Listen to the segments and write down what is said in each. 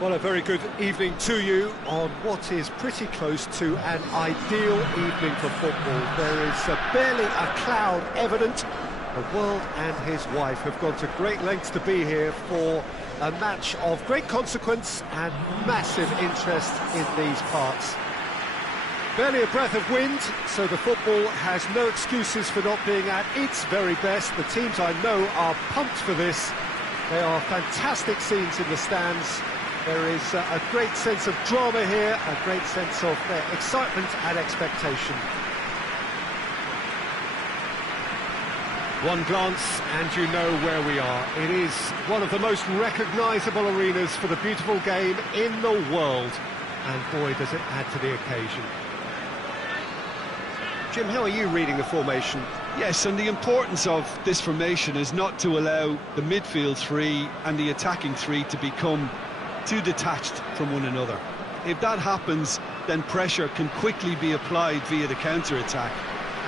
Well, a very good evening to you on what is pretty close to an ideal evening for football. There is barely a cloud evident. The world and his wife have gone to great lengths to be here for a match of great consequence and massive interest in these parts. Barely a breath of wind, so the football has no excuses for not being at its very best. The teams I know are pumped for this. They are fantastic scenes in the stands. There is a great sense of drama here, a great sense of excitement and expectation. One glance and you know where we are. It is one of the most recognisable arenas for the beautiful game in the world. And boy, does it add to the occasion. Jim, how are you reading the formation? Yes, and the importance of this formation is not to allow the midfield three and the attacking three to become too detached from one another. If that happens, then pressure can quickly be applied via the counter-attack,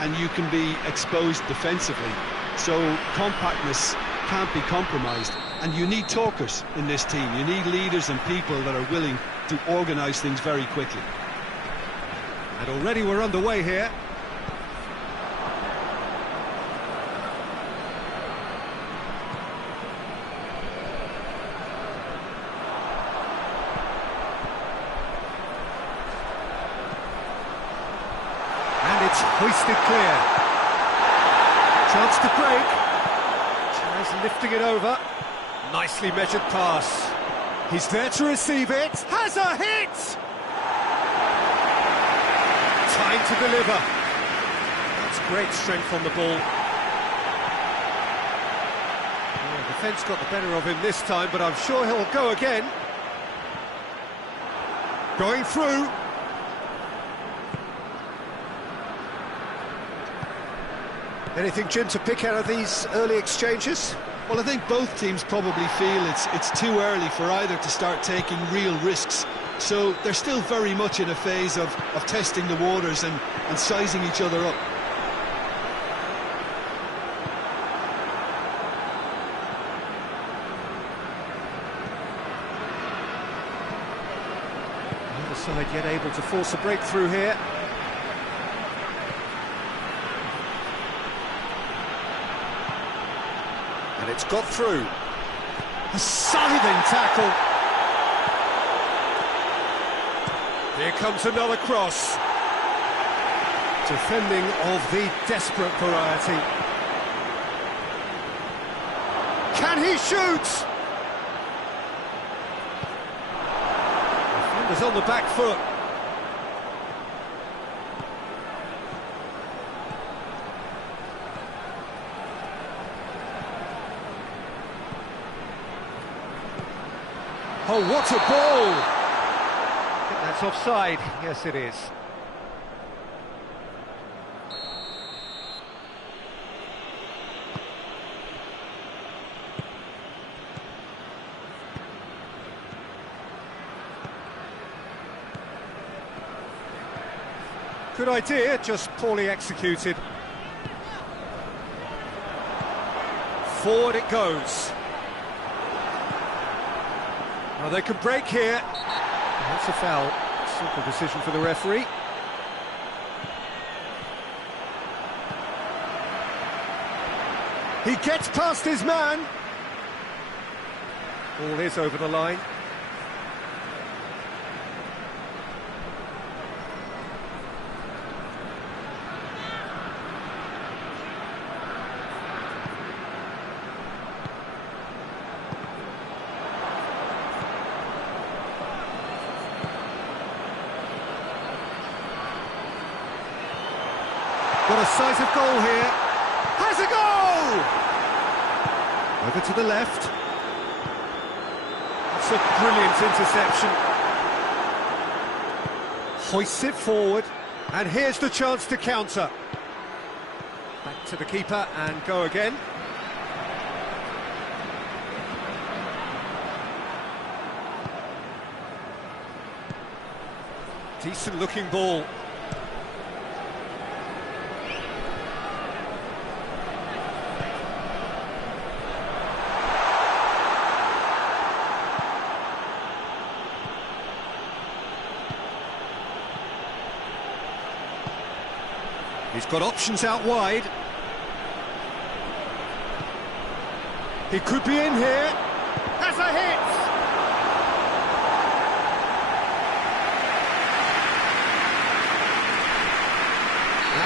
and you can be exposed defensively. So compactness can't be compromised, and you need talkers in this team. You need leaders and people that are willing to organise things very quickly. And already we're underway here. It's hoisted clear. Chance to break. Chaz lifting it over. Nicely measured pass. He's there to receive it. Has a hit! Time to deliver. That's great strength on the ball. Well, the defence got the better of him this time, but I'm sure he'll go again. Going through. Anything, Jim, to pick out of these early exchanges? Well, I think both teams probably feel it's too early for either to start taking real risks. So they're still very much in a phase of testing the waters and sizing each other up. The other side yet able to force a breakthrough here. And it's got through. A scything tackle. Here comes another cross. Defending of the desperate variety. Can he shoot? Defender's on the back foot. Oh, what a ball! I think that's offside. Yes, it is. Good idea, just poorly executed. Forward it goes. Now they can break here. That's a foul. Simple decision for the referee. He gets past his man. Ball is over the line. Got a decisive goal here. Has a goal! Over to the left. That's a brilliant interception. Hoists it forward. And here's the chance to counter. Back to the keeper and go again. Decent looking ball. He's got options out wide. He could be in here. Has a hit!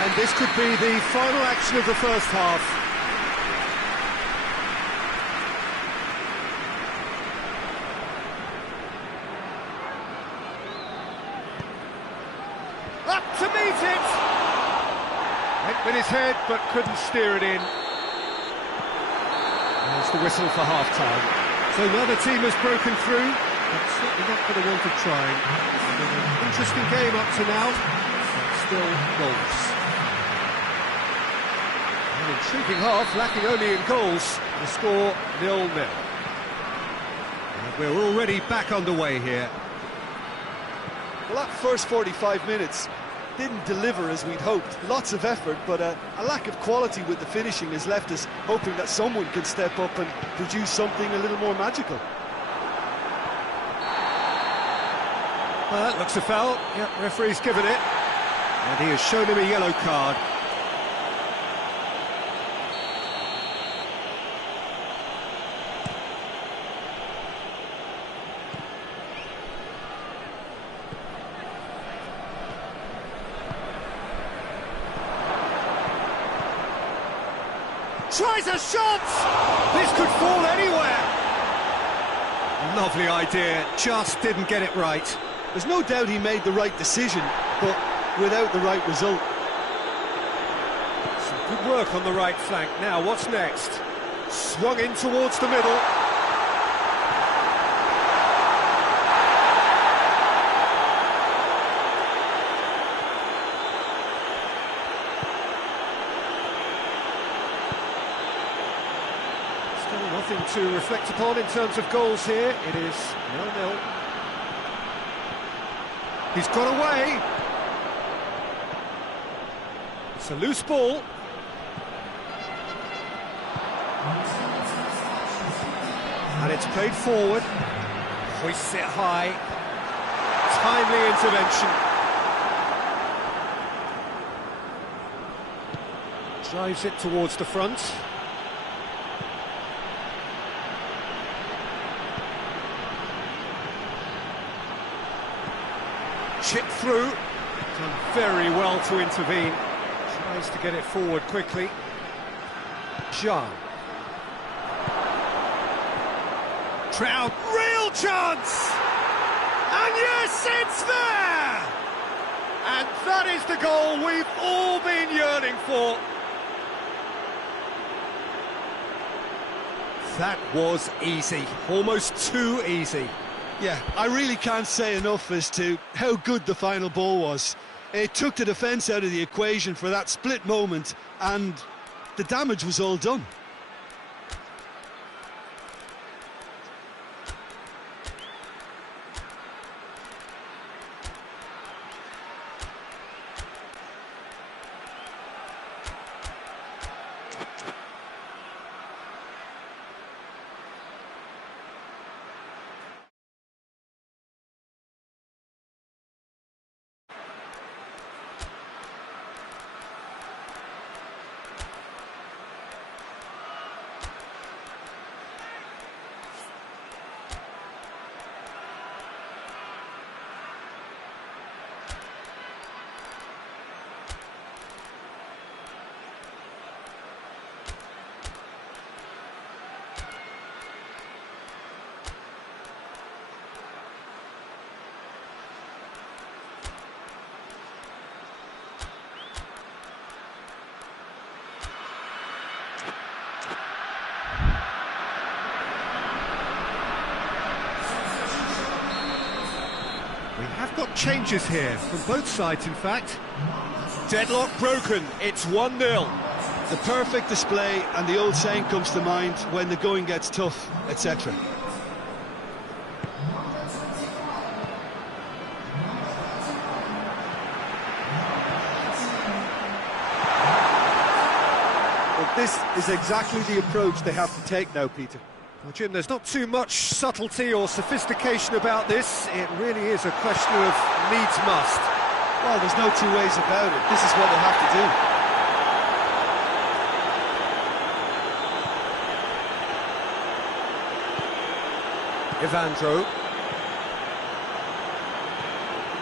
And this could be the final action of the first half. Up to meet it! Went with his head, but couldn't steer it in. There's the whistle for half-time. So another team has broken through, but certainly not for the want of trying. It's been an interesting game up to now, but still goals. An intriguing half, lacking only in goals. The score 0-0. And we're already back underway here. Well, that first 45 minutes didn't deliver as we'd hoped. Lots of effort, but a lack of quality with the finishing has left us hoping that someone can step up and produce something a little more magical. Well, that looks a foul. Yep, referee's given it. And he has shown him a yellow card. Tries a shot! This could fall anywhere! Lovely idea, just didn't get it right. There's no doubt he made the right decision, but without the right result. Some good work on the right flank. Now, what's next? Swung in towards the middle. Nothing to reflect upon in terms of goals here. It is 0-0. He's got away. It's a loose ball. And it's played forward. Hoists it high. Timely intervention. Drives it towards the front. Chip through, done very well to intervene. Tries to get it forward quickly. Jean. Trout, real chance! And yes, it's there! And that is the goal we've all been yearning for. That was easy, almost too easy. Yeah, I really can't say enough as to how good the final ball was. It took the defence out of the equation for that split moment, and the damage was all done. We have got changes here, from both sides in fact. Deadlock broken, it's 1-0. The perfect display, and the old saying comes to mind: when the going gets tough, etc. Well, this is exactly the approach they have to take now, Peter. Well, Jim, there's not too much subtlety or sophistication about this. It really is a question of needs must. Well, there's no two ways about it. This is what they have to do. Evandro.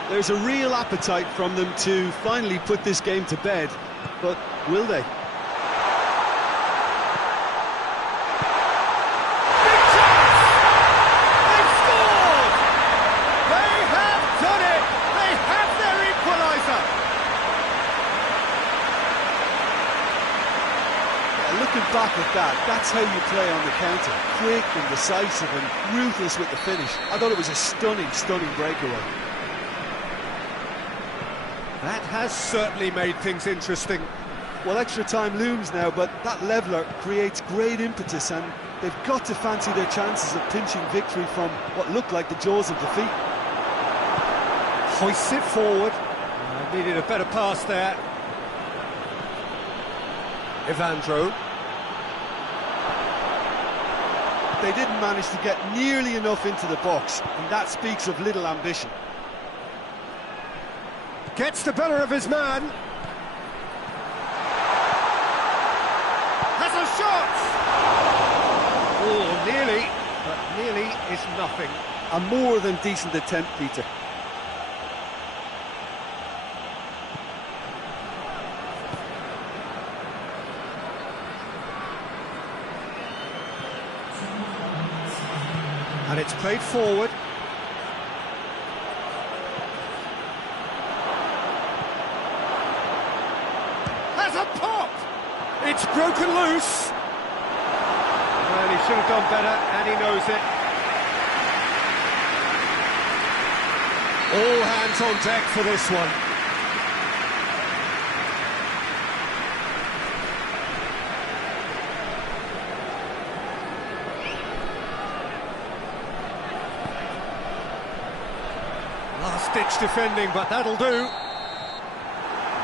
There's a real appetite from them to finally put this game to bed, but will they? Big chance! They've scored! They have done it! They have their equaliser! Yeah, looking back at that, that's how you play on the counter. Quick and decisive and ruthless with the finish. I thought it was a stunning, stunning breakaway. That has certainly made things interesting. Well, extra time looms now, but that leveller creates great impetus, and they've got to fancy their chances of pinching victory from what looked like the jaws of defeat. Hoists it forward. Needed a better pass there. Evandro. They didn't manage to get nearly enough into the box, and that speaks of little ambition. Gets the better of his man. Has a shot! Oh, nearly, but nearly is nothing. A more than decent attempt, Peter. And it's played forward. Has a pop! It's broken loose. Well, he should have done better, and he knows it. All hands on deck for this one. Last-ditch defending, but that'll do.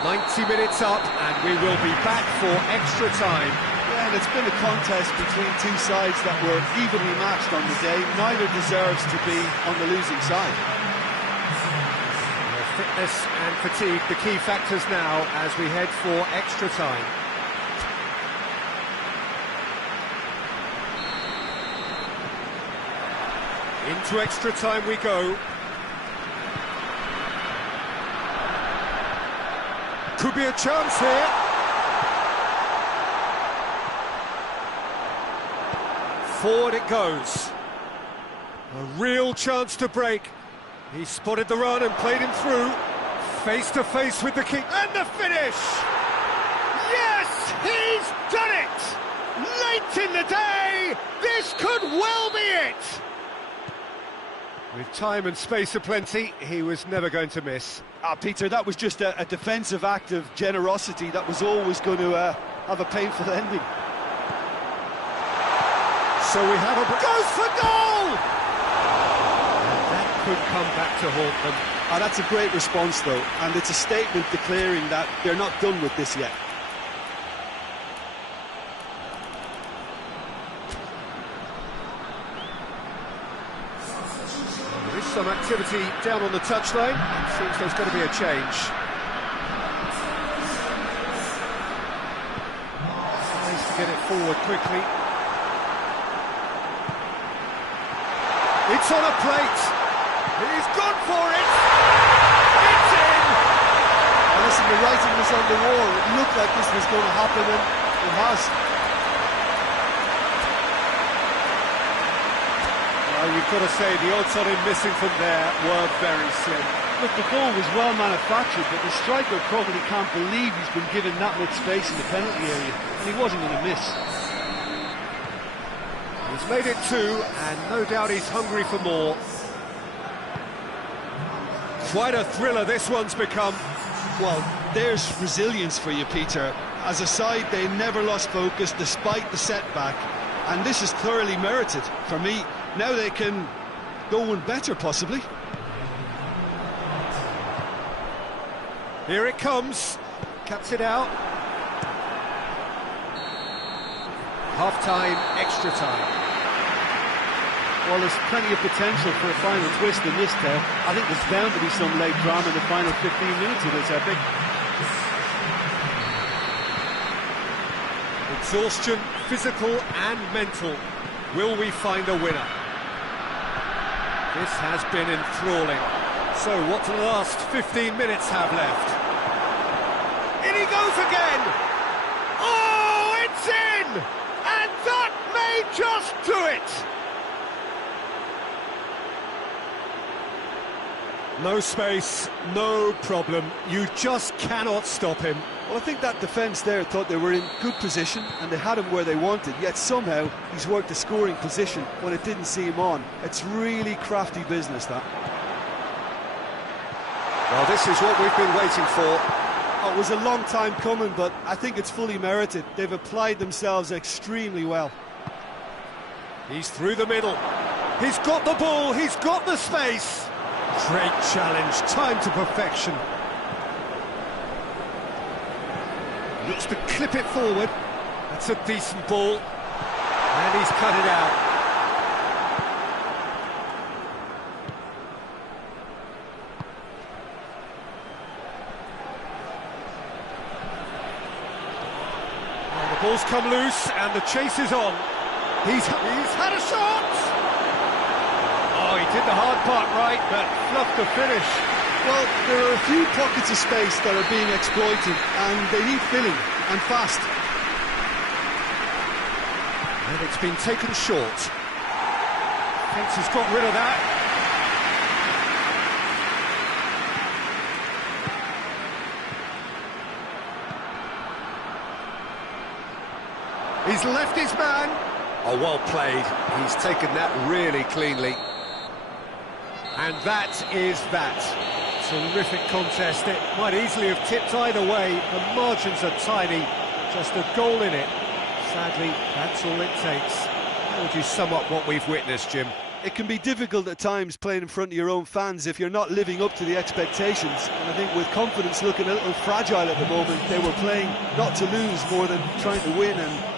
90 minutes up, and we will be back for extra time. Yeah, and it's been a contest between two sides that were evenly matched on the day. Neither deserves to be on the losing side. Fitness and fatigue, the key factors now as we head for extra time. Into extra time we go. Could be a chance here. Forward it goes. A real chance to break. He spotted the run and played him through. Face to face with the keeper. And the finish! Yes, he's done it! Late in the day, this could well be it! With time and space aplenty, he was never going to miss. Peter, that was just a defensive act of generosity that was always going to have a painful ending. So we have a... Goes for goal! And that could come back to haunt them. That's a great response, though, and it's a statement declaring that they're not done with this yet. There is some activity down on the touchline. It seems there's going to be a change. Tries to get it forward quickly. It's on a plate. He's gone for it. It's in. Well, listen, the writing was on the wall. It looked like this was going to happen, and it has. Well, you've got to say the odds on him missing from there were very slim. Look, the goal was well manufactured, but the striker probably can't believe he's been given that much space in the penalty area, and he wasn't going to miss. He's made it two, and no doubt he's hungry for more. Quite a thriller this one's become. Well, there's resilience for you, Peter. As a side, they never lost focus despite the setback, and this is thoroughly merited. For me, now they can go one better, possibly. Here it comes. Cuts it out. Half-time, extra time. Well, there's plenty of potential for a final twist in this tale. I think there's bound to be some late drama in the final 15 minutes of this epic. Exhaustion, physical and mental. Will we find a winner? This has been enthralling. So what do the last 15 minutes have left? In he goes again! Oh, it's in! And that may just do it! No space, no problem. You just cannot stop him. Well, I think that defence there thought they were in good position and they had him where they wanted, yet somehow he's worked a scoring position when it didn't see him on. It's really crafty business, that. Well, this is what we've been waiting for. Oh, it was a long time coming, but I think it's fully merited. They've applied themselves extremely well. He's through the middle. He's got the ball, he's got the space. Great challenge, time to perfection. Looks to clip it forward. That's a decent ball. And he's cut it out. And the ball's come loose and the chase is on. He's had a shot! Oh, he did the hard part right, but fluffed the finish. Well, there are a few pockets of space that are being exploited, and they need filling, and fast. And it's been taken short. Fence has got rid of that. He's left his man. Oh, well played. He's taken that really cleanly. And that is that. Terrific contest. It might easily have tipped either way. The margins are tiny. Just a goal in it. Sadly, that's all it takes. How would you sum up what we've witnessed, Jim? It can be difficult at times playing in front of your own fans if you're not living up to the expectations. And I think with confidence looking a little fragile at the moment, they were playing not to lose more than trying to win. And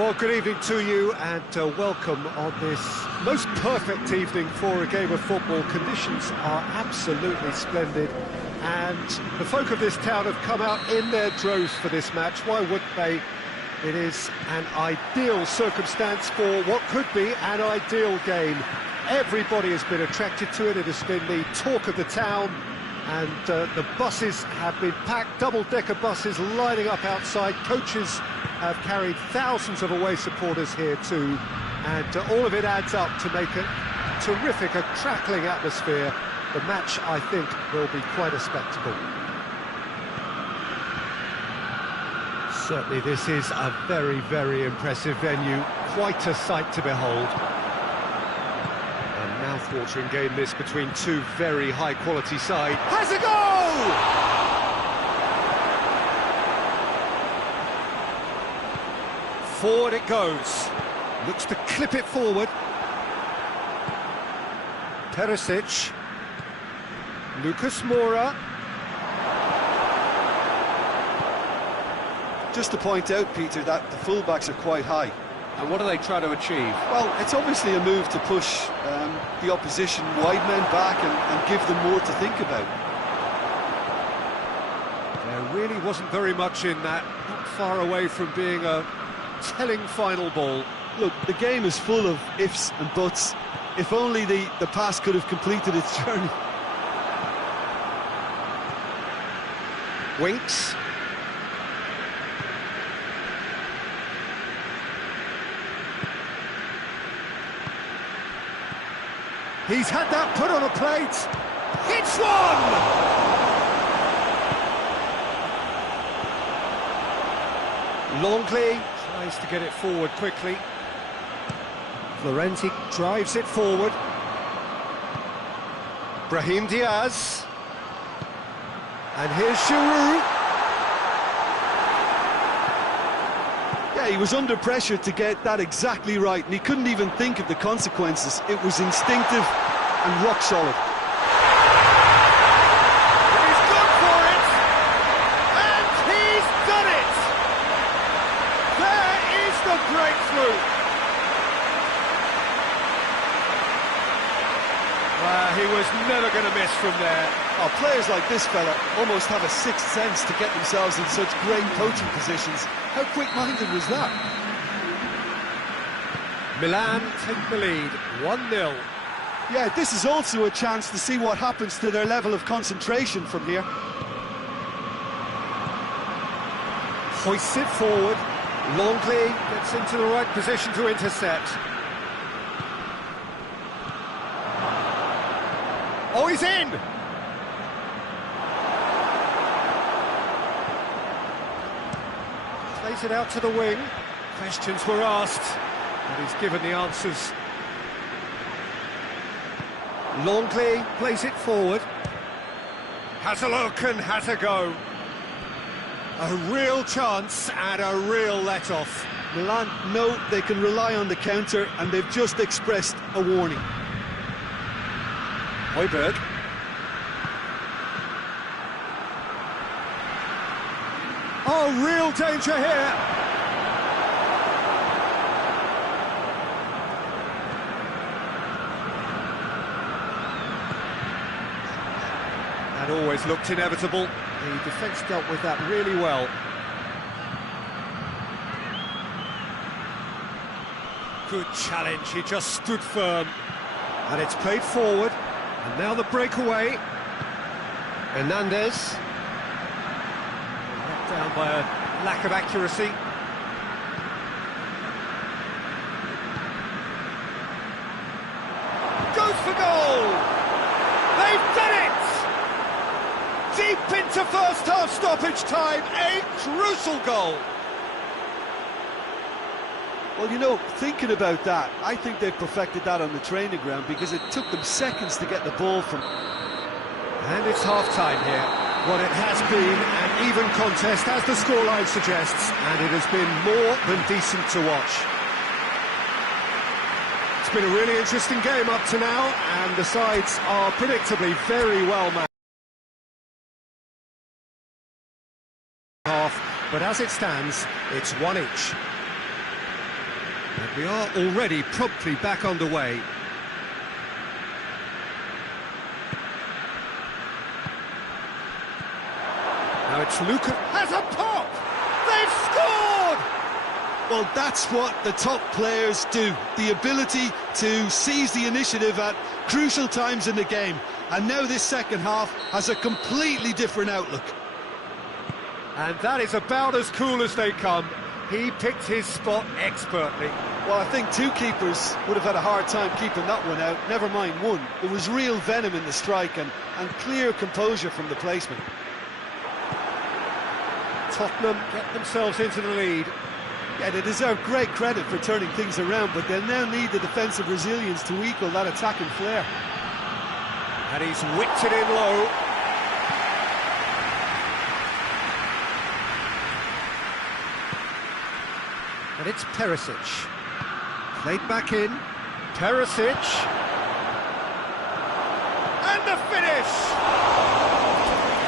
Well, good evening to you and welcome on this most perfect evening for a game of football. Conditions are absolutely splendid and the folk of this town have come out in their droves for this match. Why wouldn't they? It is an ideal circumstance for what could be an ideal game. Everybody has been attracted to it. It has been the talk of the town. And the buses have been packed, double-decker buses lining up outside. Coaches have carried thousands of away supporters here too. And all of it adds up to make a terrific, a crackling atmosphere. The match, I think, will be quite a spectacle. Certainly this is a very, very impressive venue. Quite a sight to behold. Mouth-watering game this between two very high-quality sides. Has a goal! Forward it goes. Looks to clip it forward. Perisic. Lucas Moura. Just to point out, Peter, that the fullbacks are quite high. And what are they trying to achieve? Well, it's obviously a move to push the opposition wide men back and give them more to think about. There really wasn't very much in that, not far away from being a telling final ball. Look, the game is full of ifs and buts. If only the pass could have completed its journey. Winks. He's had that put on a plate. It's one! Longley tries to get it forward quickly. Florenzi drives it forward. Brahim Diaz. And here's Giroud. Yeah, he was under pressure to get that exactly right, and he couldn't even think of the consequences. It was instinctive and rock solid. He's gone for it! And he's done it! There is the breakthrough! He was never going to miss from there. Oh, players like this fella almost have a sixth sense to get themselves in such great coaching positions. How quick-minded was that? Milan take the lead, 1-0. Yeah, this is also a chance to see what happens to their level of concentration from here. Hoists it forward. Longley gets into the right position to intercept. Oh, he's in! Plays it out to the wing. Questions were asked, but he's given the answers. Longley plays it forward. Has a look and has a go. A real chance and a real let-off. Milan know they can rely on the counter, and they've just expressed a warning. Højbjerg. Oh, real danger here. That always looked inevitable. The defence dealt with that really well. Good challenge, he just stood firm. And it's played forward. And now the breakaway. Hernandez. Let down by a lack of accuracy. Goes for goal! They've done it! Deep into first half stoppage time, a crucial goal! Well, you know, thinking about that, I think they've perfected that on the training ground because it took them seconds to get the ball from. And it's half-time here. What it has been an even contest, as the scoreline suggests, and it has been more than decent to watch. It's been a really interesting game up to now, and the sides are predictably very well matched. But as it stands, it's one each. And we are already promptly back underway. Now it's Luca has a pop! They've scored! Well, that's what the top players do. The ability to seize the initiative at crucial times in the game. And now this second half has a completely different outlook. And that is about as cool as they come. He picked his spot expertly. Well, I think two keepers would have had a hard time keeping that one out, never mind one. There was real venom in the strike and clear composure from the placement. Tottenham get themselves into the lead. Yeah, they deserve great credit for turning things around, but they'll now need the defensive resilience to equal that attacking flair. And he's whipped it in low. And it's Perisic. Played back in. Perisic. And the finish!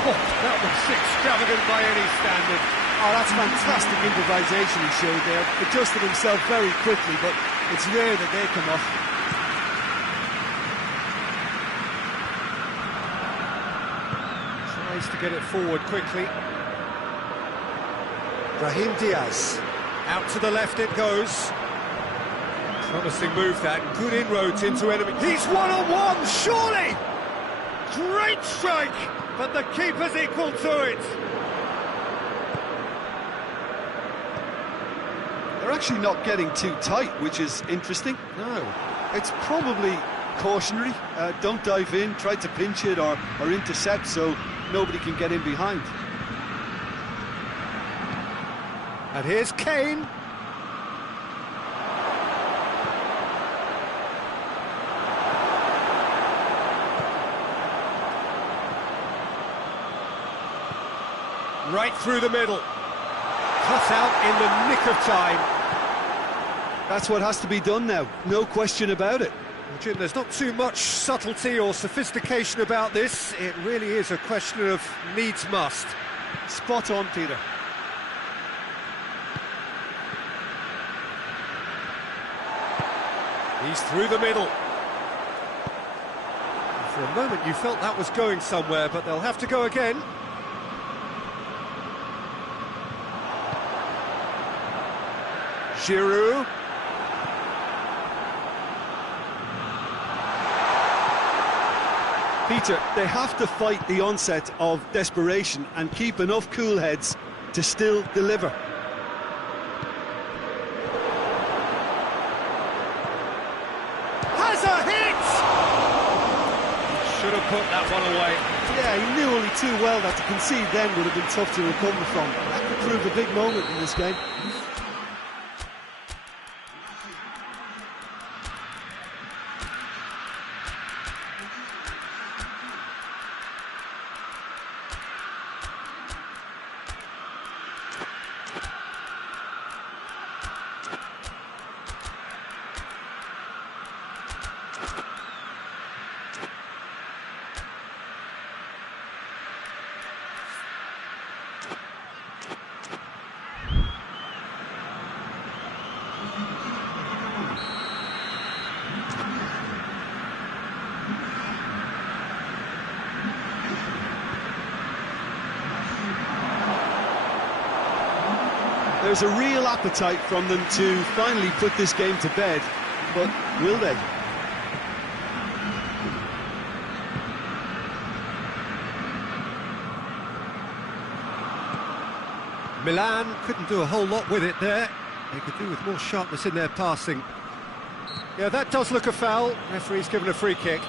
Oh, that was extravagant by any standard. Oh, that's fantastic improvisation he showed there. Adjusted himself very quickly, but it's rare that they come off. Tries to get it forward quickly. Brahim Diaz. Out to the left it goes. Promising move that. Good inroads into enemy. He's one-on-one, surely! Great strike, but the keeper's equal to it. They're actually not getting too tight, which is interesting. No. It's probably cautionary. Don't dive in, try to pinch it or intercept so nobody can get in behind. And here's Kane. Right through the middle. Cut out in the nick of time. That's what has to be done now, no question about it. Well, Jim, there's not too much subtlety or sophistication about this. It really is a question of needs must. Spot on, Peter. He's through the middle. For a moment you felt that was going somewhere, but they'll have to go again. Giroud. Peter, they have to fight the onset of desperation and keep enough cool heads to still deliver. Has a hit! Should have put that one away. Yeah, he knew only too well that to concede then would have been tough to recover from. That could prove a big moment in this game. There's a real appetite from them to finally put this game to bed, but will they? Milan couldn't do a whole lot with it there. They could do with more sharpness in their passing. Yeah, that does look a foul. Referee's given a free kick.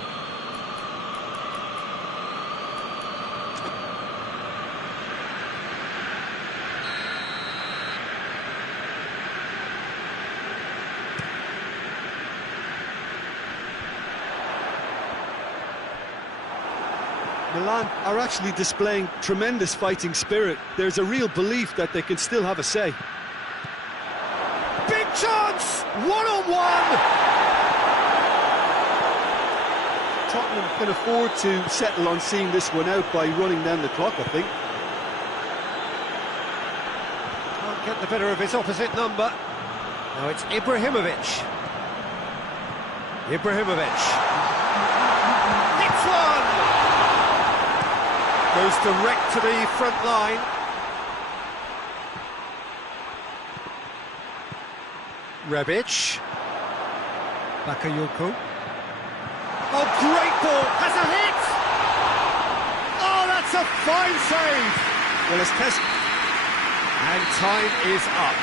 Milan are actually displaying tremendous fighting spirit. There's a real belief that they can still have a say. Big chance! One-on-one! Tottenham can afford to settle on seeing this one out by running down the clock, I think. Can't get the better of his opposite number. Now it's Ibrahimovic. Ibrahimovic. Hits one! Goes direct to the front line. Rebic. Bakayoko. Oh, great ball! Has a hit! Oh, that's a fine save! Well, it's test. And time is up.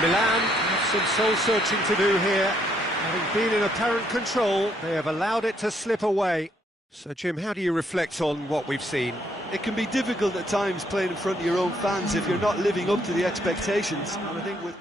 Milan have some soul-searching to do here. Having been in apparent control, they have allowed it to slip away. So, Jim, how do you reflect on what we've seen? It can be difficult at times playing in front of your own fans if you're not living up to the expectations. And I think with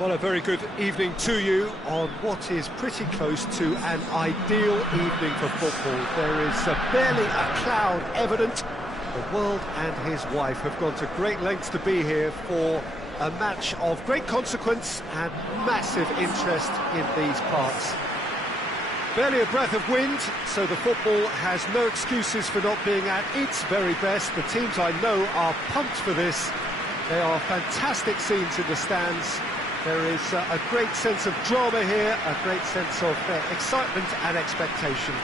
Well, a very good evening to you on what is pretty close to an ideal evening for football. There is barely a cloud evident. The world and his wife have gone to great lengths to be here for a match of great consequence and massive interest in these parts. Barely a breath of wind, so the football has no excuses for not being at its very best. The teams I know are pumped for this. They are fantastic scenes in the stands. There is a great sense of drama here, a great sense of excitement and expectation.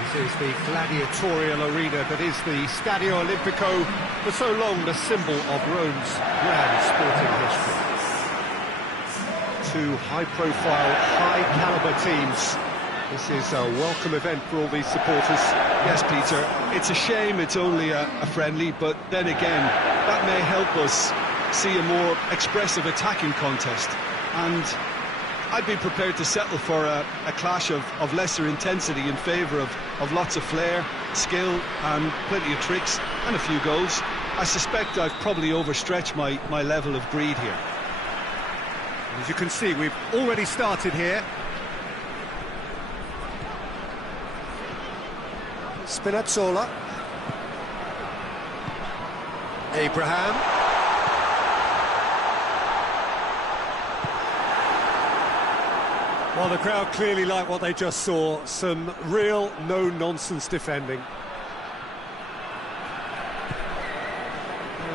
This is the gladiatorial arena that is the Stadio Olimpico, for so long the symbol of Rome's grand sporting history. Two high-profile, high-caliber teams. This is a welcome event for all these supporters. yes, Peter, it's a shame it's only a friendly, but then again, that may help us see a more expressive attacking contest, and I'd be prepared to settle for a clash of lesser intensity in favour of lots of flair, skill and plenty of tricks and a few goals. I suspect I've probably overstretched my level of greed here. As you can see, we've already started here. Spinazzola. Abraham. Well, the crowd clearly like what they just saw. Some real no-nonsense defending.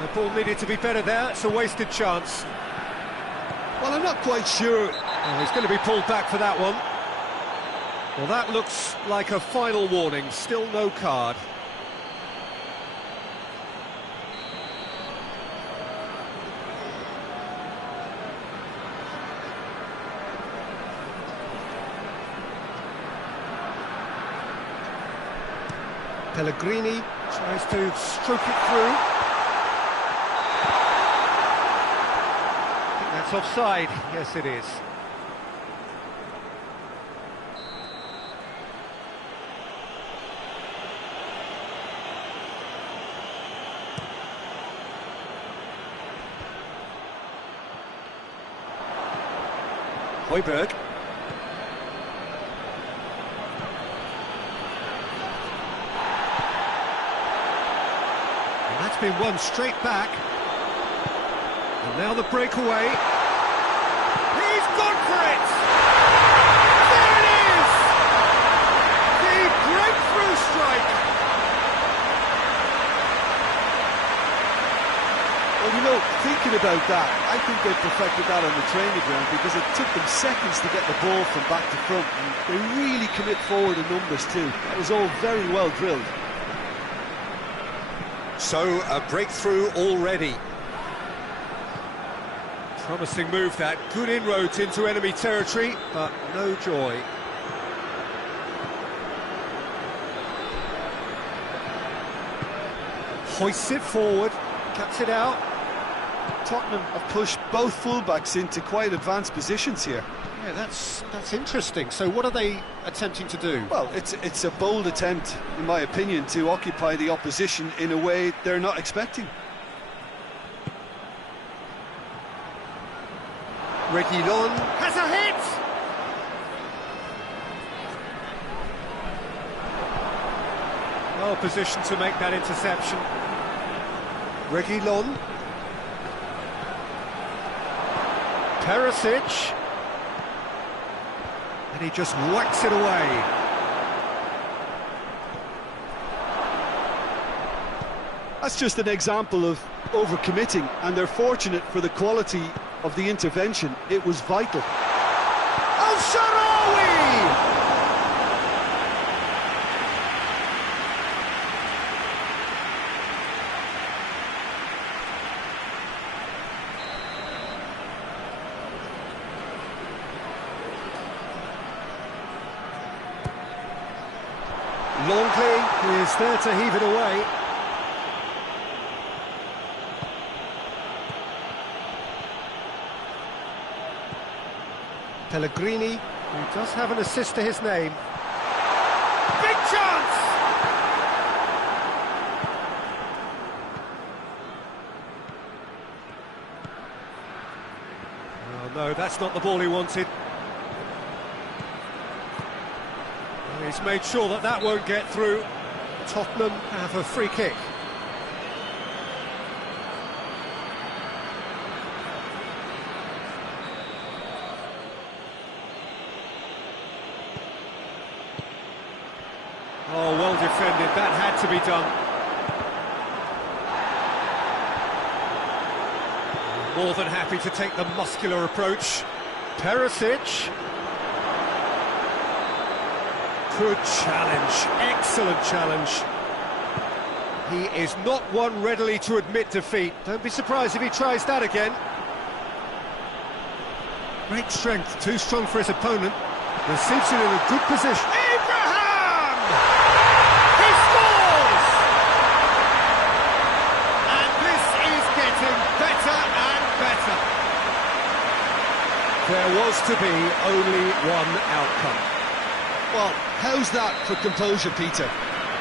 The ball needed to be better there. It's a wasted chance. Well, I'm not quite sure. Oh, he's going to be pulled back for that one. Well, that looks like a final warning. Still no card. Pellegrini tries to stroke it through. I think that's offside. Yes, it is. Højbjerg. And that's been won straight back. And now the breakaway. He's gone for it! There it is! The breakthrough strike! Well, you know, thinking about that, I think they perfected that on the training ground because it took them seconds to get the ball from back to front, and they really commit forward in numbers too. That was all very well drilled. So, a breakthrough already. Promising move that, good inroads into enemy territory, but no joy. Hoists it forward, cuts it out. Tottenham have pushed both fullbacks into quite advanced positions here. Yeah, that's interesting. So what are they attempting to do? Well, it's a bold attempt, in my opinion, to occupy the opposition in a way they're not expecting. Reguilon has a hit! Well positioned to make that interception. Reguilon. Perisic. And he just whacks it away. That's just an example of overcommitting, and they're fortunate for the quality of the intervention. It was vital. El Shaarawy! Longley is there to heave it away. Pellegrini, who does have an assist to his name. Big chance! Oh no, that's not the ball he wanted. He's made sure that that won't get through. Tottenham have a free kick. Oh, well defended, that had to be done. More than happy to take the muscular approach. Perisic. Good challenge, excellent challenge. He is not one readily to admit defeat. Don't be surprised if he tries that again. Great strength, too strong for his opponent. Receives it in a good position. Abraham! He scores! And this is getting better and better. There was to be only one outcome. Well, how's that for composure, Peter?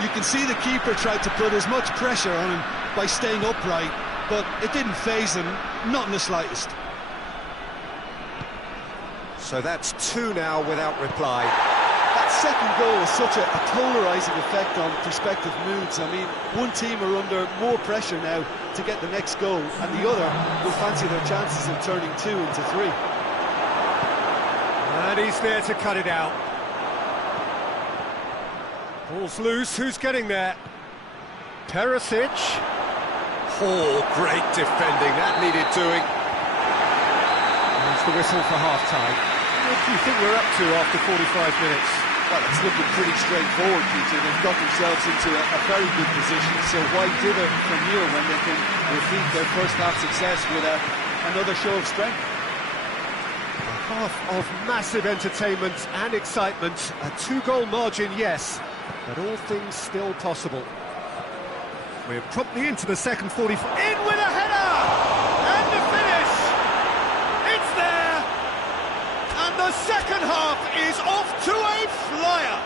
You can see the keeper tried to put as much pressure on him by staying upright, but it didn't faze him, not in the slightest. So that's two now without reply. That second goal has such a polarising effect on prospective moods. I mean, one team are under more pressure now to get the next goal, and the other will fancy their chances of turning 2 into 3. And he's there to cut it out. Ball's loose, who's getting there? Perisic. Oh, great defending, that needed doing. There's the whistle for half-time. What do you think we're up to after 45 minutes? Well, it's looking pretty straightforward, Peter. They've got themselves into a very good position, so why dither from here when they can repeat their first-half success with another show of strength? A half of massive entertainment and excitement. A 2-goal margin, yes. But all things still possible. We're promptly into the second 45. In with a header! And the finish! It's there! And the second half is off to a flyer!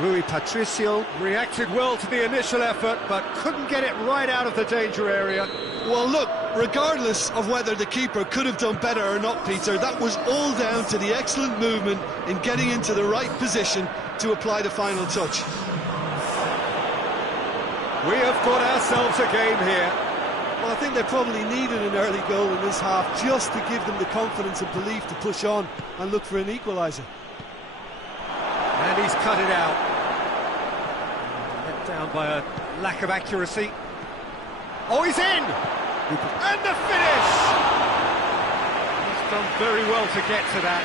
Rui Patricio reacted well to the initial effort, but couldn't get it right out of the danger area. Well, look, regardless of whether the keeper could have done better or not, Peter, that was all down to the excellent movement in getting into the right position to apply the final touch. We have got ourselves a game here. Well, I think they probably needed an early goal in this half just to give them the confidence and belief to push on and look for an equaliser. And he's cut it out. Let down by a lack of accuracy. Oh, he's in! And the finish! He's done very well to get to that.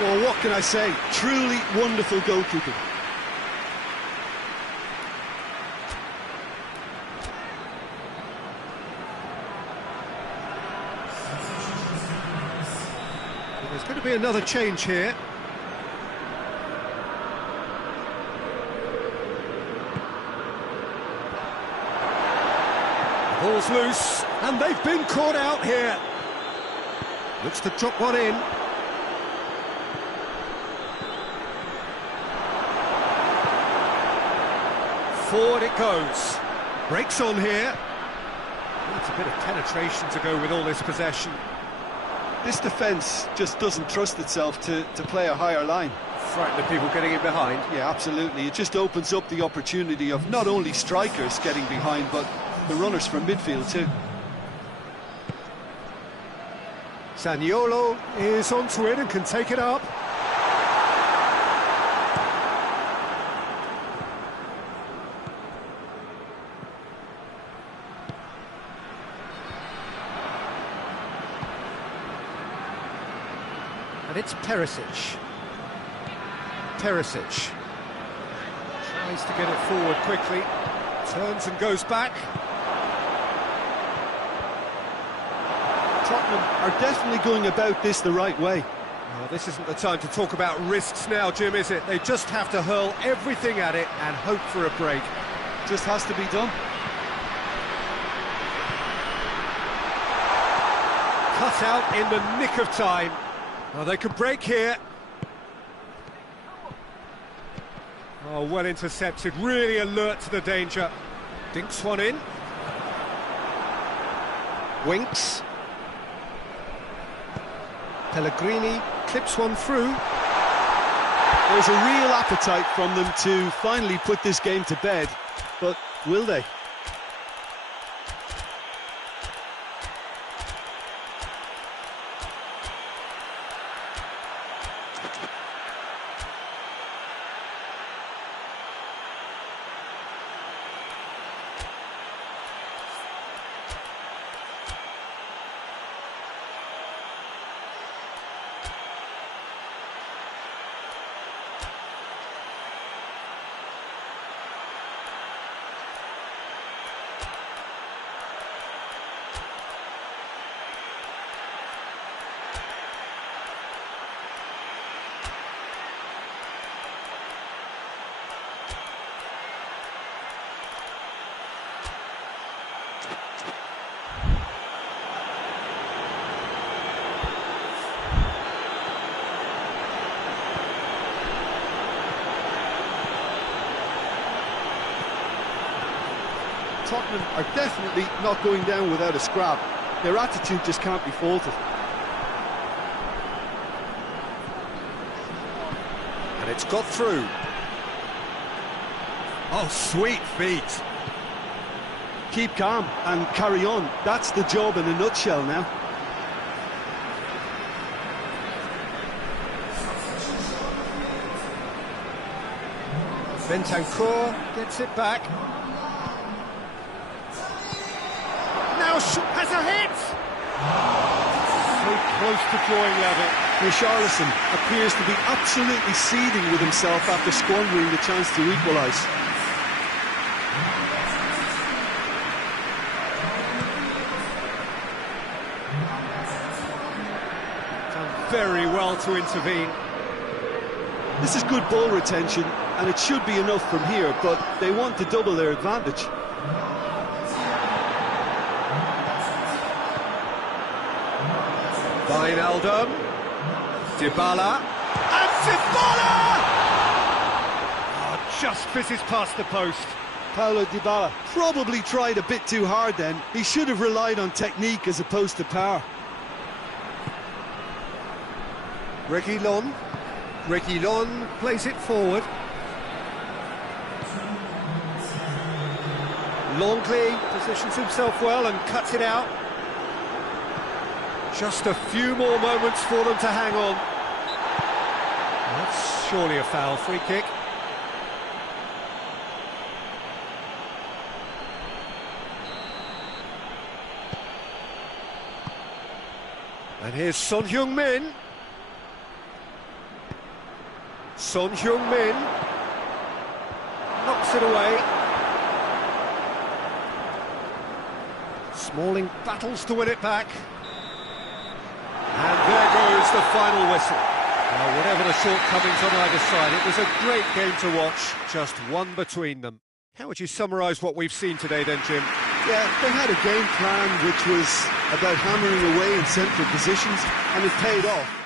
Well, what can I say? Truly wonderful goalkeeping. There's going to be another change here. Ball's loose, and they've been caught out here. Looks to drop one in. Forward it goes. Breaks on here. Needs a bit of penetration to go with all this possession. This defence just doesn't trust itself to play a higher line. Frightened of people getting in behind. Yeah, absolutely. It just opens up the opportunity of not only strikers getting behind, but the runners from midfield too. Zaniolo is onto it and can take it up. And it's Perisic. Perisic tries to get it forward quickly, turns and goes back. Tottenham are definitely going about this the right way. Well, this isn't the time to talk about risks now, Jim, is it? They just have to hurl everything at it and hope for a break. Just has to be done. Cut out in the nick of time. Well, they could break here. Oh, well intercepted, really alert to the danger. Dinks one in. Winks. Pellegrini clips one through. There's a real appetite from them to finally put this game to bed, but will they? Tottenham are definitely not going down without a scrap. Their attitude just can't be faulted. And it's got through. Oh, sweet feet. Keep calm and carry on. That's the job in a nutshell now. Bentancur gets it back. Now has a hit! So close to drawing level. Richarlison appears to be absolutely seething with himself after squandering the chance to equalise. Done very well to intervene. This is good ball retention, and it should be enough from here, but they want to double their advantage. Wijnaldum, Dybala, and Dybala! Oh, just fizzes past the post. Paulo Dybala. Probably tried a bit too hard then. He should have relied on technique as opposed to power. Reguilon plays it forward. Longley positions himself well and cuts it out. Just a few more moments for them to hang on. That's surely a foul. Free kick. And here's Son Heung-min. Son Heung-min knocks it away. Smalling battles to win it back. And there goes the final whistle. Now, whatever the shortcomings on either side, it was a great game to watch, just one between them. How would you summarise what we've seen today then, Jim? Yeah, they had a game plan which was about hammering away in central positions, and it paid off.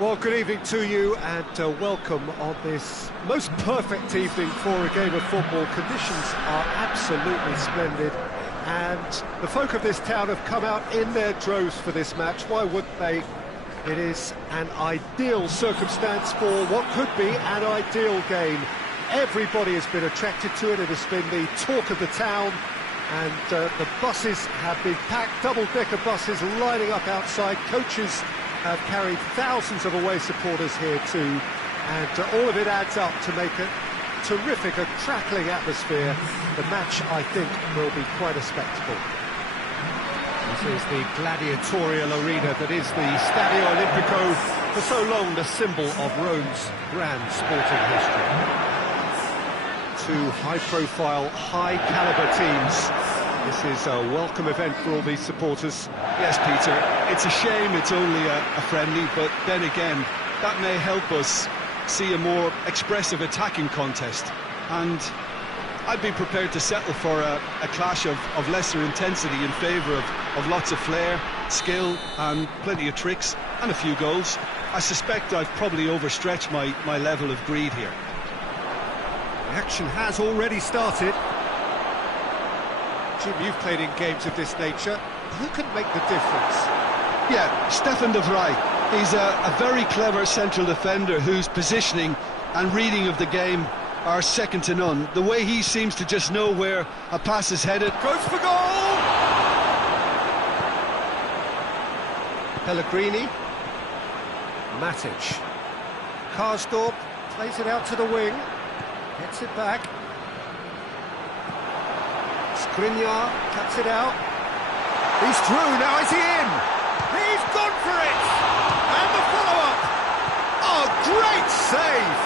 Well, good evening to you and welcome on this most perfect evening for a game of football. Conditions are absolutely splendid and the folk of this town have come out in their droves for this match. Why wouldn't they? It is an ideal circumstance for what could be an ideal game. Everybody has been attracted to it. It has been the talk of the town and the buses have been packed, double-decker buses lining up outside. Coaches have carried thousands of away supporters here too, and all of it adds up to make a terrific, a crackling atmosphere. The match, I think, will be quite a spectacle. This is the gladiatorial arena that is the Stadio Olimpico, for so long the symbol of Rome's grand sporting history. Two high-profile, high-caliber teams. This is a welcome event for all these supporters. Yes, Peter, it's a shame it's only a friendly, but then again, that may help us see a more expressive attacking contest. And I'd be prepared to settle for a clash of lesser intensity in favour of lots of flair, skill and plenty of tricks and a few goals. I suspect I've probably overstretched my level of greed here. The action has already started. Jim, you've played in games of this nature. Who can make the difference? Yeah, Stefan de Vrij. He's a very clever central defender whose positioning and reading of the game are second to none. The way he seems to just know where a pass is headed. Goes for goal! Pellegrini. Matic. Karsdorp plays it out to the wing. Gets it back. Skriniar cuts it out. He's through, now is he in? He's gone for it! And the follow-up! Oh, great save!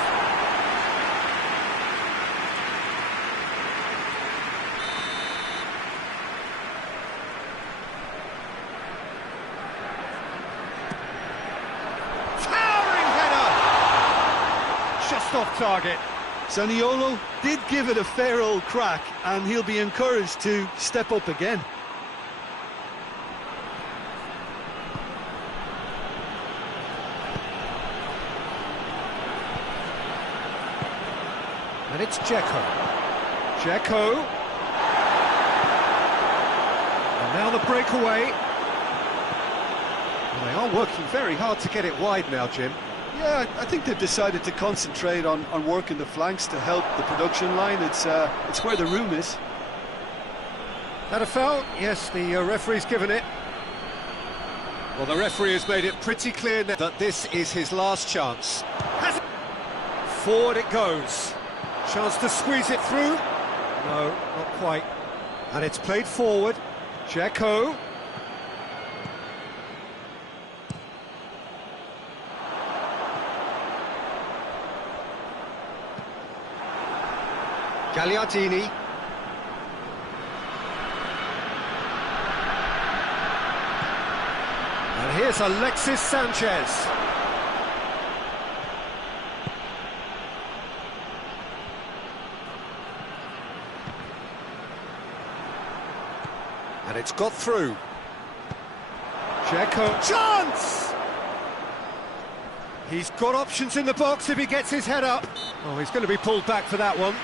Towering header! Just off target. Zaniolo did give it a fair old crack, and he'll be encouraged to step up again. And it's Dzeko. Dzeko. And now the breakaway. Well, they are working very hard to get it wide now, Jim. Yeah, I think they've decided to concentrate on working the flanks to help the production line. It's where the room is. That a foul? Yes, the referee's given it. Well, the referee has made it pretty clear now that this is his last chance. Has it? Forward it goes. Chance to squeeze it through. No, not quite. And it's played forward. Dzeko. Gagliardini. And here's Alexis Sanchez. And it's got through. Dzeko. Chance! He's got options in the box if he gets his head up. Oh, he's going to be pulled back for that one.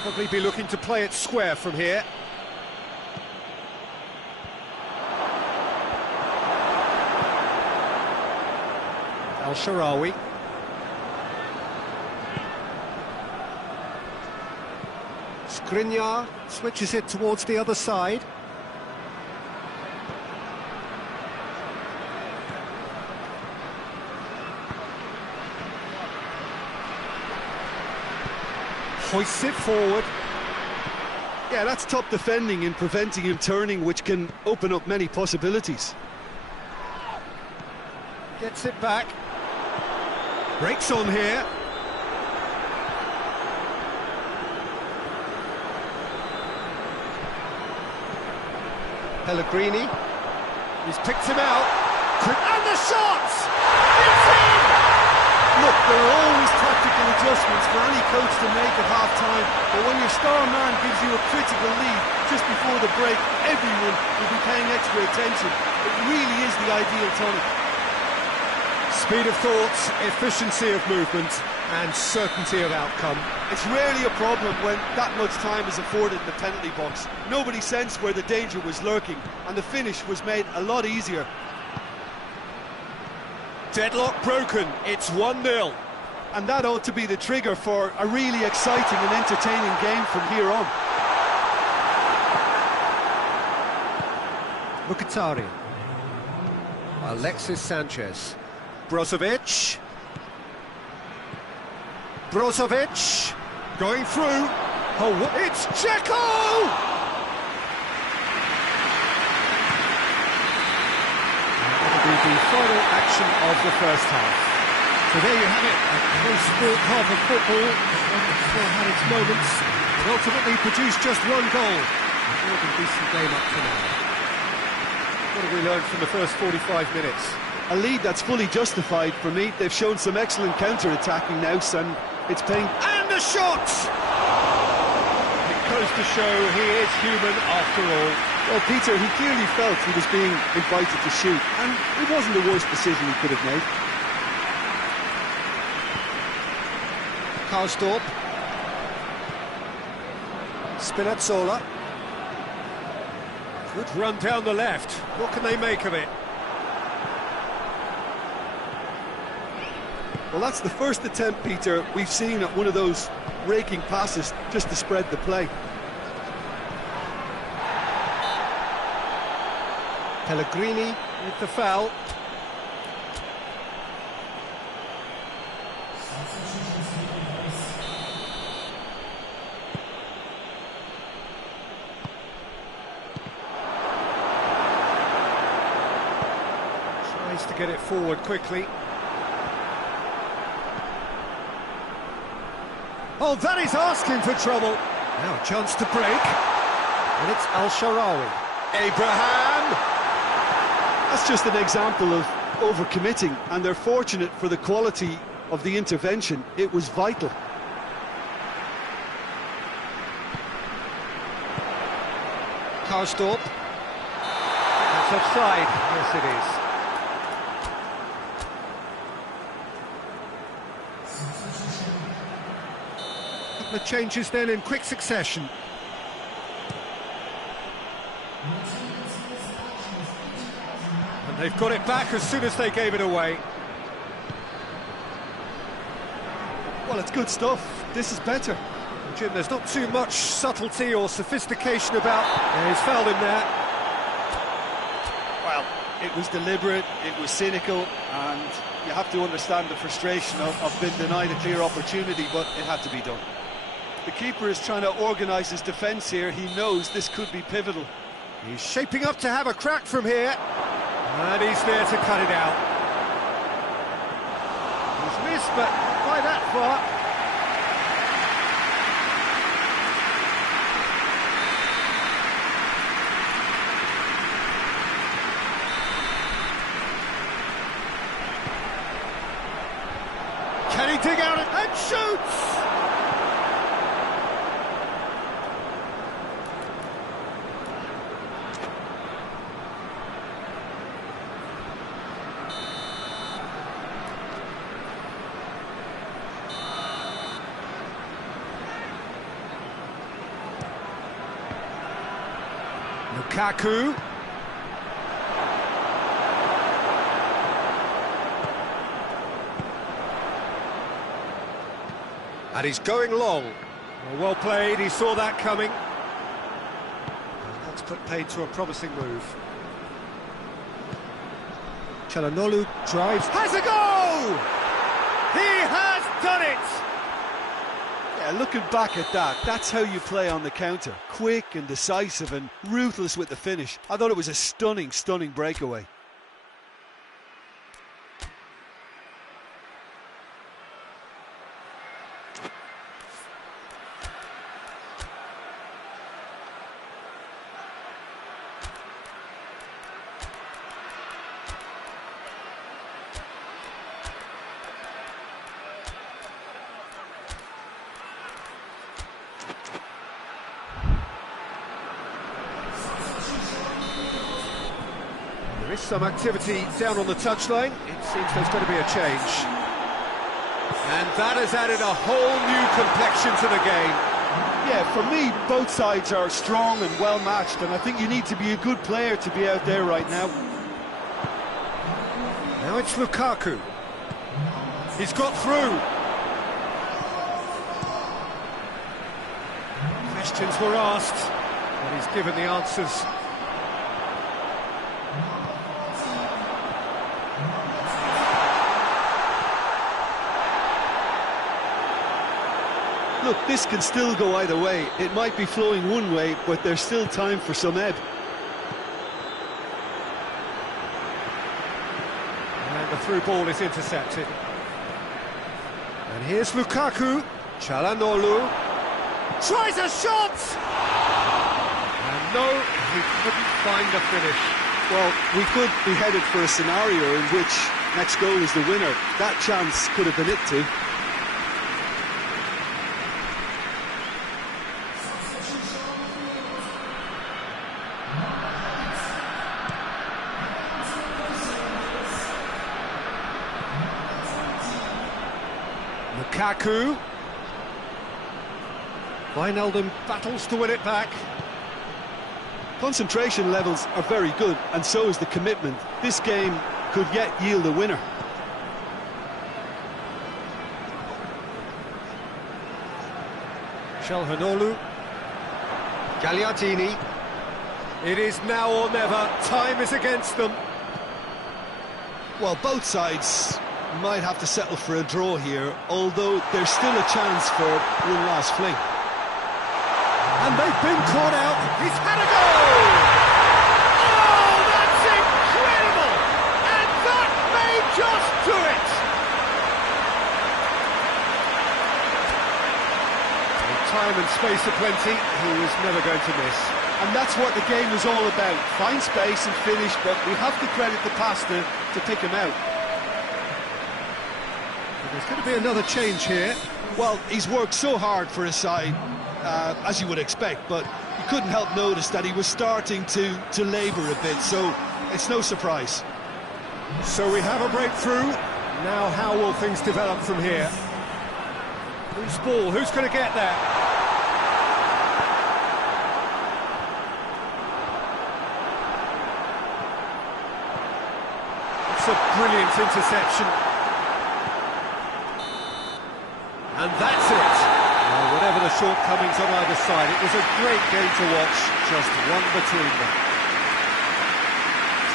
Probably be looking to play it square from here. El Shaarawy. Skriniar switches it towards the other side. Hoists it forward. Yeah, that's top defending and preventing him turning, which can open up many possibilities. Gets it back. Breaks on here. Pellegrini. He's picked him out. And the shot! It's in! Look, there are always tactical adjustments for any coach to make at half-time, but when your star man gives you a critical lead just before the break, everyone will be paying extra attention. It really is the ideal tonic. Speed of thought, efficiency of movement, and certainty of outcome. It's rarely a problem when that much time is afforded in the penalty box. Nobody sensed where the danger was lurking, and the finish was made a lot easier. Deadlock broken, it's 1-0. And that ought to be the trigger for a really exciting and entertaining game from here on. Mkhitaryan. Alexis Sanchez. Brozovic. Brozovic. Going through. Oh, it's Dzeko! The final action of the first half. So there you have it, a close-fought half of football. It still had its moments, but ultimately produced just one goal. More than decent game up to now. What have we learned from the first 45 minutes? A lead that's fully justified for me. They've shown some excellent counter-attacking now, and it's paying. And a shot! It goes to show he is human after all. Well, Peter, he clearly felt he was being invited to shoot, and it wasn't the worst decision he could have made. Karsdorp. Spinazzola. Good run down the left. What can they make of it? Well, that's the first attempt, Peter, we've seen at one of those raking passes just to spread the play. Pellegrini with the foul. Tries to get it forward quickly. Oh, that is asking for trouble. Now a chance to break. And it's Al-Sharawi. Abraham! That's just an example of overcommitting, and they're fortunate for the quality of the intervention. It was vital. Karsdorp. That's offside. Yes, it is. Couple of changes then in quick succession. And they've got it back as soon as they gave it away. Well, it's good stuff. This is better. Jim, there's not too much subtlety or sophistication about. Yeah, he's fouled him there. Well, it was deliberate, it was cynical, and you have to understand the frustration of being denied a clear opportunity, but it had to be done. The keeper is trying to organise his defence here. He knows this could be pivotal. He's shaping up to have a crack from here. And he's there to cut it out. He's missed, but by that far. Can he dig out and shoots? Lukaku. And he's going long. Well played, he saw that coming. And that's put paid to a promising move. Çalhanoğlu drives, has a go! He has done it! Yeah, looking back at that, that's how you play on the counter. Quick and decisive and ruthless with the finish. I thought it was a stunning, stunning breakaway. There is some activity down on the touchline. It seems there's going to be a change. And that has added a whole new complexion to the game. Yeah, for me, both sides are strong and well matched, and I think you need to be a good player to be out there right now. Now it's Lukaku. He's got through. Questions were asked, but he's given the answers. Look, this can still go either way. It might be flowing one way, but there's still time for some ebb. And the through ball is intercepted. And here's Lukaku. Çalhanoğlu tries a shot! And no, he couldn't find the finish. Well, we could be headed for a scenario in which next goal is the winner. That chance could have been it too. Lukaku. Wijnaldum battles to win it back. Concentration levels are very good, and so is the commitment. This game could yet yield a winner. Calhanoglu. Gagliardini. It is now or never. Time is against them. Well, both sides might have to settle for a draw here, although there's still a chance for one last fling. And they've been caught out. He's had a goal! Oh, that's incredible! And that may just do it! With time and space aplenty, he was never going to miss. And that's what the game is all about. Find space and finish, but we have to credit the passer to pick him out. There's going to be another change here. Well, he's worked so hard for his side, as you would expect, but you couldn't help notice that he was starting to labour a bit, so it's no surprise. So we have a breakthrough. Now how will things develop from here? Whose ball? Who's going to get there? It's a brilliant interception. And that's it. Well, whatever the shortcomings on either side, it was a great game to watch, just one between them.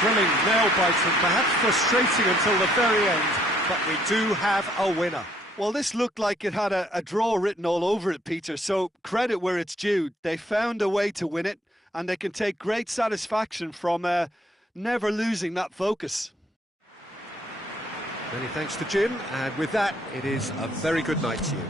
Thrilling, nail-biting, perhaps frustrating until the very end, but we do have a winner. Well, this looked like it had a draw written all over it, Peter, so credit where it's due. They found a way to win it, and they can take great satisfaction from never losing that focus. Many thanks to Jim, and with that, it is a very good night to you.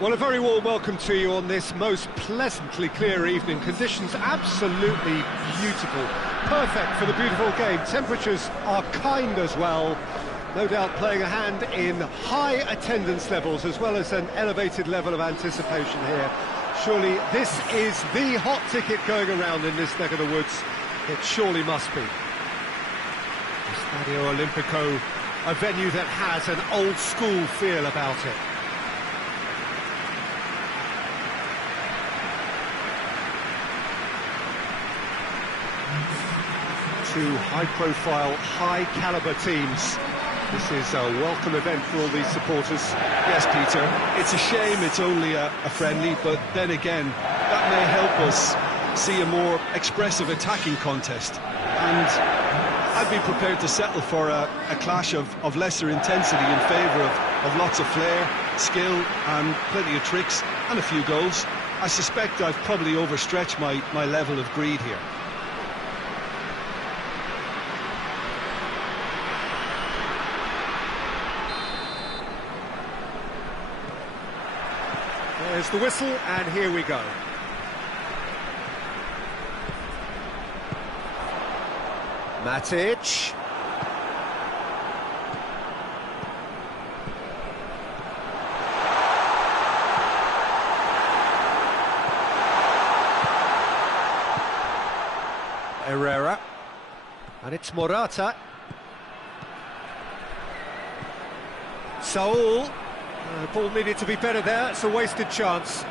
Well, a very warm welcome to you on this most pleasantly clear evening. Conditions absolutely beautiful. Perfect for the beautiful game. Temperatures are kind as well. No doubt playing a hand in high attendance levels as well as an elevated level of anticipation here. Surely this is the hot ticket going around in this neck of the woods. It surely must be. Stadio Olimpico, a venue that has an old-school feel about it. Two high-profile, high-caliber teams. This is a welcome event for all these supporters. Yes, Peter, it's a shame it's only a friendly, but then again, that may help us see a more expressive attacking contest. And I'd be prepared to settle for a clash of lesser intensity in favour of lots of flair, skill, and plenty of tricks, and a few goals. I suspect I've probably overstretched my level of greed here. There's the whistle, and here we go. Matic. Herrera. And it's Morata. Saul. The ball needed to be better there, it's a wasted chance.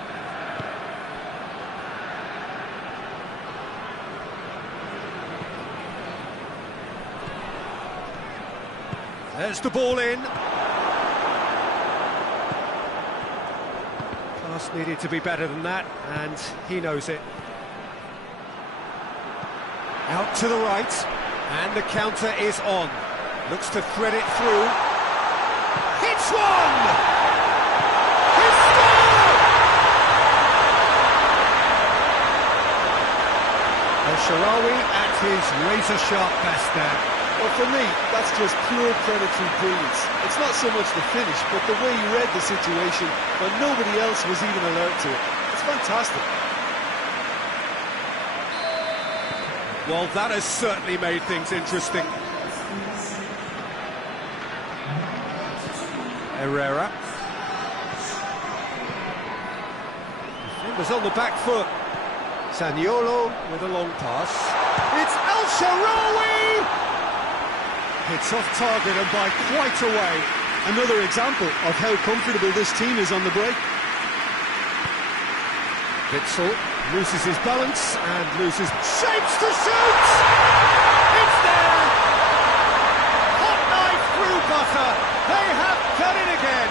There's the ball in. Pass needed to be better than that, and he knows it. Out to the right, and the counter is on. Looks to thread it through. Hits one! Sharawi at his razor-sharp best there. Well, for me, that's just pure predatory brilliance. It's not so much the finish, but the way he read the situation when nobody else was even alert to it. It's fantastic. Well, that has certainly made things interesting. Herrera. Defenders on the back foot. Zaniolo with a long pass. It's El Shaarawy! It's off target and by quite a way. Another example of how comfortable this team is on the break. Witsel loses his balance and loses shapes to shoot! It's there! Hot knife through butter. They have done it again.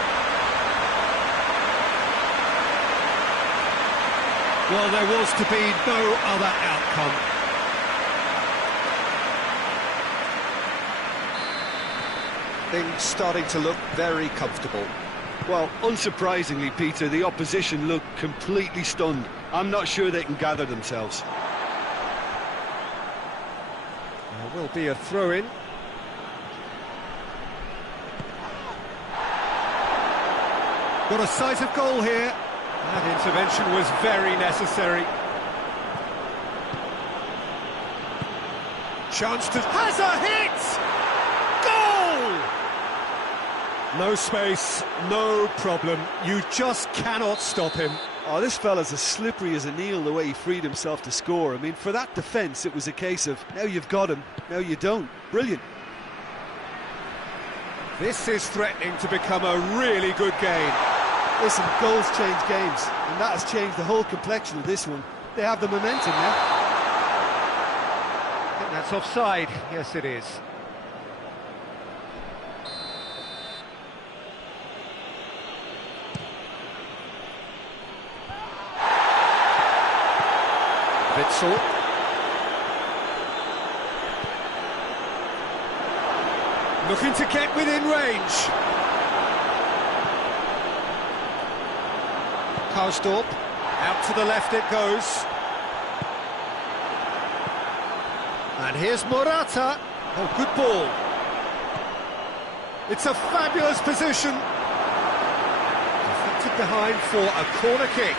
Well, there was to be no other outcome. Things starting to look very comfortable. Well, unsurprisingly, Peter, the opposition look completely stunned. I'm not sure they can gather themselves. There will be a throw-in. Got a sight of goal here. That intervention was very necessary. Chance to... has a hit! Goal! No space, no problem. You just cannot stop him. Oh, this fella's as slippery as an eel the way he freed himself to score. I mean, for that defence, it was a case of, now you've got him, now you don't. Brilliant. This is threatening to become a really good game. Listen, goals change games, and that has changed the whole complexion of this one. They have the momentum now. I think that's offside. Yes, it is. Witsel. Looking to get within range. Karsdorp, out to the left it goes. And here's Morata. Oh, good ball. It's a fabulous position. batted behind for a corner kick.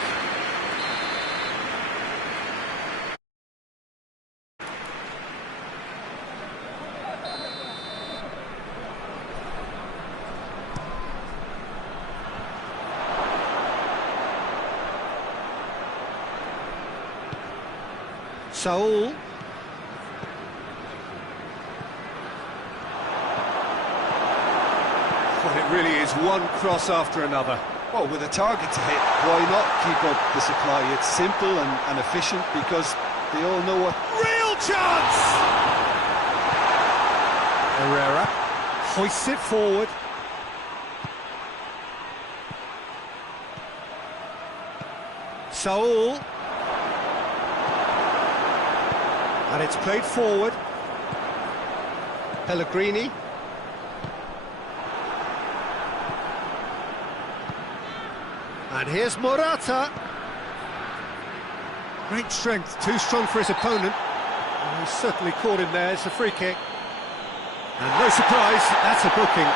Saul. Well, it really is one cross after another. Well, with a target to hit, why not keep up the supply? It's simple and efficient because they all know what... Real chance! Herrera hoists it forward. Saul. And it's played forward. Pellegrini. And here's Morata. Great strength, too strong for his opponent. And he's certainly caught him there. It's a free kick. And no surprise, that's a booking.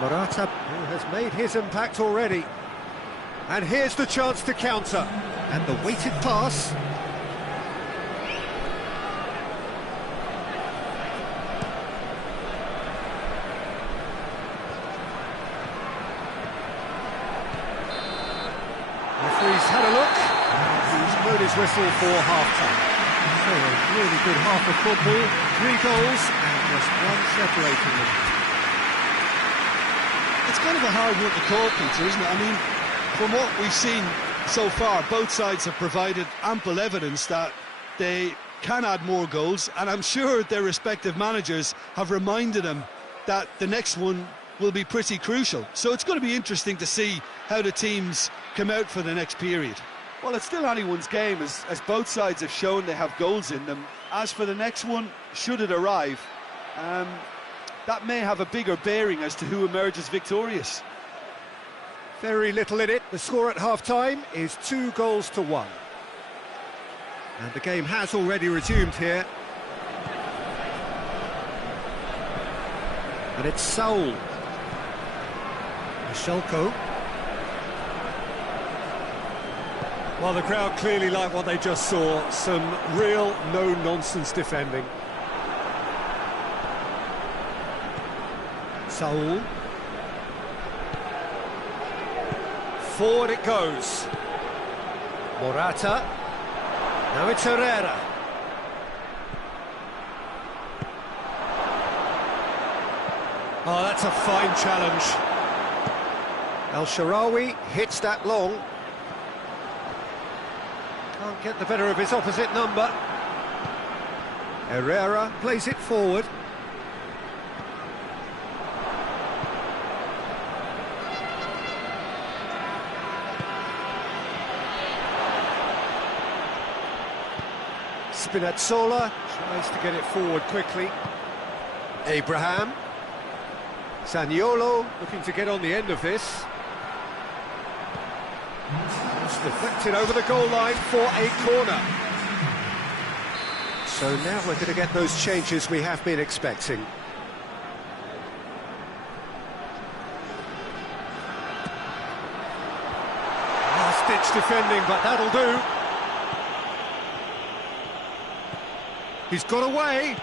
Morata, who has made his impact already. And here's the chance to counter. And the weighted pass. Referee's had a look. And he's blown his whistle for half-time. So a really good half of football. 3 goals and just one separating them. It's kind of a hard one to call, Peter, isn't it? I mean, from what we've seen so far, both sides have provided ample evidence that they can add more goals, and I'm sure their respective managers have reminded them that the next one will be pretty crucial. So it's going to be interesting to see how the teams come out for the next period. Well, it's still anyone's game, as both sides have shown they have goals in them. As for the next one, should it arrive, that may have a bigger bearing as to who emerges victorious. Very little in it. The score at half-time is 2-1. And the game has already resumed here. And it's Saul. Michelko. Well, the crowd clearly like what they just saw. Some real no-nonsense defending. Saul. Forward it goes. Morata. Now it's Herrera. Oh, that's a fine challenge. El Shaarawy hits that long. Can't get the better of his opposite number. Herrera plays it forward. Spinazzola tries to get it forward quickly. Abraham. Zaniolo looking to get on the end of this. It's deflected over the goal line for a corner. So now we're going to get those changes we have been expecting. Last-ditch defending, but that'll do. He's got away.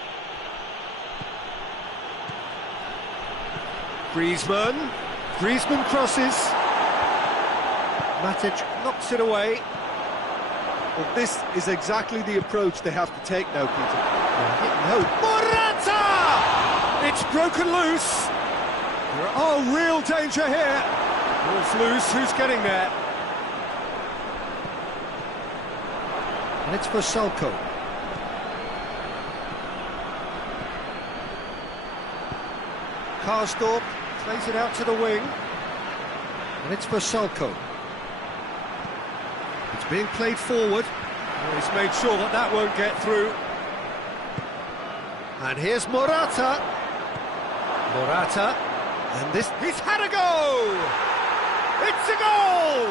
Griezmann crosses. Matic knocks it away. Well, this is exactly the approach they have to take now, Peter. No. Morata! It's broken loose. Oh, real danger here. Ball's loose. Who's getting there? And it's for Salko. Karsdorp plays it out to the wing. And it's for Salko. It's being played forward. Well, he's made sure that that won't get through. And here's Morata. Morata. And this... He's had a go! It's a goal!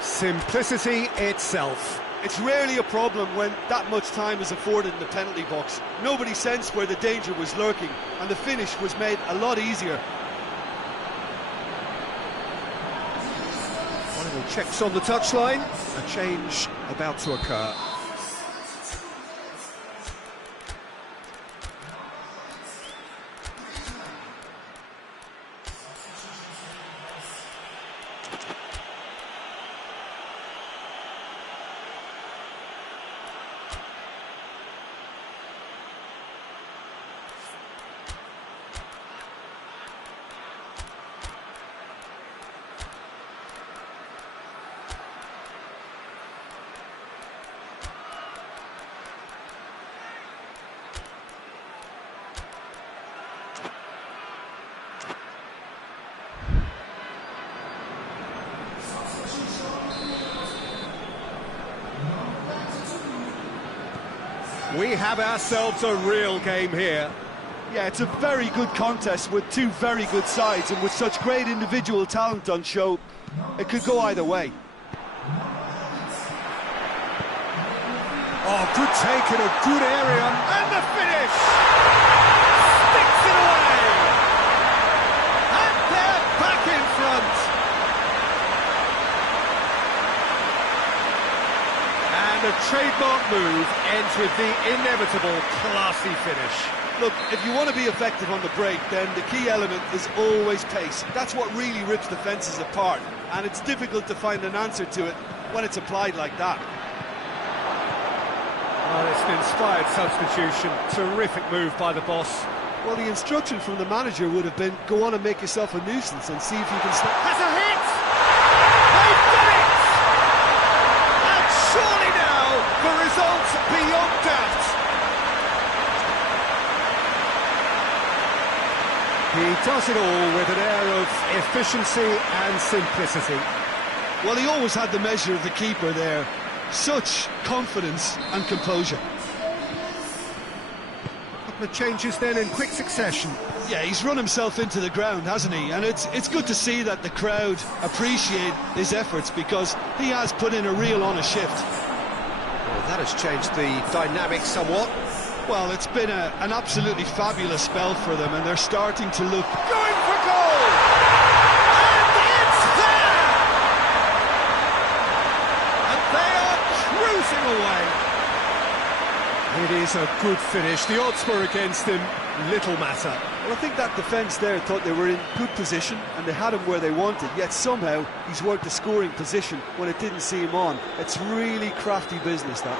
Simplicity itself. It's rarely a problem when that much time is afforded in the penalty box. Nobody sensed where the danger was lurking, and the finish was made a lot easier. Final checks on the touchline. A change about to occur. We have ourselves a real game here. Yeah, it's a very good contest with two very good sides, and with such great individual talent on show, it could go either way. Oh, good take in a good area, and the finish! Sticks it away! And they're back in front! And a trademark move ends with the inevitable classy finish. Look, if you want to be effective on the break, then the key element is always pace. That's what really rips defences apart, and it's difficult to find an answer to it when it's applied like that. Oh, it's an inspired substitution. Terrific move by the boss. Well, the instruction from the manager would have been, go on and make yourself a nuisance and see if you can stop. Has a hit! They've done it! And surely now, the result's beyond doubt. He does it all with an air of efficiency and simplicity. Well, he always had the measure of the keeper there. Such confidence and composure. A couple of changes then in quick succession. Yeah, he's run himself into the ground, hasn't he? And it's good to see that the crowd appreciate his efforts, because he has put in a real honest shift. Well, that has changed the dynamic somewhat. Well, it's been an absolutely fabulous spell for them, and they're starting to look... Going for goal! And it's there! And they are cruising away. It is a good finish. The odds were against him. Little matter. Well, I think that defence there thought they were in good position, and they had him where they wanted, yet somehow he's worked a scoring position when it didn't see him on. It's really crafty business, that.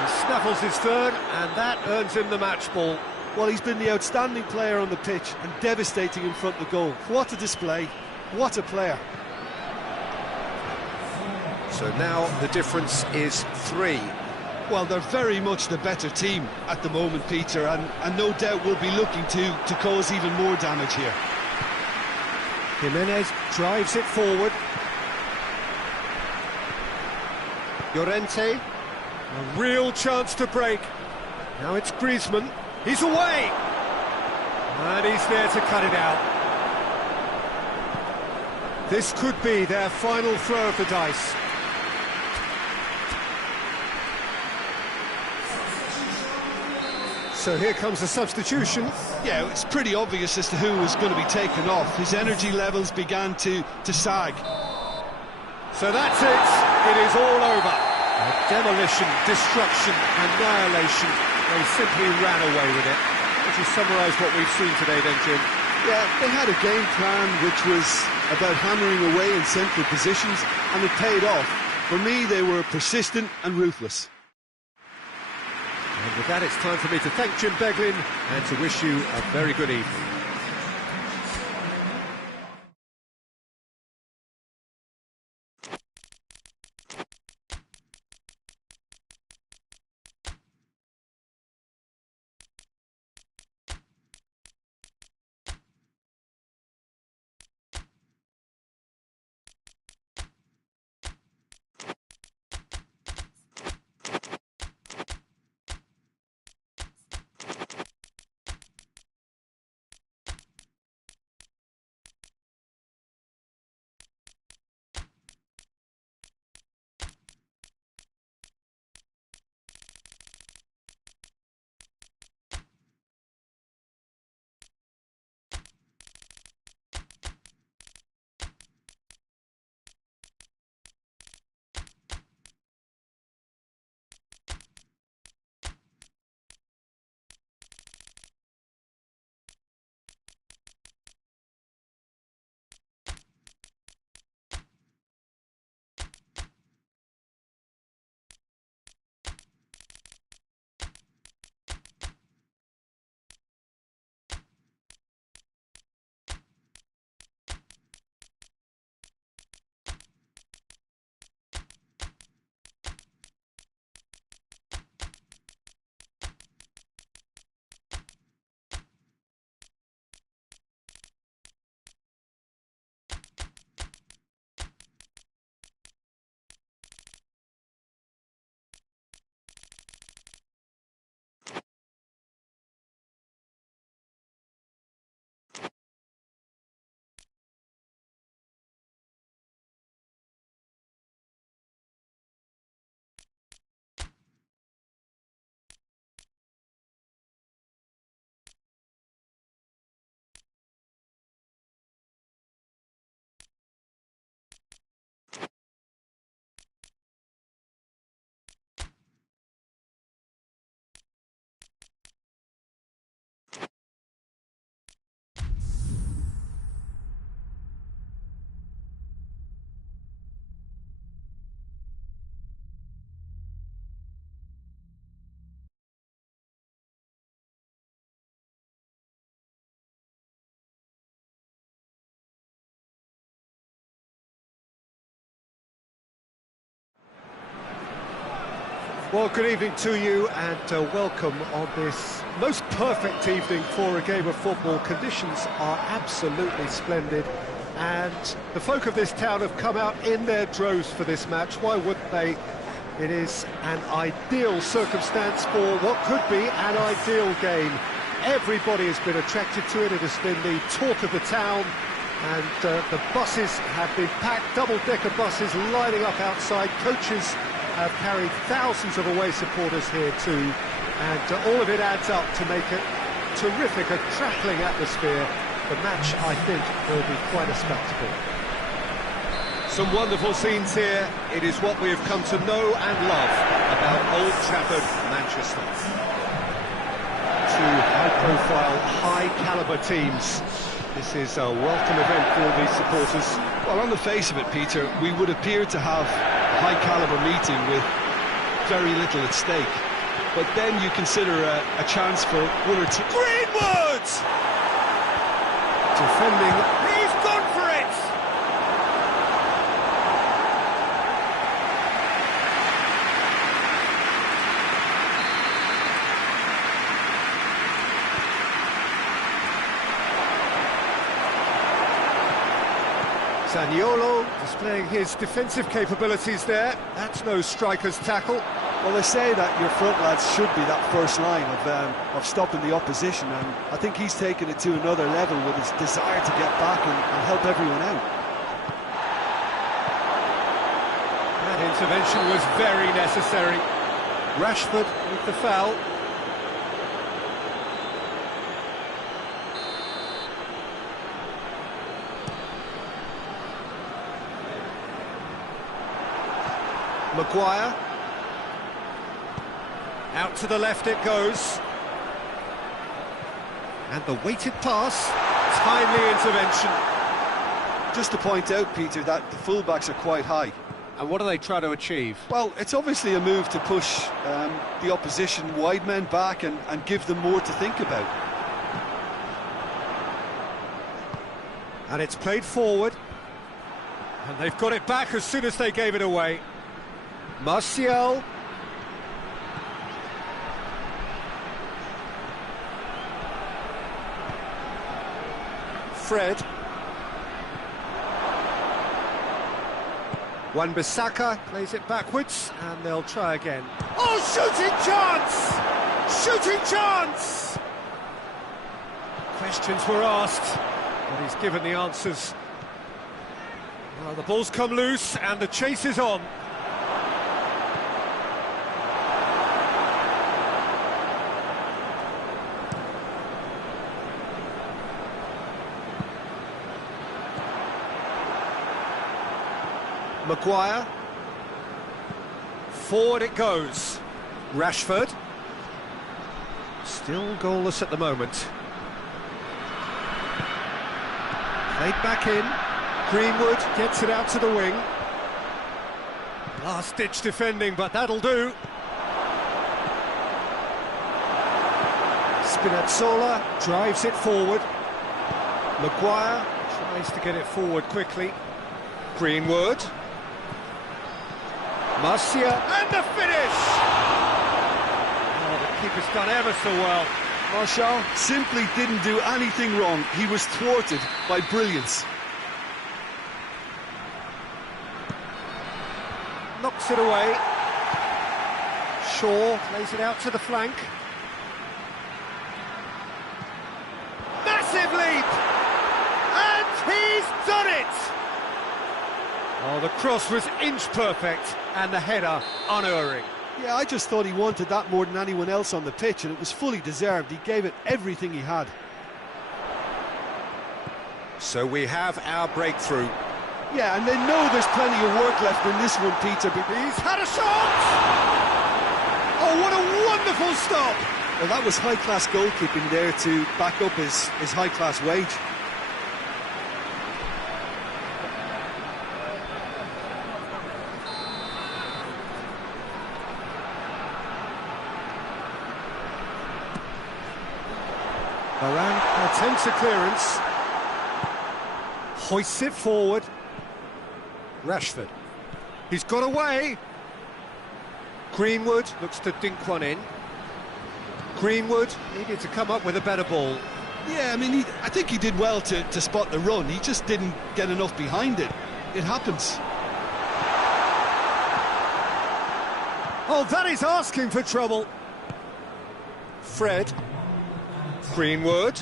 He snaffles his third, and that earns him the match ball. Well, he's been the outstanding player on the pitch and devastating in front of the goal. What a display, what a player. So now the difference is 3. Well, they're very much the better team at the moment, Peter, and no doubt will be looking to cause even more damage here. Jimenez drives it forward. Llorente, a real chance to break. Now it's Griezmann. He's away! And he's there to cut it out. This could be their final throw of the dice. So here comes the substitution. Yeah, it's pretty obvious as to who was going to be taken off. His energy levels began to sag. So that's it. It is all over. Demolition, destruction, annihilation. They simply ran away with it. Would you summarise what we've seen today then, Jim? Yeah, they had a game plan which was about hammering away in central positions, and it paid off. For me, they were persistent and ruthless. And with that, it's time for me to thank Jim Beglin and to wish you a very good evening. Well, good evening to you and welcome on this most perfect evening for a game of football. Conditions are absolutely splendid and the folk of this town have come out in their droves for this match. Why wouldn't they? It is an ideal circumstance for what could be an ideal game. Everybody has been attracted to it. It has been the talk of the town and the buses have been packed, double-decker buses lining up outside. Coaches have carried thousands of away supporters here too, and all of it adds up to make it terrific, a crackling atmosphere. The match, I think, will be quite a spectacle. Some wonderful scenes here. It is what we have come to know and love about Old Trafford, Manchester. Two high-profile, high-caliber teams. This is a welcome event for all these supporters. Well, on the face of it, Peter, we would appear to have a high-caliber meeting with very little at stake. But then you consider a chance for one or two... Greenwood! Defending. He's gone for it! Zaniolo displaying his defensive capabilities there. That's no striker's tackle. Well, they say that your front lads should be that first line of stopping the opposition, and I think he's taken it to another level with his desire to get back and help everyone out. That intervention was very necessary. Rashford with the foul. Maguire. Out to the left it goes. And the weighted pass. Timely intervention. Just to point out, Peter, that the fullbacks are quite high. And what do they try to achieve? Well, it's obviously a move to push the opposition wide men back and give them more to think about. And it's played forward. And they've got it back as soon as they gave it away. Martial. Fred. Wan-Bissaka plays it backwards, and they'll try again. Oh, shooting chance! Shooting chance! Questions were asked, but he's given the answers. Well, the ball's come loose, and the chase is on. Maguire. Forward it goes. Rashford. Still goalless at the moment. Played back in. Greenwood gets it out to the wing. Last-ditch defending, but that'll do. Spinazzola drives it forward. Maguire tries to get it forward quickly. Greenwood. Martial, and the finish! Oh, the keeper's done ever so well. Martial simply didn't do anything wrong. He was thwarted by brilliance. Knocks it away. Shaw plays it out to the flank. Massive leap! And he's done it! Oh, the cross was inch perfect, and the header unerring. Yeah, I just thought he wanted that more than anyone else on the pitch, and it was fully deserved. He gave it everything he had. So we have our breakthrough. Yeah, and they know there's plenty of work left in this one, Peter. But he's had a shot! Oh, what a wonderful stop! Well, that was high-class goalkeeping there to back up his high-class wage. Varane attempts a clearance. Hoists it forward. Rashford. He's got away. Greenwood looks to dink one in. Greenwood needed to come up with a better ball. Yeah, I mean, I think he did well to spot the run. He just didn't get enough behind it. It happens. Oh, that is asking for trouble. Fred. Greenwood.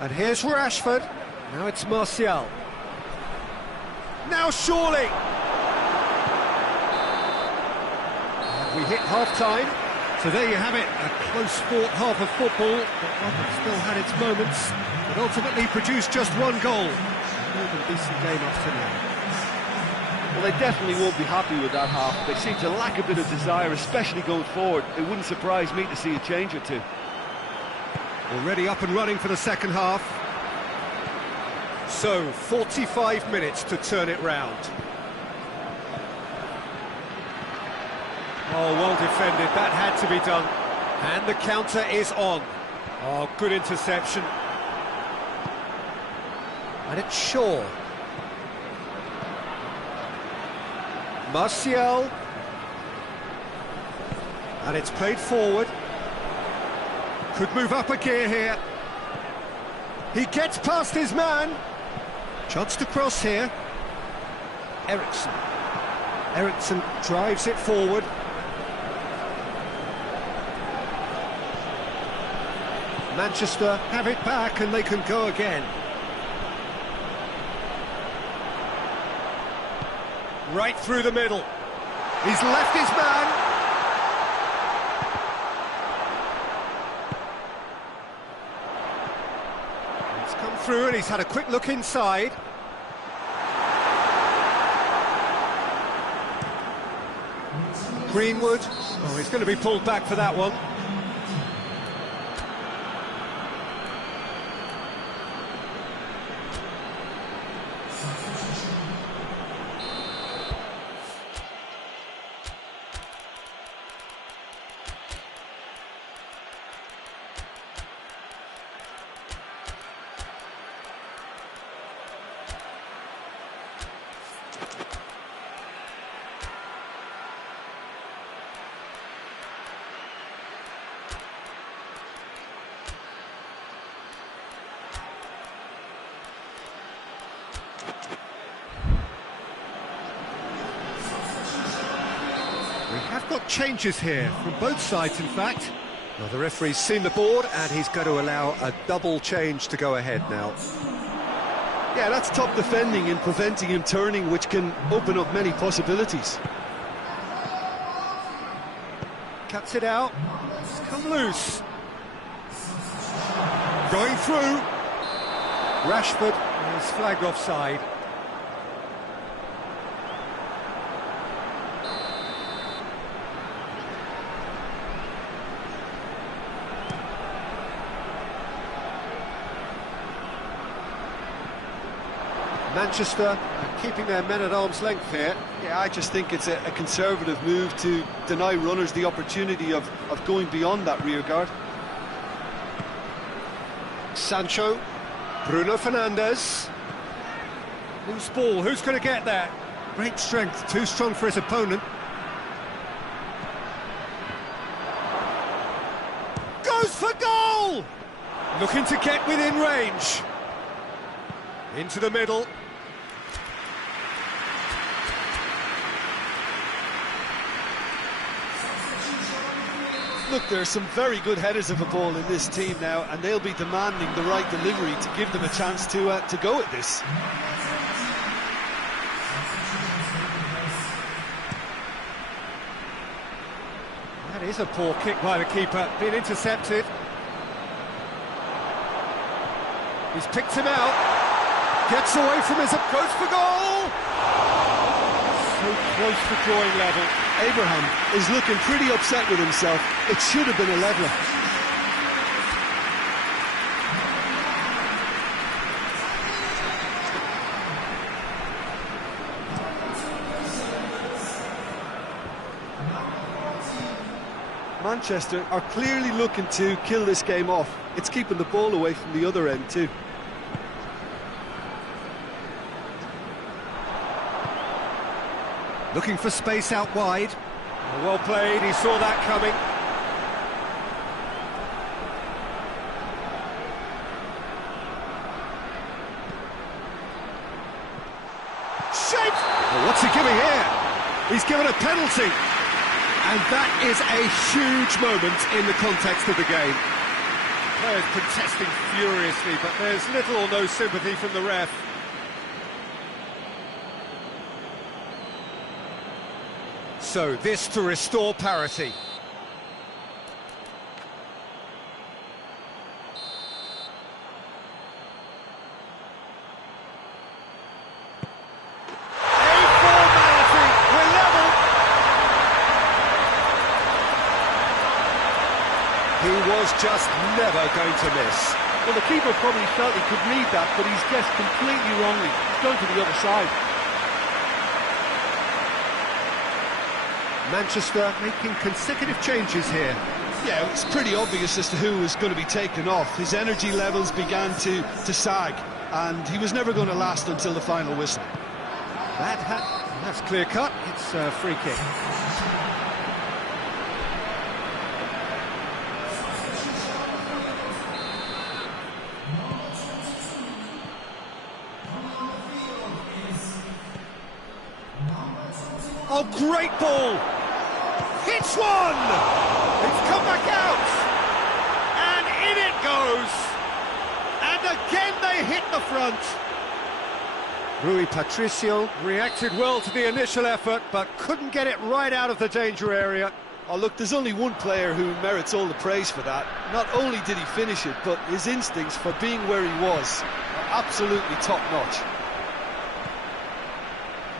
And here's Rashford. Now it's Martial. Now surely. And we hit half-time. So there you have it, a close-fought half of football, but one that still had its moments, but ultimately produced just one goal. More than a decent game up to now. Well, they definitely won't be happy with that half. They seem to lack a bit of desire, especially going forward. It wouldn't surprise me to see a change or two. Already up and running for the second half. So, 45 minutes to turn it round. Oh, well defended, that had to be done. And the counter is on. Oh, good interception. And it's Shaw. Martial. And it's played forward. Could move up a gear here. He gets past his man. Chance to cross here. Eriksson drives it forward. Manchester have it back and they can go again. Right through the middle. He's left his man. He's come through and he's had a quick look inside. Greenwood. Oh, he's going to be pulled back for that one. We have got changes here, from both sides in fact. Well, the referee's seen the board and he's going to allow a double change to go ahead now. Yeah, that's top defending and preventing him turning, which can open up many possibilities. Cuts it out, it's come loose. Going through. Rashford is flagged offside. Manchester keeping their men at arm's length here. Yeah, I just think it's a conservative move to deny runners the opportunity of going beyond that rear guard. Sancho, Bruno Fernandes. Loose ball, who's going to get there? Great strength, too strong for his opponent. Goes for goal! Looking to get within range. Into the middle. Look, there are some very good headers of a ball in this team now, and they'll be demanding the right delivery to give them a chance to go at this. That is a poor kick by the keeper, being intercepted. He's picked him out, gets away from his... goes for goal! So close to drawing level. Abraham is looking pretty upset with himself. It should have been a leveller. Manchester are clearly looking to kill this game off. It's keeping the ball away from the other end too. Looking for space out wide. Well played, he saw that coming. Shape! Well, what's he giving here? He's given a penalty. And that is a huge moment in the context of the game. Players protesting furiously, but there's little or no sympathy from the ref. So, this to restore parity. He was just never going to miss. Well, the keeper probably felt he could read that, but he's guessed completely wrongly. He's going to the other side. Manchester making consecutive changes here. Yeah, it's pretty obvious as to who was going to be taken off. His energy levels began to sag, and he was never going to last until the final whistle. That's clear cut. It's a free kick. Oh, great ball! Hits one! It's come back out! And in it goes! And again they hit the front! Rui Patricio reacted well to the initial effort, but couldn't get it right out of the danger area. Oh, look, there's only one player who merits all the praise for that. Not only did he finish it, but his instincts for being where he was are absolutely top-notch.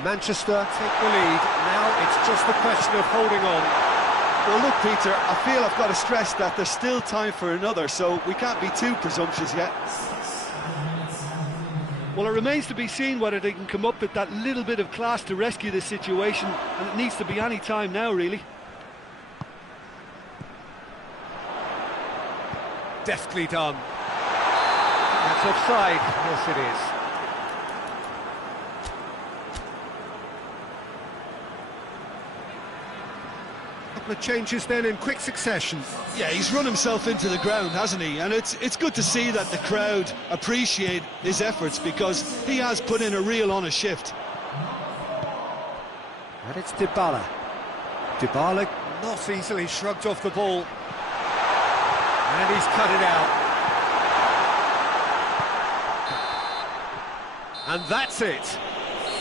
Manchester take the lead. Now it's just a question of holding on. Well, look, Peter, I feel I've got to stress that there's still time for another, so we can't be too presumptuous yet. Well, it remains to be seen whether they can come up with that little bit of class to rescue this situation, and it needs to be any time now, really. Deftly done. That's offside. Yes, it is. Couple of changes then in quick succession. Yeah, he's run himself into the ground, hasn't he? And it's good to see that the crowd appreciate his efforts, because he has put in a real honest shift. And it's Dybala. Dybala not easily shrugged off the ball. And he's cut it out. And that's it.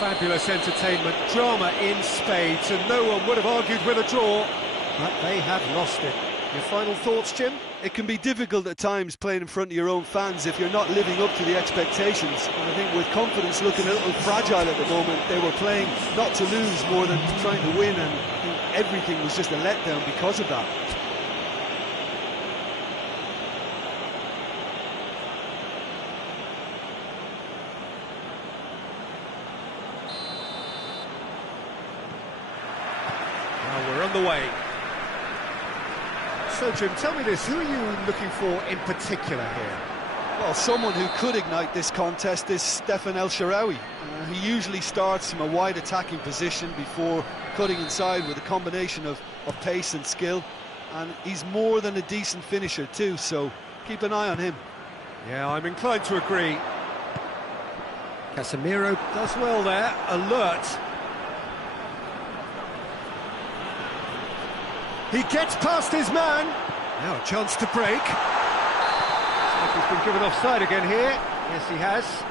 Fabulous entertainment, drama in spades, and no one would have argued with a draw, but they have lost it. Your final thoughts, Jim? It can be difficult at times playing in front of your own fans if you're not living up to the expectations. And I think with confidence looking a little fragile at the moment, they were playing not to lose more than trying to win, and I think everything was just a letdown because of that. We're on the way. So, Jim, tell me this, who are you looking for in particular here? Well, someone who could ignite this contest is Stefan El Shaarawy. He usually starts from a wide attacking position before cutting inside with a combination of pace and skill. And he's more than a decent finisher too, so keep an eye on him. Yeah, I'm inclined to agree. Casemiro does well there, alert. He gets past his man. Now a chance to break. Looks like he's been given offside again here. Yes, he has.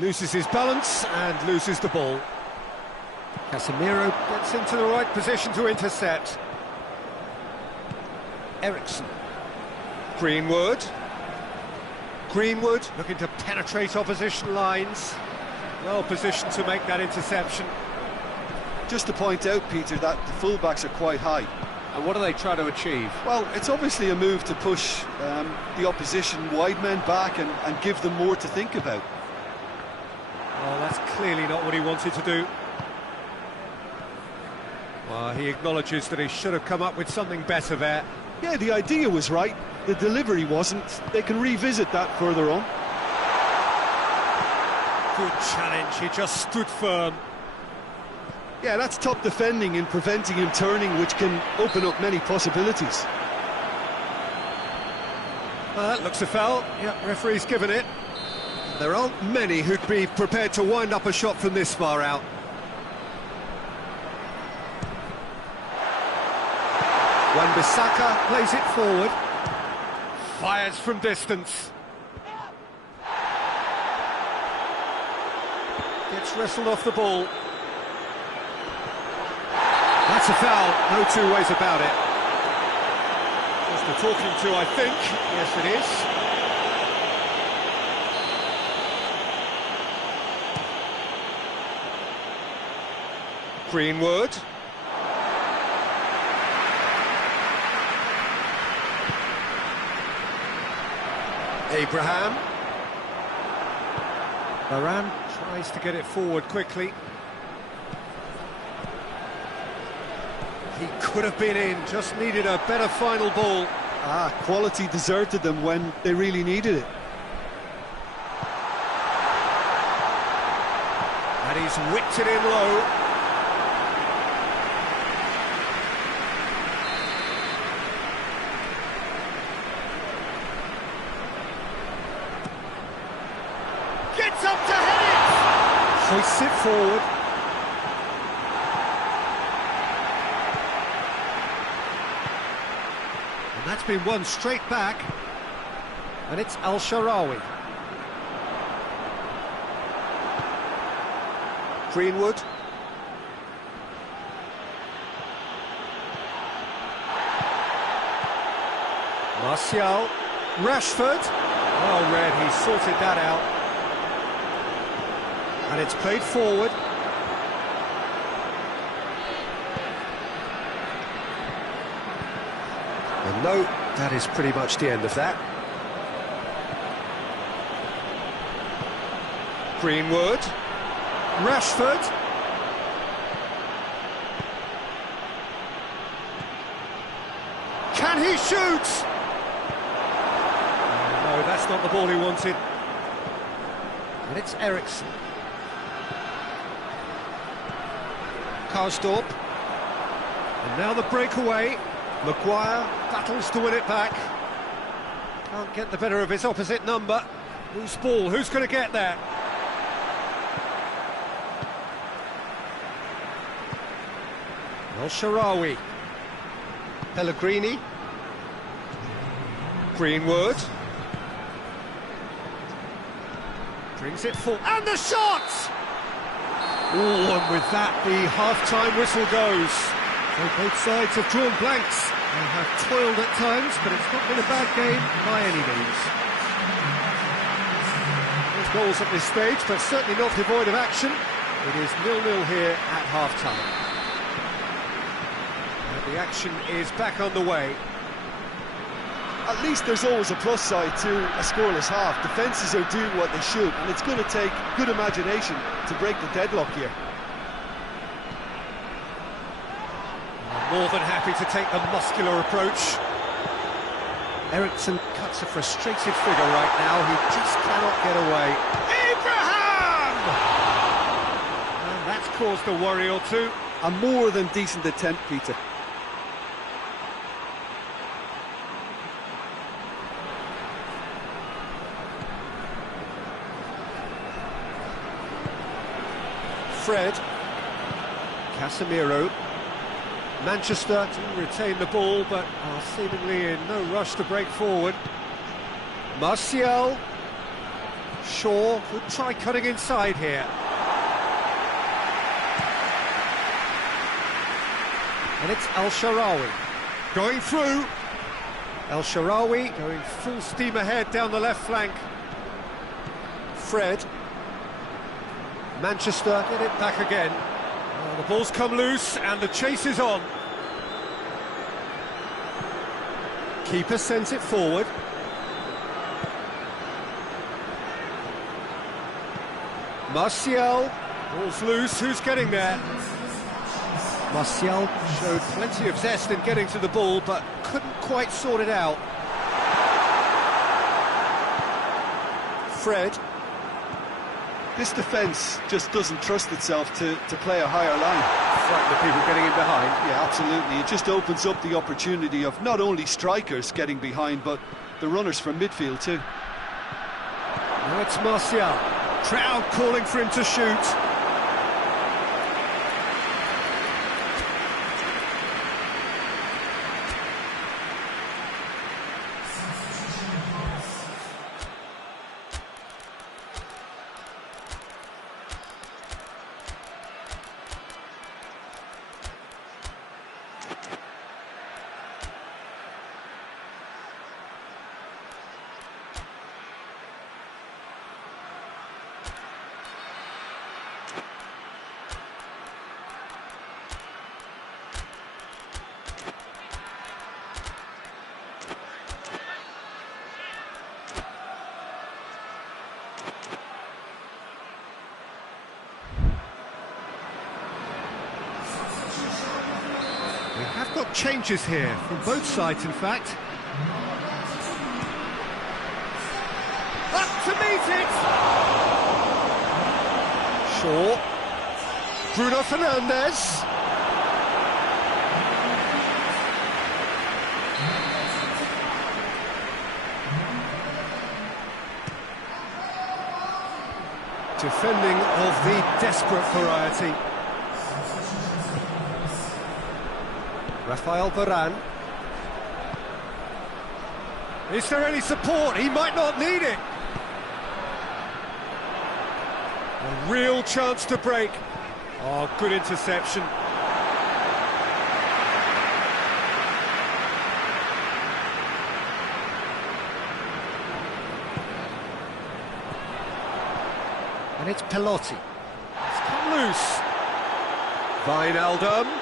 Loses his balance and loses the ball. Casemiro gets into the right position to intercept. Ericsson. Greenwood looking to penetrate opposition lines. Well positioned to make that interception. Just to point out, Peter, that the fullbacks are quite high. And what do they try to achieve? Well, it's obviously a move to push the opposition wide men back and give them more to think about. Well, that's clearly not what he wanted to do. He acknowledges that he should have come up with something better there. Yeah, the idea was right, the delivery wasn't. They can revisit that further on. Good challenge, he just stood firm. Yeah, that's top defending in preventing him turning, which can open up many possibilities. That looks a foul. Yeah, referee's given it. There aren't many who'd be prepared to wind up a shot from this far out. Wan-Bissaka plays it forward. Fires from distance. Gets wrestled off the ball. That's a foul, no two ways about it. Just a talking to, I think. Yes, it is. Greenwood. Abraham. Varane tries to get it forward quickly. He could have been in, just needed a better final ball. Quality deserted them when they really needed it. And he's whipped it in low. Gets up to head it! Hoists it forward. And that's been won straight back. And it's Al-Sharawi. Greenwood. Martial. Rashford. Well read, he sorted that out. And it's played forward. And no, that is pretty much the end of that. Greenwood. Rashford. Can he shoot? No, that's not the ball he wanted. And it's Eriksen. Karsdorp. And now the breakaway. Maguire battles to win it back. Can't get the better of his opposite number. Whose ball? Who's going to get there? Al-Sharawi. Pellegrini. Greenwood. Brings it full. And the shot! Oh, and with that, the half-time whistle goes. So both sides have drawn blanks. They have toiled at times, but it's not been a bad game by any means. There's goals at this stage, but certainly not devoid of action. It is 0-0 here at half-time. And the action is back on the way. At least there's always a plus side to a scoreless half. Defences are doing what they should, and it's going to take good imagination to break the deadlock here. More than happy to take the muscular approach. Eriksen cuts a frustrated figure right now. He just cannot get away. Abraham! And that's caused a worry or two. A more than decent attempt, Peter. Fred. Casemiro. Manchester to retain the ball, but are seemingly in no rush to break forward. Martial. Shaw could try cutting inside here. And it's Al-Sharawi. Going through. Al-Sharawi going full steam ahead down the left flank. Fred. Manchester get it back again. The ball's come loose and the chase is on. Keeper sends it forward. Martial. Ball's loose, who's getting there? Martial showed plenty of zest in getting to the ball, but couldn't quite sort it out. Fred. This defence just doesn't trust itself to play a higher line. Frightened of people getting in behind. Yeah, absolutely. It just opens up the opportunity of not only strikers getting behind, but the runners from midfield too. Now it's Martial. Crowd calling for him to shoot. We have got changes here, from both sides in fact. Up to meet it! Shaw. Bruno Fernandes. Defending of the desperate variety. Rafael Varane. Is there any support? He might not need it. A real chance to break. Oh, good interception. And it's Pelotti. It's come loose. Wijnaldum.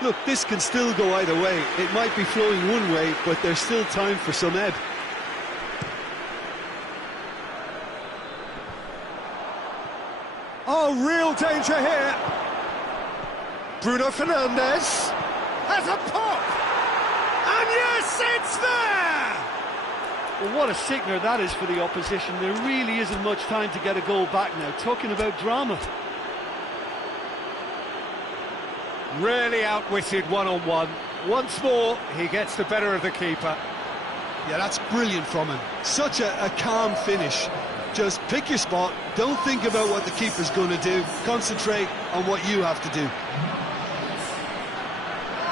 Look, this can still go either way. It might be flowing one way, but there's still time for some ebb. Oh, real danger here. Bruno Fernandes has a pop. And yes, it's there! Well, what a sickener that is for the opposition. There really isn't much time to get a goal back now. Talking about drama. Really outwitted one-on-one. Once more, he gets the better of the keeper. Yeah, that's brilliant from him. Such a calm finish. Just pick your spot, don't think about what the keeper's going to do, concentrate on what you have to do.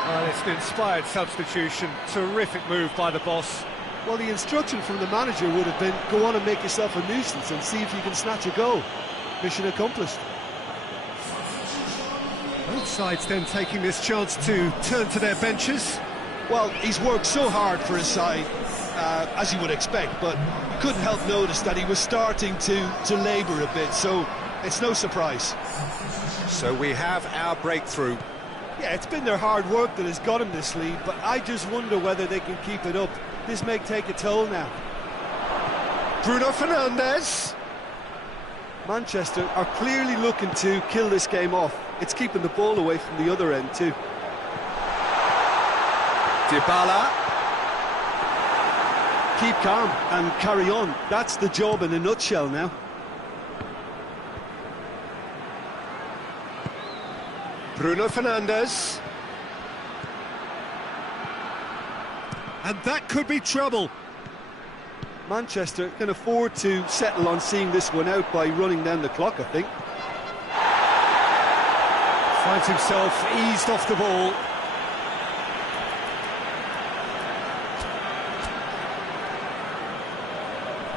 Well, it's an inspired substitution. Terrific move by the boss. Well, the instruction from the manager would have been, go on and make yourself a nuisance and see if you can snatch a goal. Mission accomplished. Both sides then taking this chance to turn to their benches. Well, he's worked so hard for his side, as you would expect, but you couldn't help notice that he was starting to labour a bit, so it's no surprise. So we have our breakthrough. Yeah, it's been their hard work that has got him this lead, but I just wonder whether they can keep it up. This may take a toll now. Bruno Fernandes. Manchester are clearly looking to kill this game off. It's keeping the ball away from the other end too. Dybala. Keep calm and carry on. That's the job in a nutshell now. Bruno Fernandes. And that could be trouble. Manchester can afford to settle on seeing this one out by running down the clock, I think. Finds himself eased off the ball.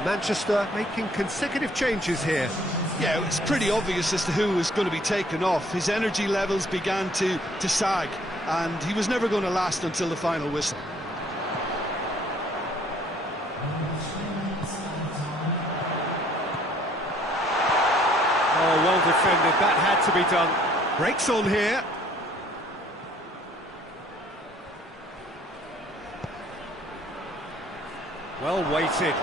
Manchester making consecutive changes here. Yeah, it was pretty obvious as to who was going to be taken off. His energy levels began to sag, and he was never going to last until the final whistle. Oh, well defended. That had to be done. Breaks on here. Well weighted.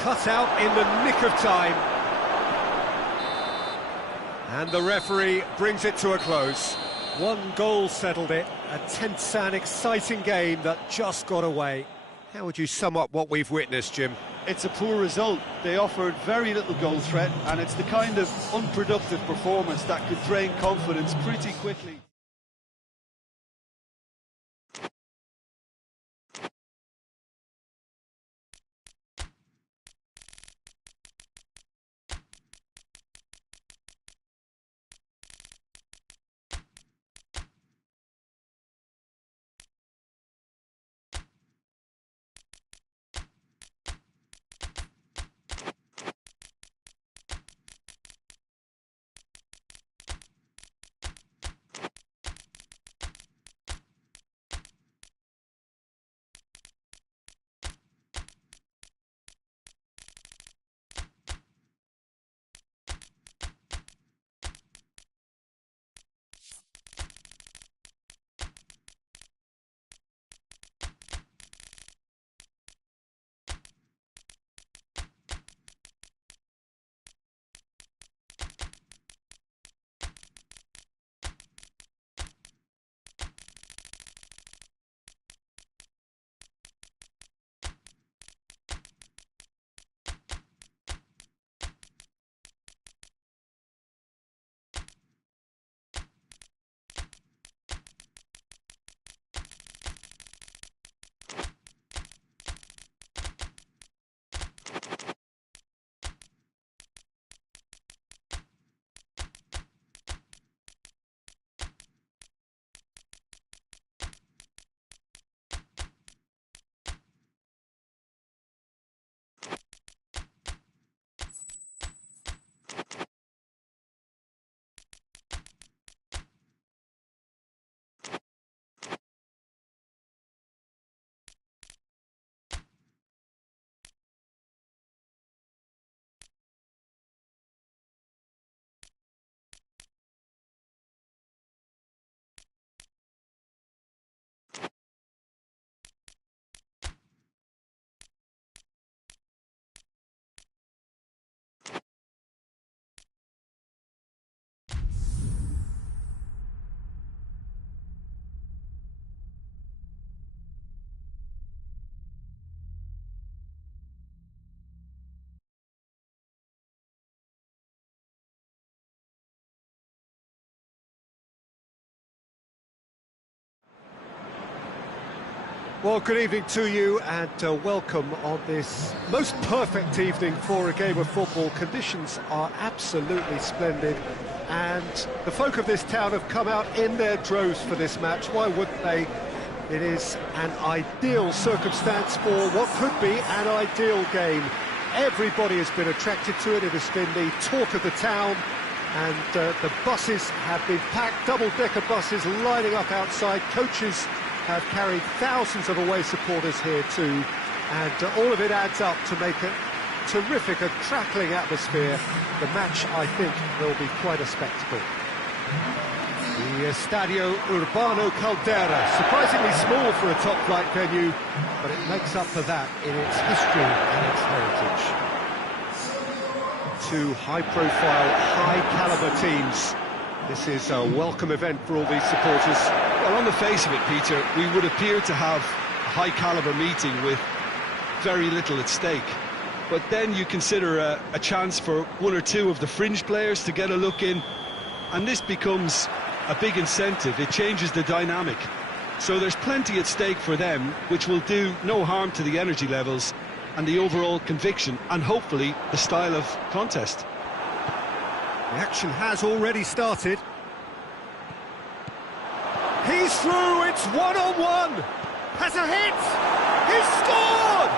Cut out in the nick of time. And the referee brings it to a close. One goal settled it, a tense and exciting game that just got away. How would you sum up what we've witnessed, Jim? It's a poor result. They offered very little goal threat, and it's the kind of unproductive performance that could drain confidence pretty quickly. Well, good evening to you and welcome on this most perfect evening for a game of football. Conditions are absolutely splendid and the folk of this town have come out in their droves for this match. Why wouldn't they? It is an ideal circumstance for what could be an ideal game. Everybody has been attracted to it. It has been the talk of the town and the buses have been packed, double-decker buses lining up outside. Coaches have carried thousands of away supporters here too, and all of it adds up to make a terrific, a crackling atmosphere. The match, I think, will be quite a spectacle. The Estadio Urbano Caldera, surprisingly small for a top-flight venue, but it makes up for that in its history and its heritage. Two high-profile, high-caliber teams. This is a welcome event for all these supporters. Well, on the face of it, Peter, we would appear to have a high-caliber meeting with very little at stake. But then you consider a chance for one or two of the fringe players to get a look in, and this becomes a big incentive. It changes the dynamic. So there's plenty at stake for them, which will do no harm to the energy levels and the overall conviction, and hopefully the style of contest. The action has already started. He's through, it's one-on-one. Has a hit! He's scored!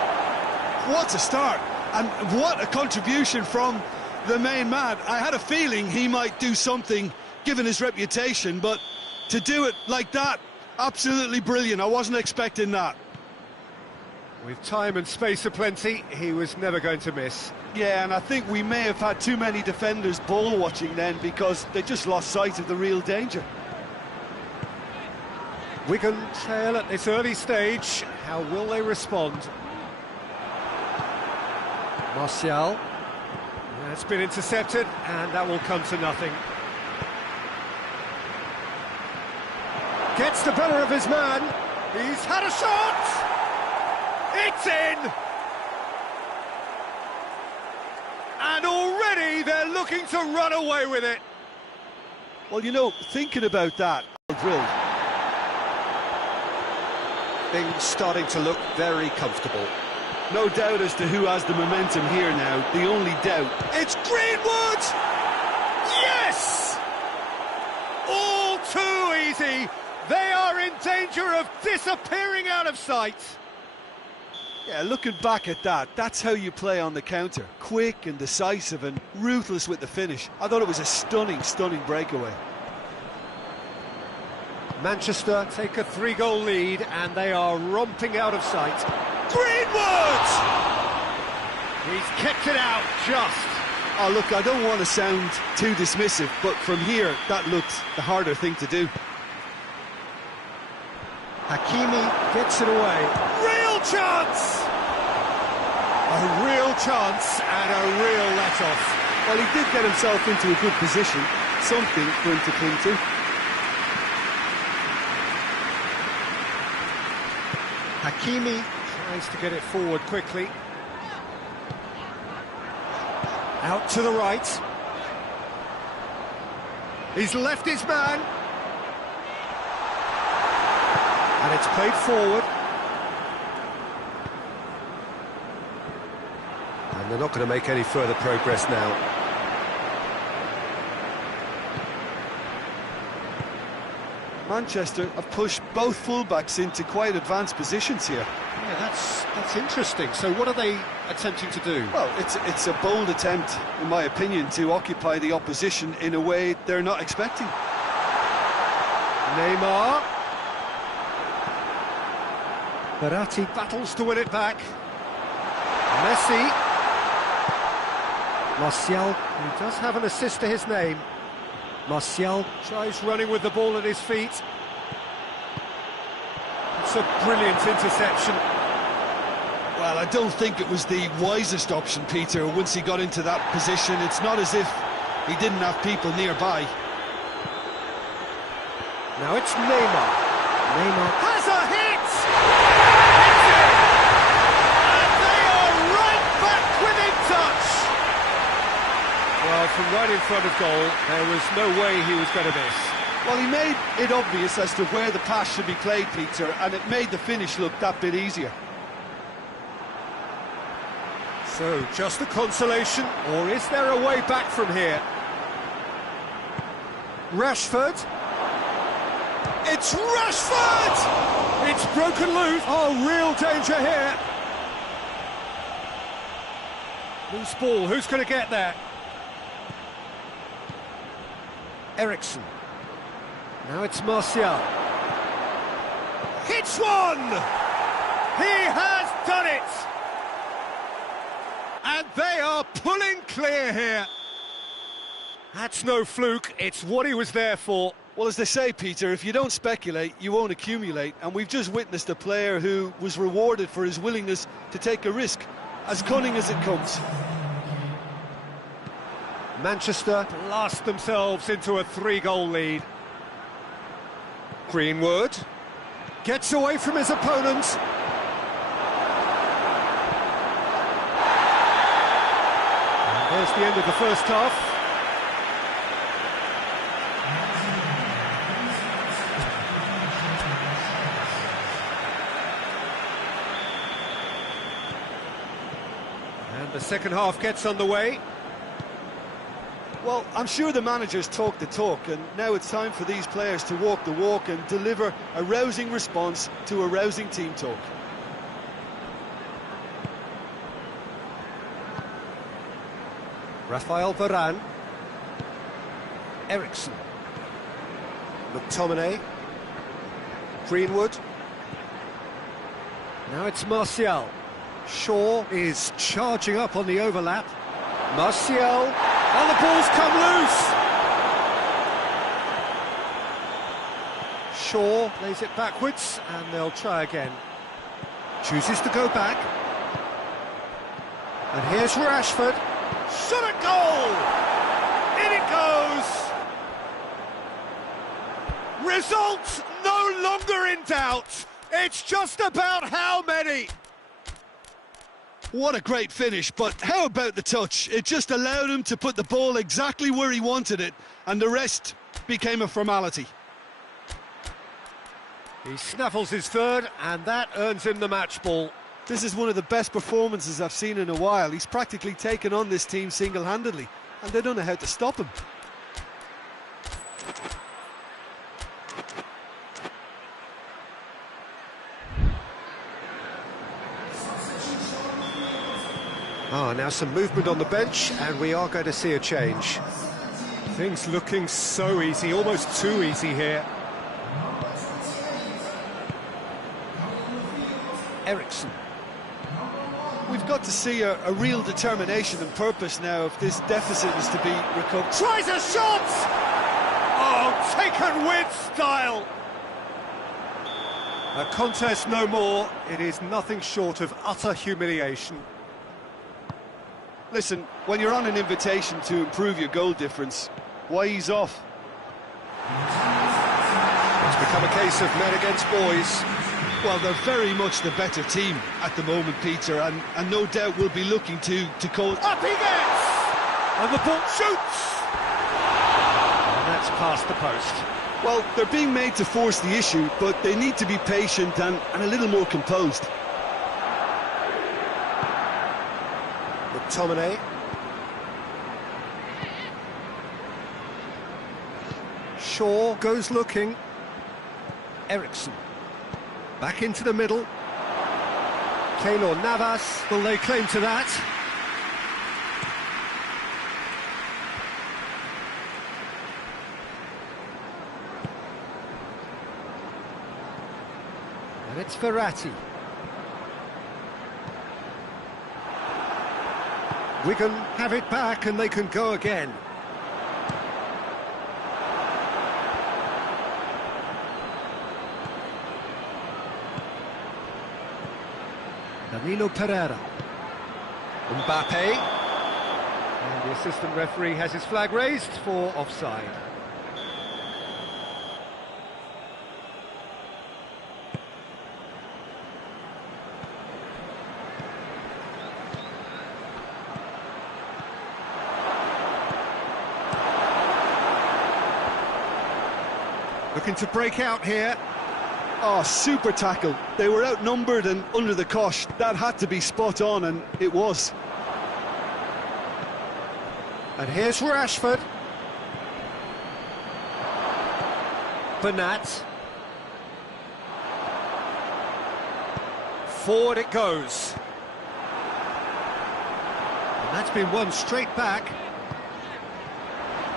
What a start, and what a contribution from the main man. I had a feeling he might do something, given his reputation, but to do it like that, absolutely brilliant. I wasn't expecting that. With time and space aplenty, he was never going to miss. Yeah, and I think we may have had too many defenders ball watching then, because they just lost sight of the real danger. Wigan trail at this early stage. How will they respond? Martial. It's been intercepted, and that will come to nothing. Gets the better of his man. He's had a shot! It's in! And already they're looking to run away with it. Well, you know, thinking about that, drilled. Things starting to look very comfortable. No doubt as to who has the momentum here now. The only doubt. It's Greenwood! Yes! All too easy. They are in danger of disappearing out of sight. Yeah, looking back at that, that's how you play on the counter. Quick and decisive and ruthless with the finish. I thought it was a stunning, stunning breakaway. Manchester take a 3-goal lead and they are romping out of sight. Greenwood! He's kept it out just. Oh, look, I don't want to sound too dismissive, but from here, that looked the harder thing to do. Hakimi gets it away. Real chance! A real chance and a real let-off. Well, he did get himself into a good position. Something for him to cling to. Hakimi tries to get it forward quickly. Out to the right. He's left his man. And it's played forward. And they're not going to make any further progress now. Manchester have pushed both fullbacks into quite advanced positions here. Yeah, that's interesting. So what are they attempting to do? Well, it's a bold attempt, in my opinion, to occupy the opposition in a way they're not expecting. Neymar. Verratti battles to win it back. Messi. Martial, who does have an assist to his name. Martial tries running with the ball at his feet. It's a brilliant interception. Well, I don't think it was the wisest option, Peter, once he got into that position. It's not as if he didn't have people nearby. Now it's Neymar. Neymar has a hit! It's in! And they are right back within touch! Well, from right in front of goal, there was no way he was going to miss. Well, he made it obvious as to where the pass should be played, Peter, and it made the finish look that bit easier. So, just a consolation, or is there a way back from here? Rashford. It's Rashford! It's broken loose. Oh, real danger here. Loose ball, who's going to get there? Ericsson. Now it's Martial. Hits one! He has done it! And they are pulling clear here. That's no fluke, it's what he was there for. Well, as they say, Peter, if you don't speculate, you won't accumulate. And we've just witnessed a player who was rewarded for his willingness to take a risk, as cunning as it comes. Manchester blast themselves into a 3-goal lead. Greenwood gets away from his opponent. And there's the end of the first half. And the second half gets underway. Well, I'm sure the managers talk the talk, and now it's time for these players to walk the walk and deliver a rousing response to a rousing team talk. Rafael Varane. Ericsson. McTominay. Greenwood. Now it's Martial. Shaw is charging up on the overlap. Martial, and the ball's come loose. Shaw plays it backwards, and they'll try again. Chooses to go back. And here's Rashford. Shot at goal! In it goes! Result, no no longer in doubt. It's just about how many. What a great finish, but how about the touch? It just allowed him to put the ball exactly where he wanted it, and the rest became a formality. He snaffles his third, and that earns him the match ball. This is one of the best performances I've seen in a while. He's practically taken on this team single-handedly, and they don't know how to stop him. Now some movement on the bench, and we are going to see a change. Things looking so easy, almost too easy here. Eriksson. We've got to see a real determination and purpose now if this deficit is to be recovered. Tries a shot! Oh, taken with style! A contest no more. It is nothing short of utter humiliation. Listen, when you're on an invitation to improve your goal difference, why ease off? It's become a case of men against boys. Well, they're very much the better team at the moment, Peter, and no doubt will be looking to call... Up he gets! And the ball shoots! And that's past the post. Well, they're being made to force the issue, but they need to be patient and a little more composed. McTominay. Shaw goes looking. Eriksson. Back into the middle. Keylor Navas, will they claim to that? And it's Verratti. Wigan have it back and they can go again. Danilo Pereira. Mbappe. And the assistant referee has his flag raised for offside. Looking to break out here. Oh, super tackle. They were outnumbered and under the cosh. That had to be spot on, and it was. And here's Rashford. Bernat. Forward it goes. And that's been won straight back.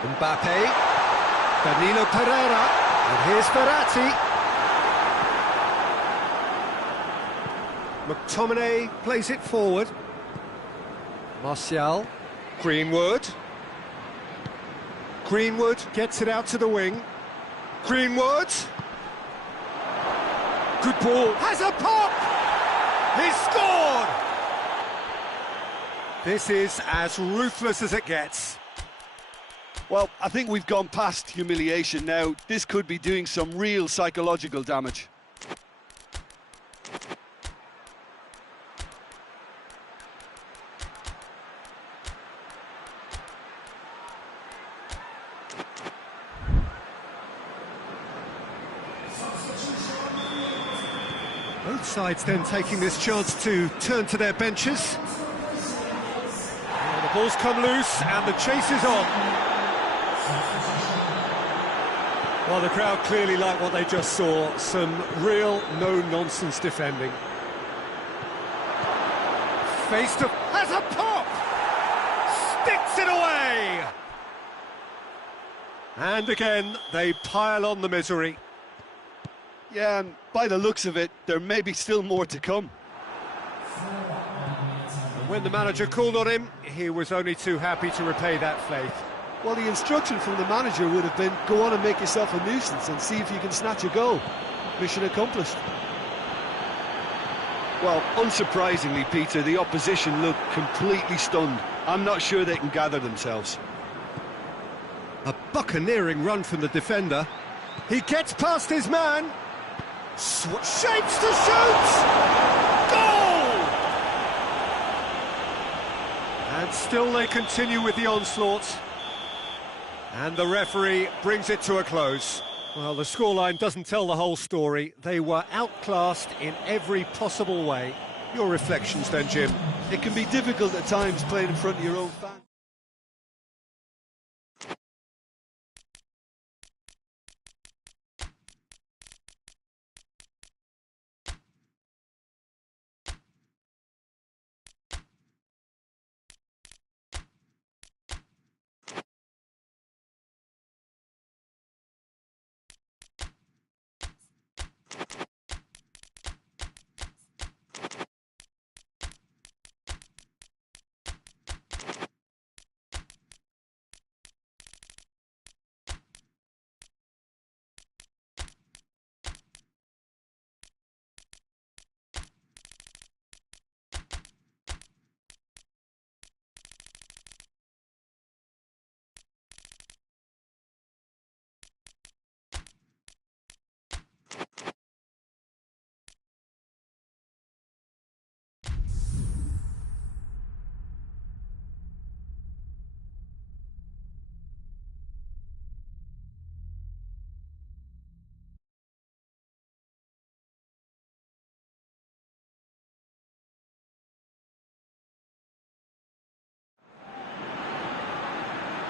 Mbappe. Danilo Pereira. And here's Verratti. McTominay plays it forward. Martial. Greenwood. Greenwood gets it out to the wing. Greenwood. Good ball. Has a pop! He's scored! This is as ruthless as it gets. Well, I think we've gone past humiliation now. This could be doing some real psychological damage. Both sides then taking this chance to turn to their benches. And the ball's come loose and the chase is on. Well, the crowd clearly like what they just saw. Some real no-nonsense defending. Face to... has a pop! Sticks it away! And again, they pile on the misery. Yeah, and by the looks of it, there may be still more to come. And when the manager called on him, he was only too happy to repay that faith. Well, the instruction from the manager would have been, go on and make yourself a nuisance and see if you can snatch a goal. Mission accomplished. Well, unsurprisingly, Peter, the opposition look completely stunned. I'm not sure they can gather themselves. A buccaneering run from the defender. He gets past his man. Shapes to shoot! Goal! And still they continue with the onslaught. And the referee brings it to a close. Well, the scoreline doesn't tell the whole story. They were outclassed in every possible way. Your reflections then, Jim? It can be difficult at times playing in front of your own fans.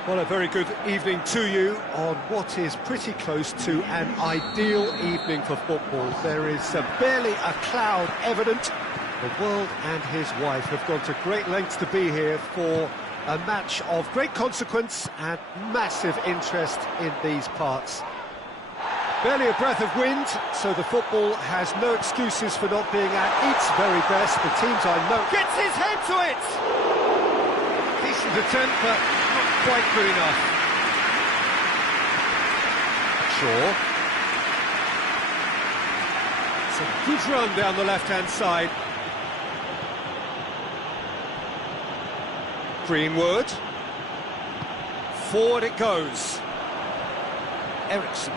Well, a very good evening to you on what is pretty close to an ideal evening for football. There is barely a cloud evident. The world and his wife have gone to great lengths to be here for a match of great consequence and massive interest in these parts. Barely a breath of wind, so the football has no excuses for not being at its very best. The teams I know... Gets his head to it! Decent attempt, but not quite good enough. Shaw. It's a good run down the left-hand side. Greenwood. Forward it goes. Ericsson.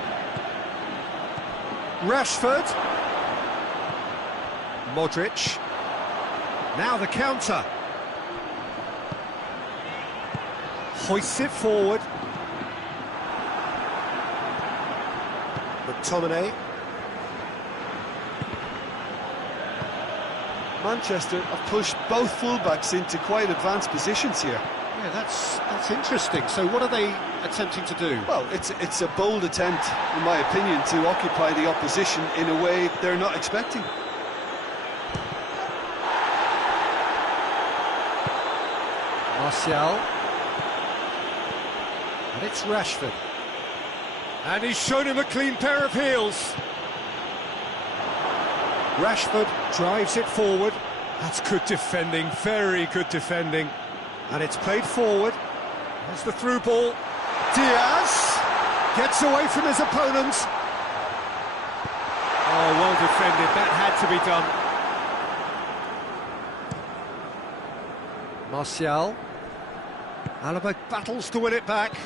Rashford. Modric. Now the counter. Hoists it forward. McTominay. Manchester have pushed both fullbacks into quite advanced positions here. Yeah, that's interesting. So what are they attempting to do? Well, it's a bold attempt, in my opinion, to occupy the opposition in a way they're not expecting. Martial. And it's Rashford. And he's shown him a clean pair of heels. Rashford drives it forward. That's good defending, very good defending. And it's played forward. There's the through ball. Diaz gets away from his opponent. Oh, well defended, that had to be done. Martial. Alaba battles to win it back.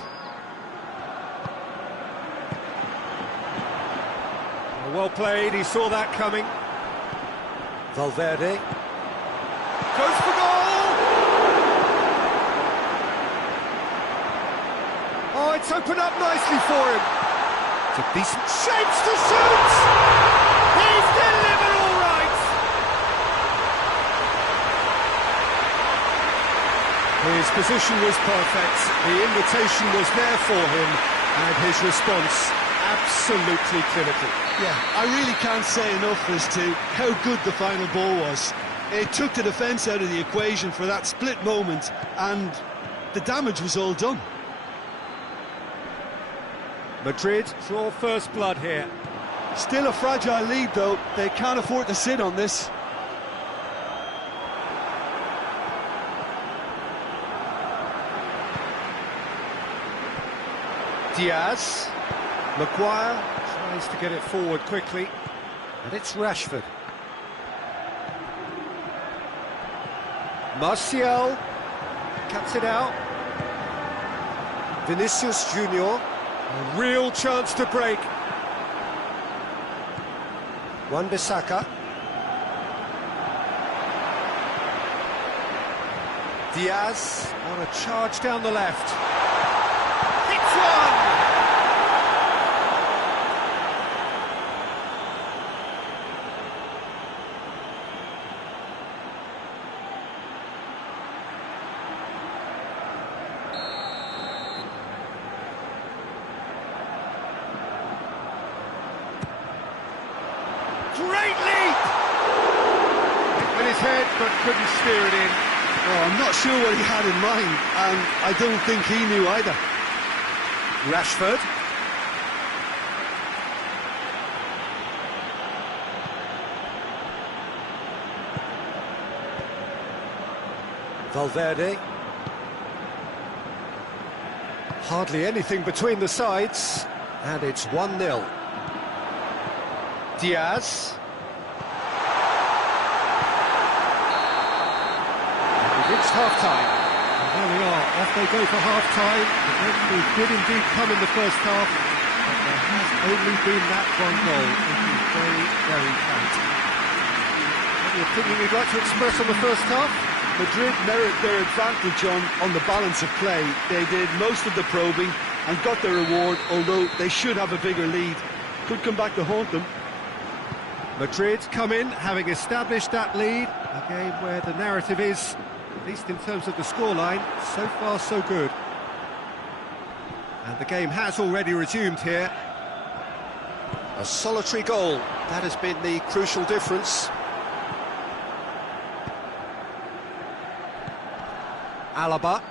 Oh, well played, he saw that coming. Valverde. Goes for goal! Oh, it's opened up nicely for him. It's a decent shapes to shoot! He's delivered all right! His position was perfect, the invitation was there for him, and his response absolutely clinical. Yeah, I really can't say enough as to how good the final ball was. It took the defence out of the equation for that split moment, and the damage was all done. Madrid draw first blood here. Still a fragile lead, though. They can't afford to sit on this. Diaz. Maguire tries to get it forward quickly. And it's Rashford. Martial cuts it out. Vinicius Junior. A real chance to break. Wan-Bissaka. Diaz on a charge down the left. Hits one! Great leap! With his head, but couldn't steer it in. Oh, I'm not sure what he had in mind, and I don't think he knew either. Rashford. Valverde. Hardly anything between the sides, and it's 1-0. Diaz. We've reached half-time. And there we are, off they go for half-time. The referee did indeed come in the first half, but there has only been that one goal. It is very, very tight. Any opinion you'd like to express on the first half? Madrid merit their advantage on the balance of play. They did most of the probing and got their reward, although they should have a bigger lead. Could come back to haunt them. Madrid come in, having established that lead. A game where the narrative is, at least in terms of the scoreline, so far so good. And the game has already resumed here. A solitary goal, that has been the crucial difference. Alaba.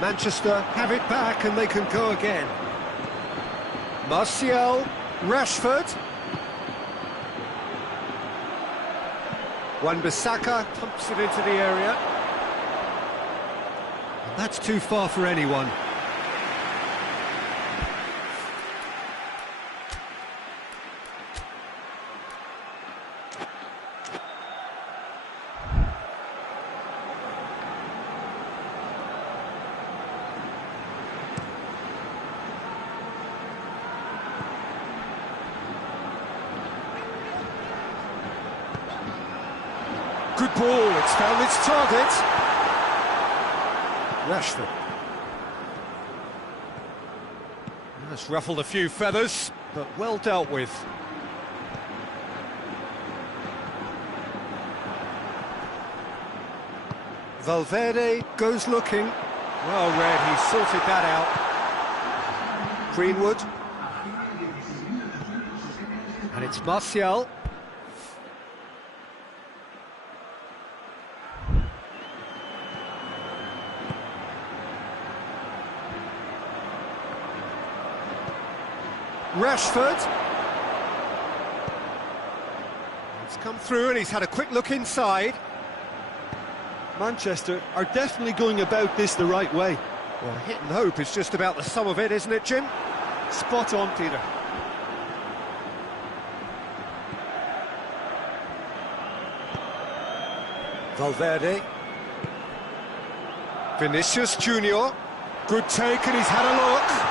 Manchester have it back and they can go again. Martial, Rashford. Wan-Bissaka pumps it into the area. And that's too far for anyone. Good ball, it's found its target. Rashford. That's ruffled a few feathers, but well dealt with. Valverde goes looking. Well read, he sorted that out. Greenwood. And it's Martial. Rashford. It's come through and he's had a quick look inside. Manchester are definitely going about this the right way. Well, hit and hope is just about the sum of it, isn't it, Jim? Spot on, Peter. Valverde. Vinicius Junior. Good take and he's had a look.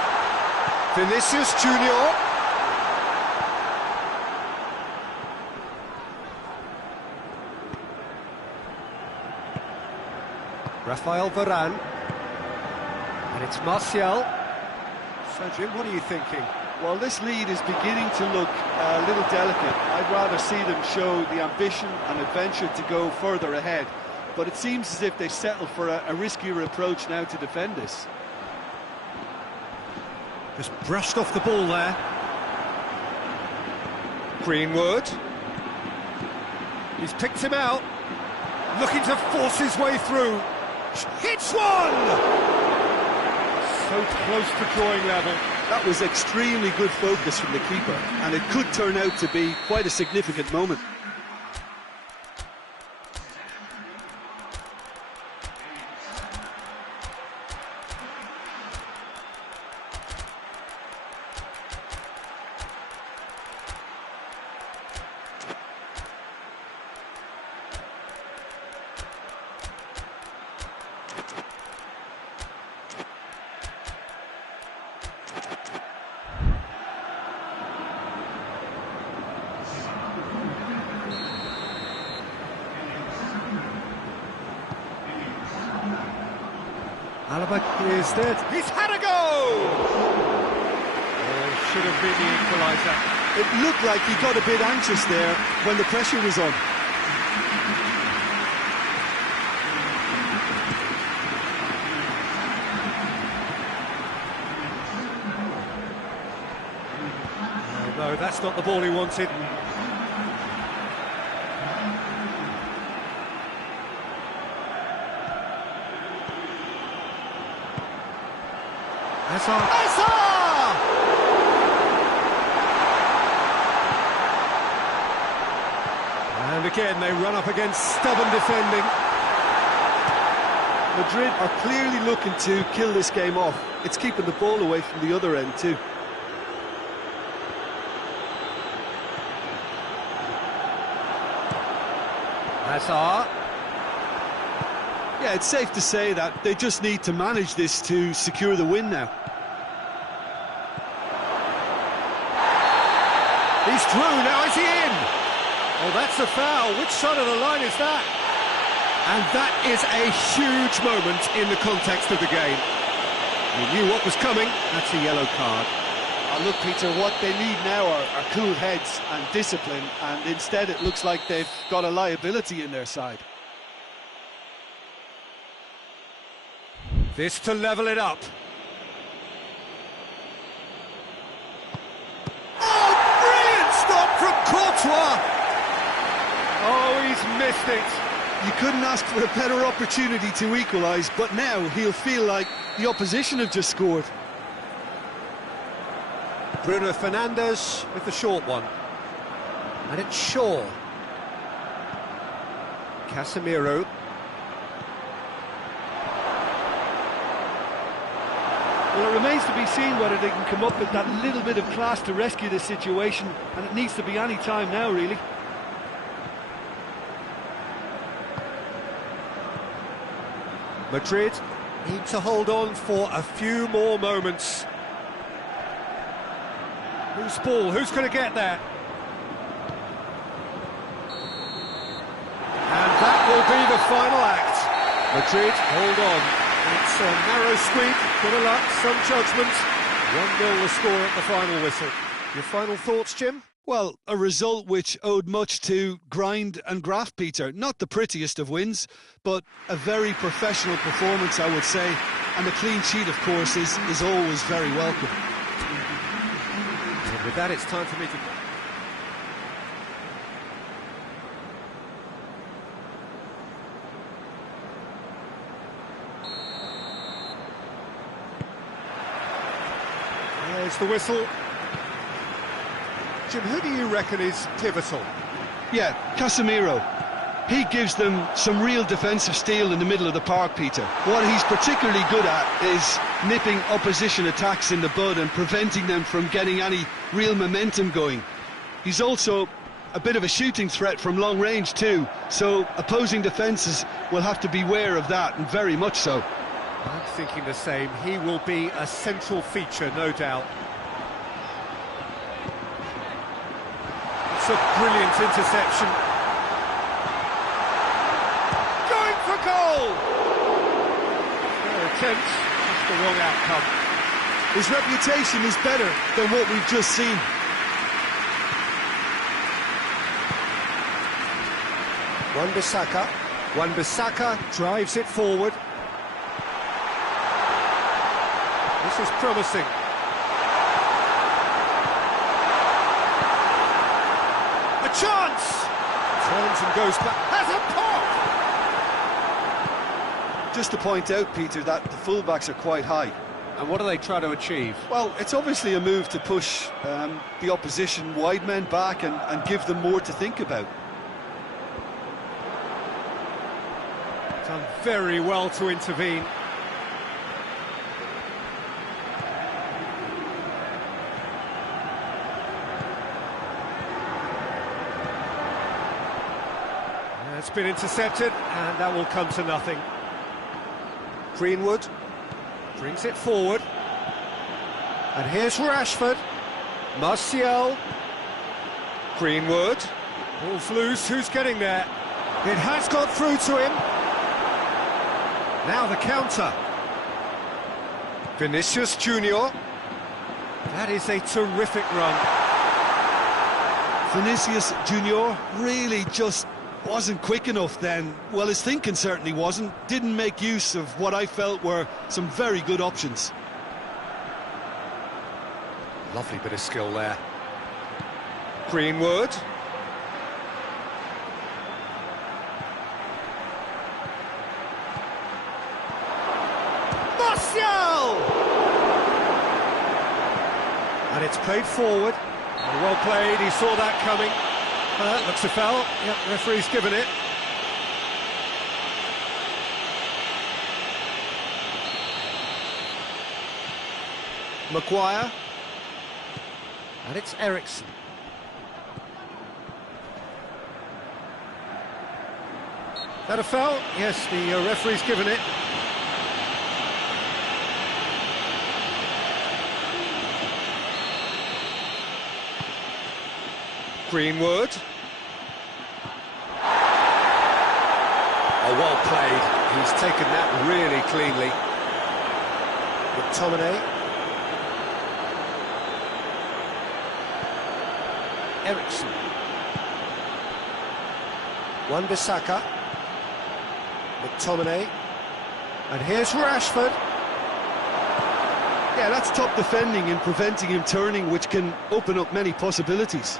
Vinicius Junior. Rafael Varane. And it's Martial. So, Jim, what are you thinking? Well, this lead is beginning to look a little delicate. I'd rather see them show the ambition and adventure to go further ahead. But it seems as if they settle for a riskier approach now to defend this. Just brushed off the ball there. Greenwood. He's picked him out. Looking to force his way through. Hits one! So close to drawing level. That was extremely good focus from the keeper, and it could turn out to be quite a significant moment. Alaba is there. He's had a go! Oh, should have been the equaliser. It looked like he got a bit anxious there when the pressure was on. No, that's not the ball he wanted. Hazard! And again, they run up against stubborn defending. Madrid are clearly looking to kill this game off. It's keeping the ball away from the other end too. Hazard. Yeah, it's safe to say that they just need to manage this to secure the win now. He's through, now is he in? Oh, that's a foul. Which side of the line is that? And that is a huge moment in the context of the game. He knew what was coming. That's a yellow card. Look, Peter, what they need now are cool heads and discipline, and instead it looks like they've got a liability in their side. This to level it up. Oh, brilliant stop from Courtois! Oh, he's missed it. You couldn't ask for a better opportunity to equalise, but now he'll feel like the opposition have just scored. Bruno Fernandes with the short one. And it's Shaw. Casemiro. Well, it remains to be seen whether they can come up with that little bit of class to rescue this situation, and it needs to be any time now, really. Madrid need to hold on for a few more moments. Whose ball? Who's going to get there? And that will be the final act. Madrid, hold on. It's a narrow squeak, bit of luck, some judgment. 1-0 the score at the final whistle. Your final thoughts, Jim? Well, a result which owed much to grind and graft, Peter. Not the prettiest of wins, but a very professional performance, I would say. And a clean sheet, of course, is always very welcome. And with that, it's time for me to... There's the whistle. Jim, who do you reckon is pivotal? Yeah, Casemiro. He gives them some real defensive steel in the middle of the park, Peter. What he's particularly good at is nipping opposition attacks in the bud and preventing them from getting any real momentum going. He's also a bit of a shooting threat from long range too, so opposing defences will have to beware of that, and very much so. I'm thinking the same. He will be a central feature, no doubt. It's a brilliant interception. Going for goal! Fair attempt, just the wrong outcome. His reputation is better than what we've just seen. Wan-Bissaka drives it forward. This is promising. A chance! Turns and goes back. Has a pop! Just to point out, Peter, that the fullbacks are quite high. And what do they try to achieve? Well, it's obviously a move to push the opposition wide men back and give them more to think about. Done very well to intervene. It's been intercepted, and that will come to nothing. Greenwood brings it forward. And here's Rashford. Martial. Greenwood. Ball's loose, who's getting there? It has got through to him. Now the counter. Vinicius Junior. That is a terrific run. Vinicius Junior really just wasn't quick enough then. Well, his thinking certainly wasn't. Didn't make use of what I felt were some very good options. Lovely bit of skill there. Greenwood. Martial! And it's played forward. Well played, he saw that coming. Looks a foul. Yep, referee's given it. Maguire. And it's Ericsson. That a foul? Yes, the referee's given it. Greenwood. Oh, well played. He's taken that really cleanly. McTominay. Ericsson. Wan-Bissaka. McTominay. And here's Rashford. Yeah, that's top defending and preventing him turning, which can open up many possibilities.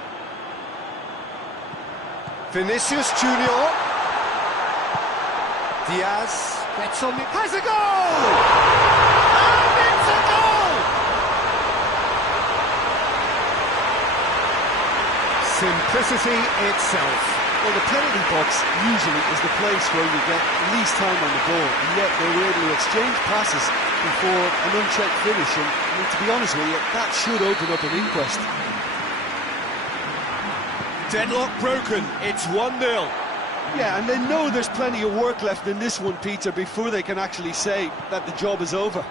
Vinicius Junior. Diaz gets on the... has a goal! And it's a goal! Simplicity itself. Well, the penalty box usually is the place where you get least time on the ball, and yet they were able to exchange passes before an unchecked finish, and I mean, to be honest with you, that should open up an inquest. Deadlock broken, it's 1-0. Yeah, and they know there's plenty of work left in this one, Peter, before they can actually say that the job is over.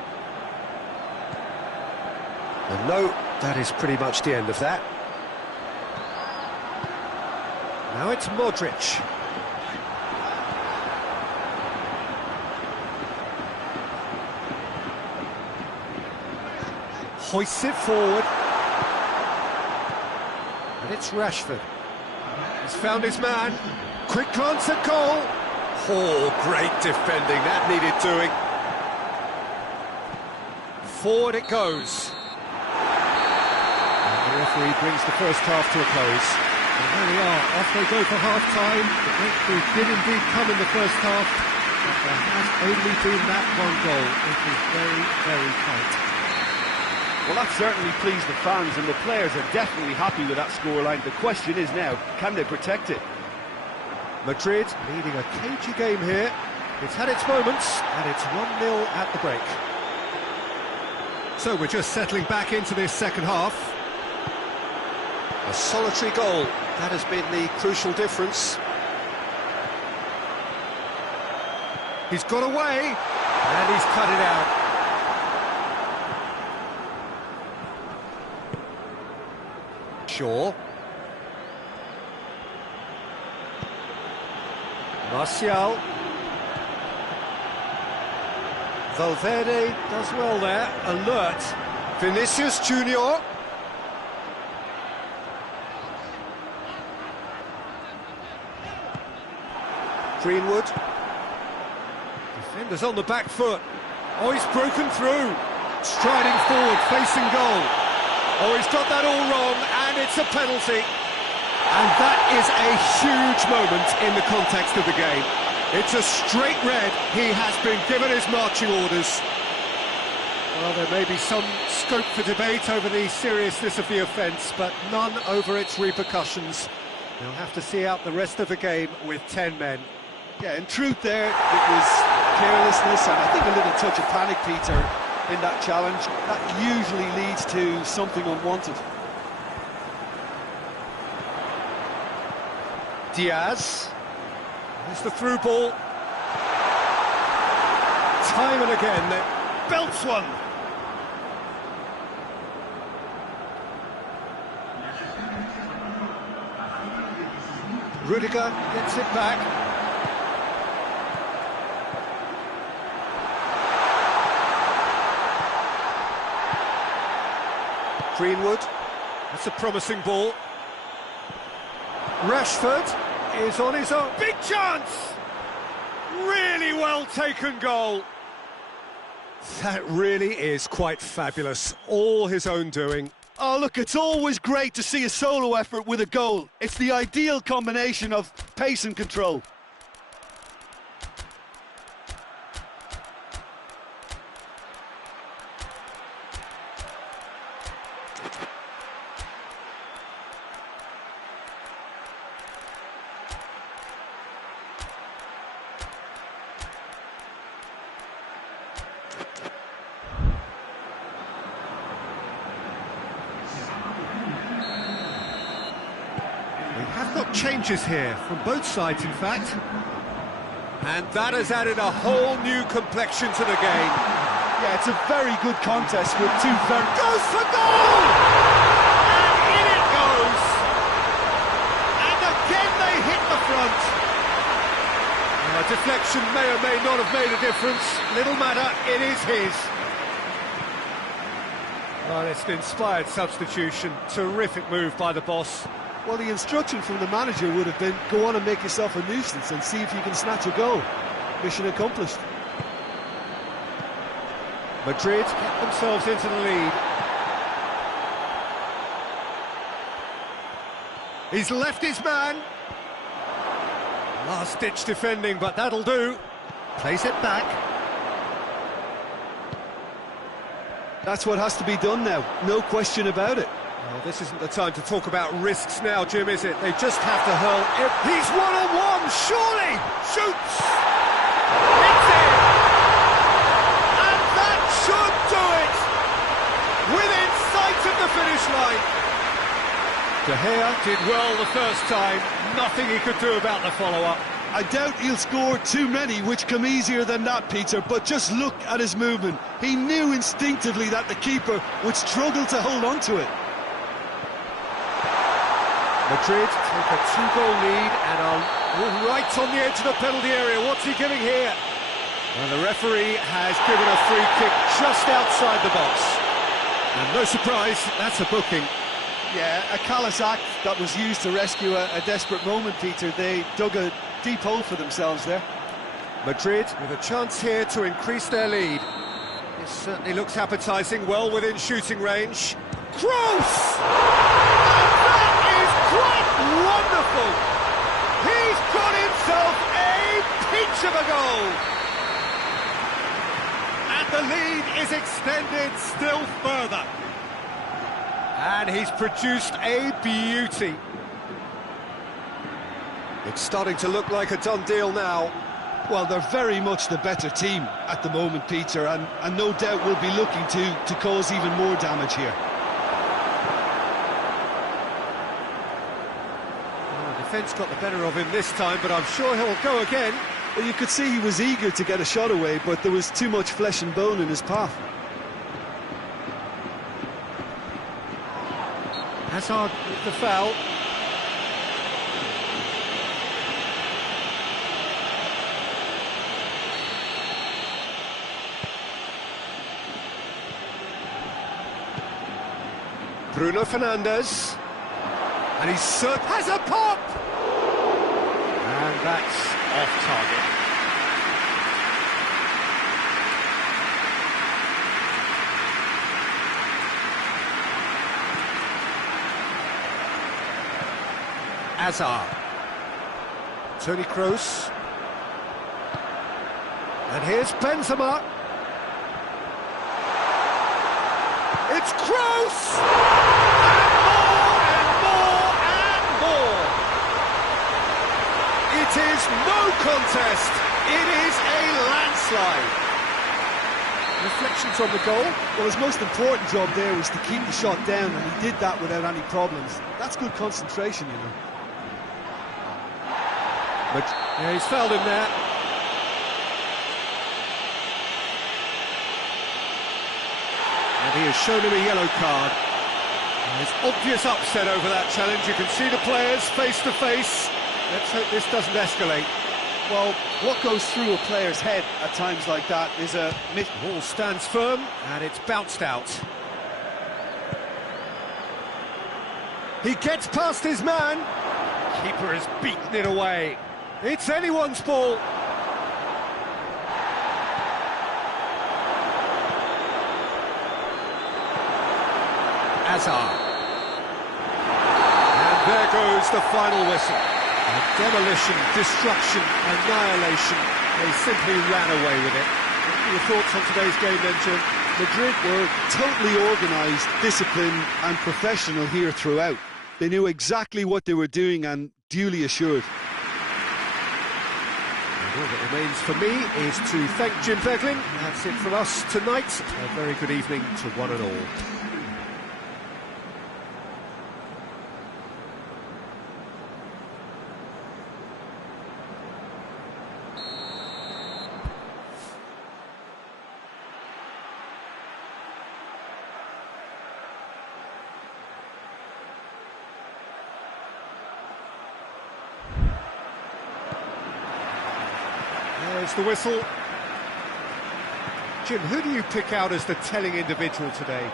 And no, that is pretty much the end of that. Now it's Modric. Hoists it forward. And it's Rashford. He's found his man. Quick glance at goal. Oh, great defending. That needed doing. Forward it goes. And the referee brings the first half to a close. And there we are, off they go for half-time. The breakthrough did indeed come in the first half, but there has only been that one goal. It is very, very tight. Well, that certainly pleased the fans, and the players are definitely happy with that scoreline. The question is now, can they protect it? Madrid leading a cagey game here. It's had its moments, and it's 1-0 at the break. So we're just settling back into this second half. A solitary goal, that has been the crucial difference. He's got away, and he's cut it out. Shaw. Martial. Valverde does well there, alert. Vinicius Junior. Greenwood. Defenders on the back foot. Oh, he's broken through. Striding forward, facing goal. Oh, he's got that all wrong, and it's a penalty. And that is a huge moment in the context of the game. It's a straight red. He has been given his marching orders. Well, there may be some scope for debate over the seriousness of the offence, but none over its repercussions. They'll have to see out the rest of the game with 10 men. Yeah, in truth there, it was carelessness and I think a little touch of panic, Peter, in that challenge. That usually leads to something unwanted. Diaz. There's the through ball. Time and again, they belts one. Rudiger gets it back. Greenwood, that's a promising ball. Rashford is on his own. Big chance! Really well taken goal. That really is quite fabulous. All his own doing. Oh, look, it's always great to see a solo effort with a goal. It's the ideal combination of pace and control. Changes here from both sides, in fact, and that has added a whole new complexion to the game. Yeah, it's a very good contest with two very... Goes for goal! And in it goes! And again they hit the front. A deflection may or may not have made a difference. Little matter, it is his. Well, it's an inspired substitution. Terrific move by the boss. Well, the instruction from the manager would have been, go on and make yourself a nuisance and see if you can snatch a goal. Mission accomplished. Madrid get themselves into the lead. He's left his man. Last-ditch defending, but that'll do. Plays it back. That's what has to be done now, no question about it. Well, this isn't the time to talk about risks now, Jim, is it? They just have to hurl... He's one-on-one, surely! Shoots! It's in! And that should do it! Within sight of the finish line! De Gea did well the first time. Nothing he could do about the follow-up. I doubt he'll score too many, which come easier than that, Peter, but just look at his movement. He knew instinctively that the keeper would struggle to hold on to it. Madrid take a two-goal lead and are right on the edge of the penalty area. What's he giving here? Well, the referee has given a free kick just outside the box. And no surprise, that's a booking. Yeah, a callous act that was used to rescue a desperate moment, Peter. They dug a deep hole for themselves there. Madrid with a chance here to increase their lead. This certainly looks appetising, well within shooting range. Cross! Quite wonderful! He's got himself a peach of a goal! And the lead is extended still further. And he's produced a beauty. It's starting to look like a done deal now. Well, they're very much the better team at the moment, Peter, and no doubt will be looking to cause even more damage here. Defence got the better of him this time, but I'm sure he'll go again. Well, you could see he was eager to get a shot away, but there was too much flesh and bone in his path. Hazard with the foul. Bruno Fernandes. And he has a pop! And that's off target. Hazard. Toni Kroos. And here's Benzema. It's Kroos! It is no contest. It is a landslide. Reflections on the goal. Well, his most important job there was to keep the shot down, and he did that without any problems. That's good concentration, you know. But yeah, he's fouled him there. And he has shown him a yellow card. There's obvious upset over that challenge. You can see the players face to face. Let's hope this doesn't escalate. Well, what goes through a player's head at times like that is a... Ball stands firm, and it's bounced out. He gets past his man. Keeper has beaten it away. It's anyone's ball. Hazard. And there goes the final whistle. Demolition, destruction, annihilation. They simply ran away with it. What are your thoughts on today's game then, Jim? Madrid were totally organised, disciplined and professional here throughout. They knew exactly what they were doing and duly assured. And all that remains for me is to thank Jim Veglin. That's it from us tonight. A very good evening to one and all. There's the whistle. Jim, who do you pick out as the telling individual today?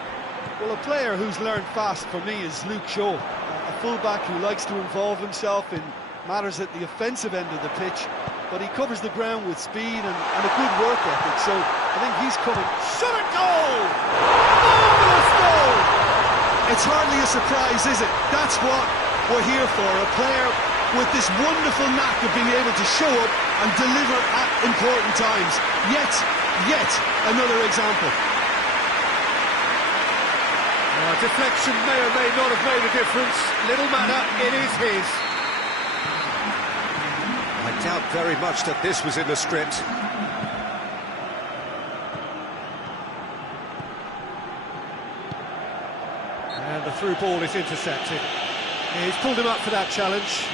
Well, a player who's learned fast for me is Luke Shaw, a fullback who likes to involve himself in matters at the offensive end of the pitch, but he covers the ground with speed and a good work ethic, so I think he's coming. Shot at goal! Marvellous goal! It's hardly a surprise, is it? That's what we're here for, a player with this wonderful knack of being able to show up and deliver at important times. Yet another example. Deflection may or may not have made a difference. Little matter, it is his. I doubt very much that this was in the script. And the through ball is intercepted. He's pulled him up for that challenge.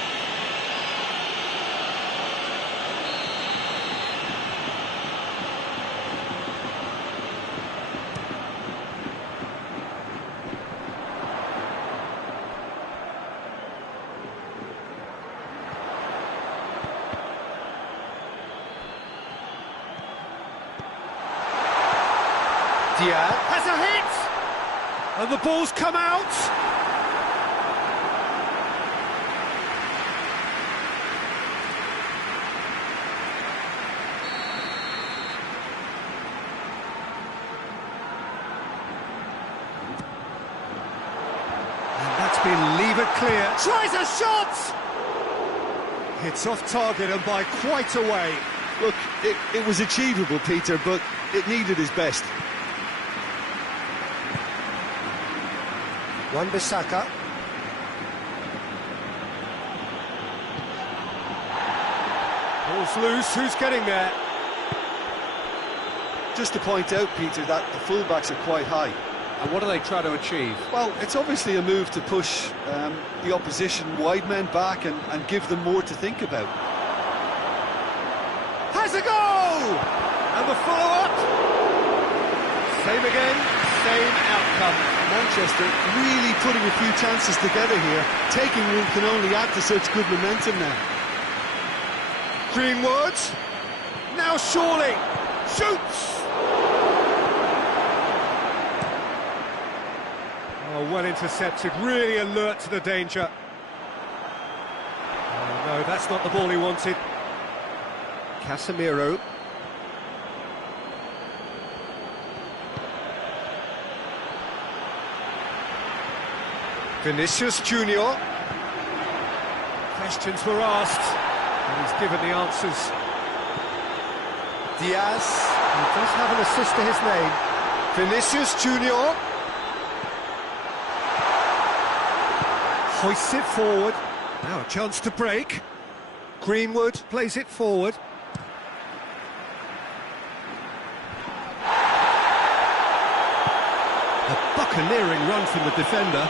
Diaz has a hit! And the ball's come out! And that's been levered clear. Tries a shot! It's off target and by quite a way. Look, it was achievable, Peter, but it needed his best. Wan-Bissaka. Ball's loose, who's getting there? Just to point out, Peter, that the fullbacks are quite high. And what do they try to achieve? Well, it's obviously a move to push the opposition wide men back and give them more to think about. Has a go! And the follow-up? Same again, same outcome. Manchester really putting a few chances together here. Taking one can only add to such good momentum now. Greenwood. Now surely. Shoots! Oh, well intercepted. Really alert to the danger. Oh, no, that's not the ball he wanted. Casemiro. Vinicius Junior. Questions were asked, and he's given the answers. Diaz, he does have an assist to his name. Vinicius Junior. Hoists it forward. Now a chance to break. Greenwood plays it forward. A buccaneering run from the defender.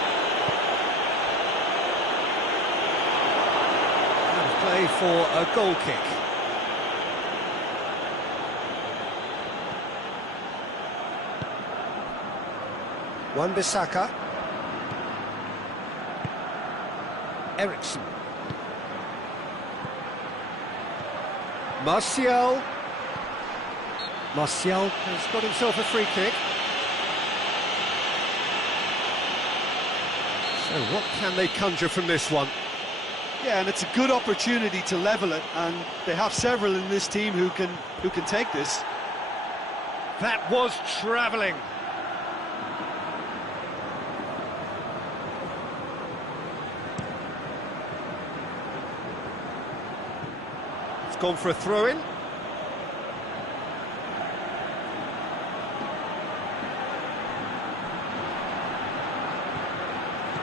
Play for a goal kick. Wan-Bissaka. Ericsson. Martial. Martial has got himself a free kick. So what can they conjure from this one? Yeah, and it's a good opportunity to level it, and they have several in this team who can take this. That was travelling. It's gone for a throw-in.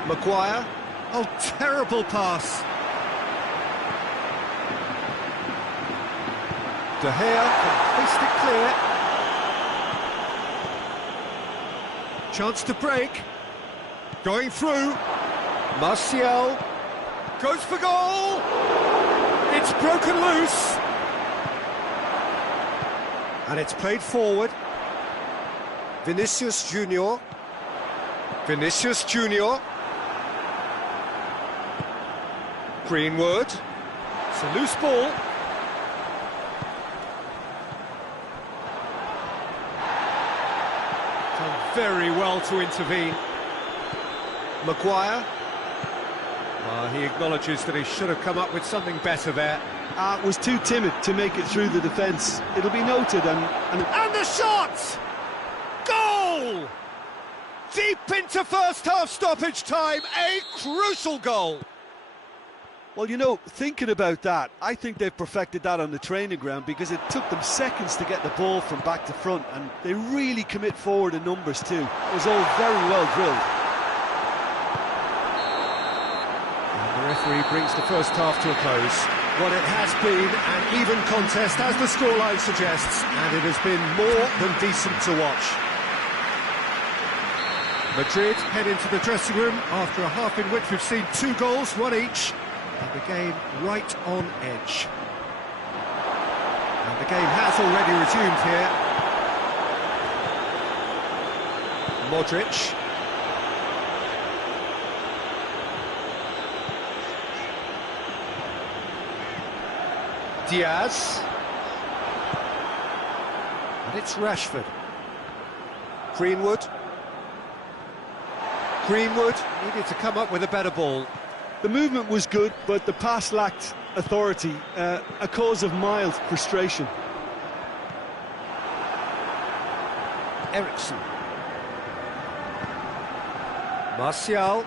Maguire. Oh, terrible pass. De Gea can hoist it clear. Chance to break. Going through. Martial goes for goal. It's broken loose. And it's played forward. Vinicius Junior. Vinicius Junior. Greenwood. It's a loose ball. Done very well to intervene. Maguire. He acknowledges that he should have come up with something better there. Was too timid to make it through the defence. It'll be noted, And the shot! Goal! Deep into first half stoppage time, a crucial goal. Well, you know, thinking about that, I think they've perfected that on the training ground, because it took them seconds to get the ball from back to front, and they really commit forward in numbers too. It was all very well drilled. And the referee brings the first half to a close. Well, it has been an even contest, as the scoreline suggests, and it has been more than decent to watch. Madrid head into the dressing room after a half in which we've seen 2 goals, 1 each. And the game right on edge. And the game has already resumed here. Modric. Diaz. And it's Rashford. Greenwood. Greenwood needed to come up with a better ball. The movement was good, but the pass lacked authority, a cause of mild frustration. Eriksen. Martial.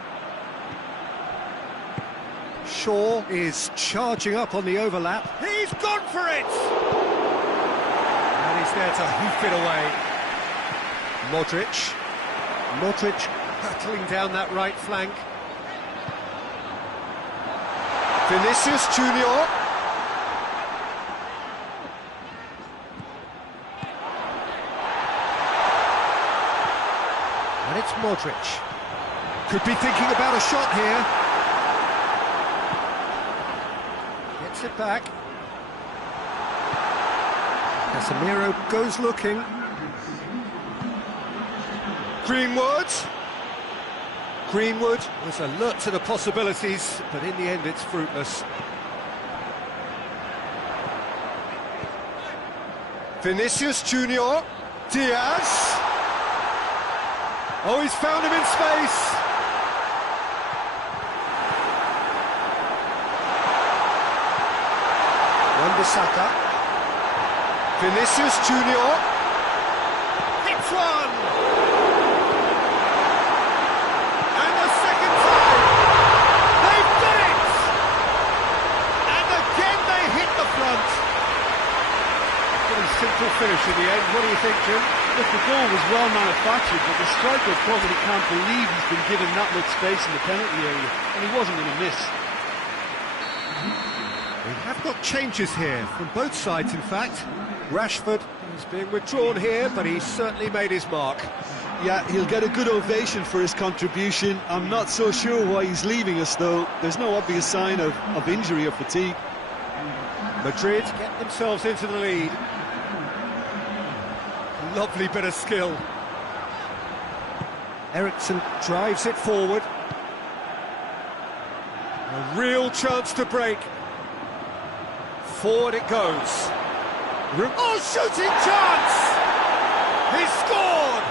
Shaw is charging up on the overlap. He's gone for it! And he's there to hoof it away. Modric. Modric hurtling down that right flank. Vinicius Junior. And it's Modric. Could be thinking about a shot here. Gets it back. Casemiro goes looking. Greenwood. Greenwood was alert to the possibilities, but in the end it's fruitless. Vinicius Junior. Diaz. Oh, he's found him in space. Wan-Bissaka. Vinicius Junior. Hits one. Simple finish in the end. What do you think, Jim? Look, the goal was well manufactured, but the striker probably can't believe he's been given that much space in the penalty area, and he wasn't going to miss. We have got changes here from both sides, in fact. Rashford is being withdrawn here, but he's certainly made his mark. Yeah, he'll get a good ovation for his contribution. I'm not so sure why he's leaving us, though. There's no obvious sign of injury or fatigue. Madrid get themselves into the lead. Lovely bit of skill. Eriksen drives it forward. A real chance to break. Forward it goes. Oh, shooting chance! He scored!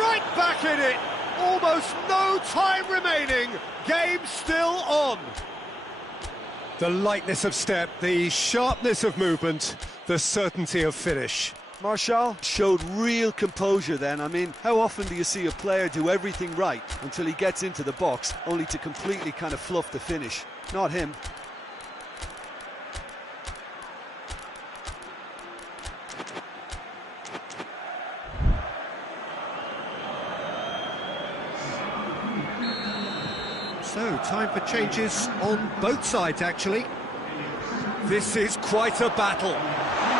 Right back in it! almost no time remaining. Game still on. The lightness of step, the sharpness of movement, the certainty of finish. Martial showed real composure then. I mean, how often do you see a player do everything right until he gets into the box, only to completely kind of fluff the finish? Not him. So, time for changes on both sides, actually. This is quite a battle.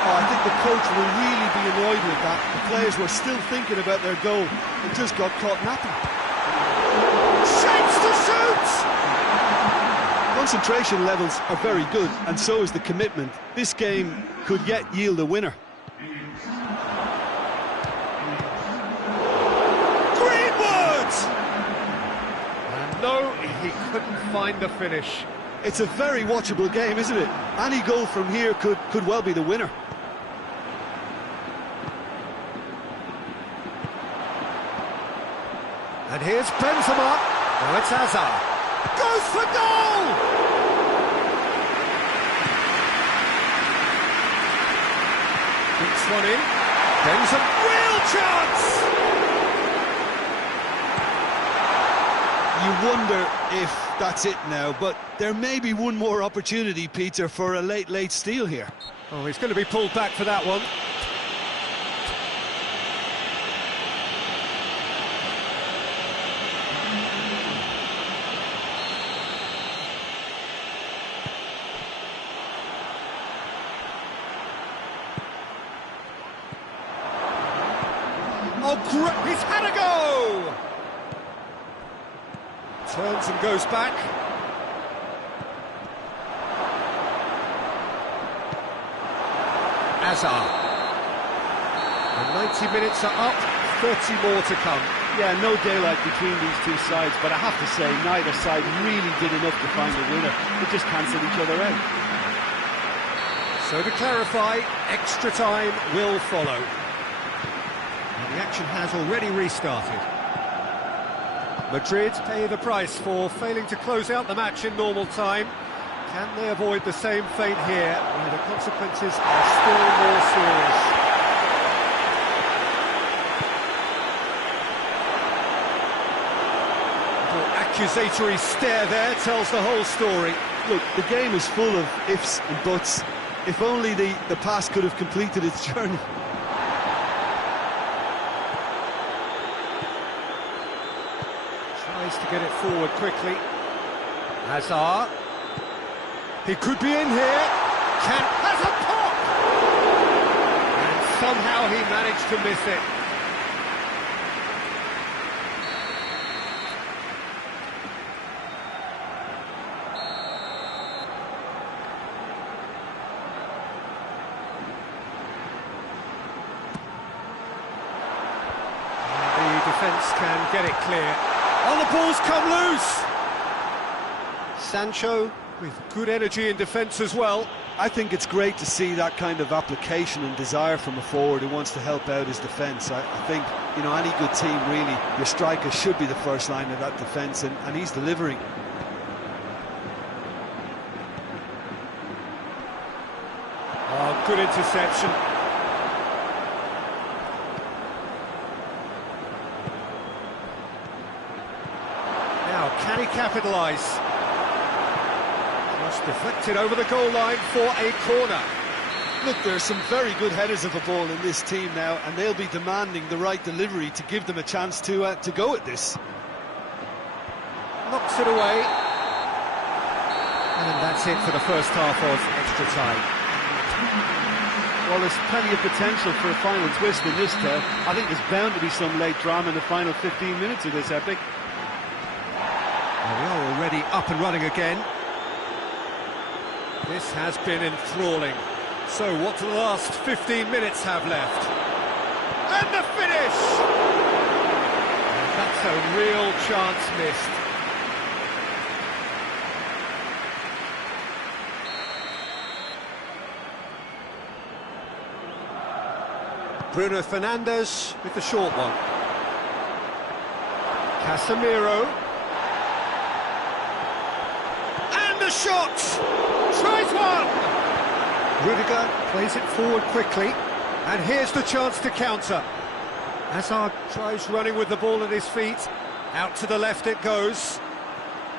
Oh, I think the coach will really be annoyed with that. The players were still thinking about their goal and just got caught napping. Shapes to shoot! Concentration levels are very good, and so is the commitment. This game could yet yield a winner. Greenwood! And no, he couldn't find the finish. It's a very watchable game, isn't it? Any goal from here could well be the winner. And here's Benzema. Now it's Hazard. Goes for goal! Kicks one in. Benzema, real chance! You wonder if that's it now, but there may be one more opportunity, Peter, for a late steal here. Oh, he's going to be pulled back for that one. Oh, he's had a go! Turns and goes back. Hazard. And 90 minutes are up, 30 more to come. Yeah, no daylight between these two sides, but I have to say, neither side really did enough to find a winner. They just cancelled each other out. So to clarify, extra time will follow. And the action has already restarted. Madrid pay the price for failing to close out the match in normal time. Can they avoid the same fate here, where the consequences are still more serious? The accusatory stare there tells the whole story. Look, the game is full of ifs and buts. If only the pass could have completed its journey. Tries to get it forward quickly. Hazard. He could be in here. Has a pop! And somehow he managed to miss it. And the defence can get it clear. Oh, the ball's come loose! Sancho with good energy in defence as well. I think it's great to see that kind of application and desire from a forward who wants to help out his defence. I think, you know, any good team, really, your striker should be the first line of that defence, and he's delivering. Oh, good interception. Now, can he capitalise? Just deflected over the goal line for a corner. Look, there's some very good headers of a ball in this team now, and they'll be demanding the right delivery to give them a chance to go at this. Knocks it away. And that's it for the first half of extra time. Well, there's plenty of potential for a final twist in this tale. I think there's bound to be some late drama in the final 15 minutes of this epic. Well, we are already up and running again. This has been enthralling. So what do the last 15 minutes have left? And the finish! And that's a real chance missed. Bruno Fernandes with the short one. Casemiro. And the shot! Tries one! Rudiger plays it forward quickly. And here's the chance to counter. Hazard tries running with the ball at his feet. Out to the left it goes.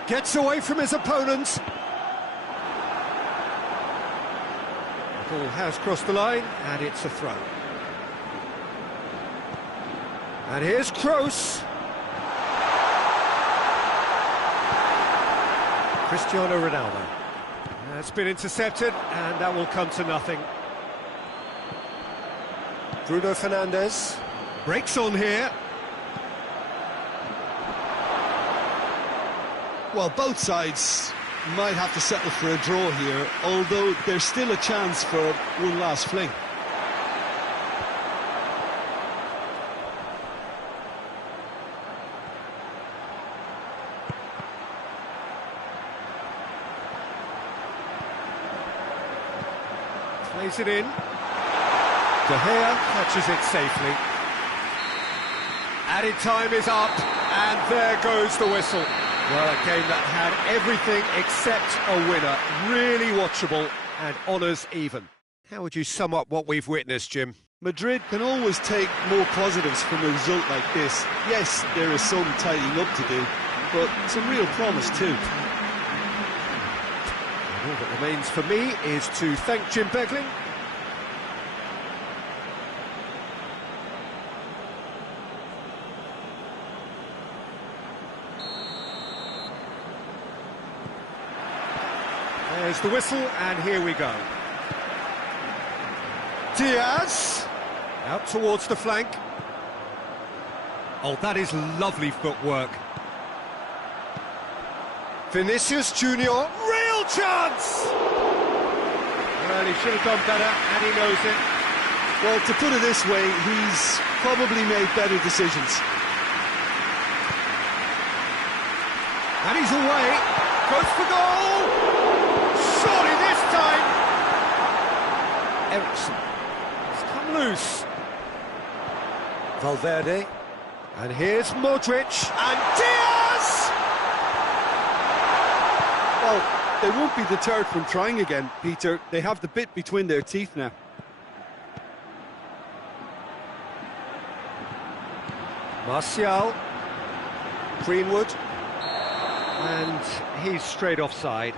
Gets away from his opponent. The ball has crossed the line, and it's a throw. And here's Kroos. Cristiano Ronaldo. That's been intercepted, and that will come to nothing. Bruno Fernandes. Breaks on here. Well, both sides might have to settle for a draw here, although there's still a chance for one last fling. Plays it in. De Gea catches it safely. Added time is up, and there goes the whistle. Well, a game that had everything except a winner. Really watchable and honours even. How would you sum up what we've witnessed, Jim? Madrid can always take more positives from a result like this. Yes, there is some tidying up to do, but some real promise too. And all that remains for me is to thank Jim Begling. There's the whistle, and here we go. Diaz, out towards the flank. Oh, that is lovely footwork. Vinicius Junior, real chance! Well, he should have done better, and he knows it. Well, to put it this way, he's probably made better decisions. And he's away, goes for goal! Surely this time! Ericsson has come loose. Valverde. And here's Modric. And Diaz! Well, they won't be deterred from trying again, Peter. They have the bit between their teeth now. Martial. Greenwood. And he's straight offside.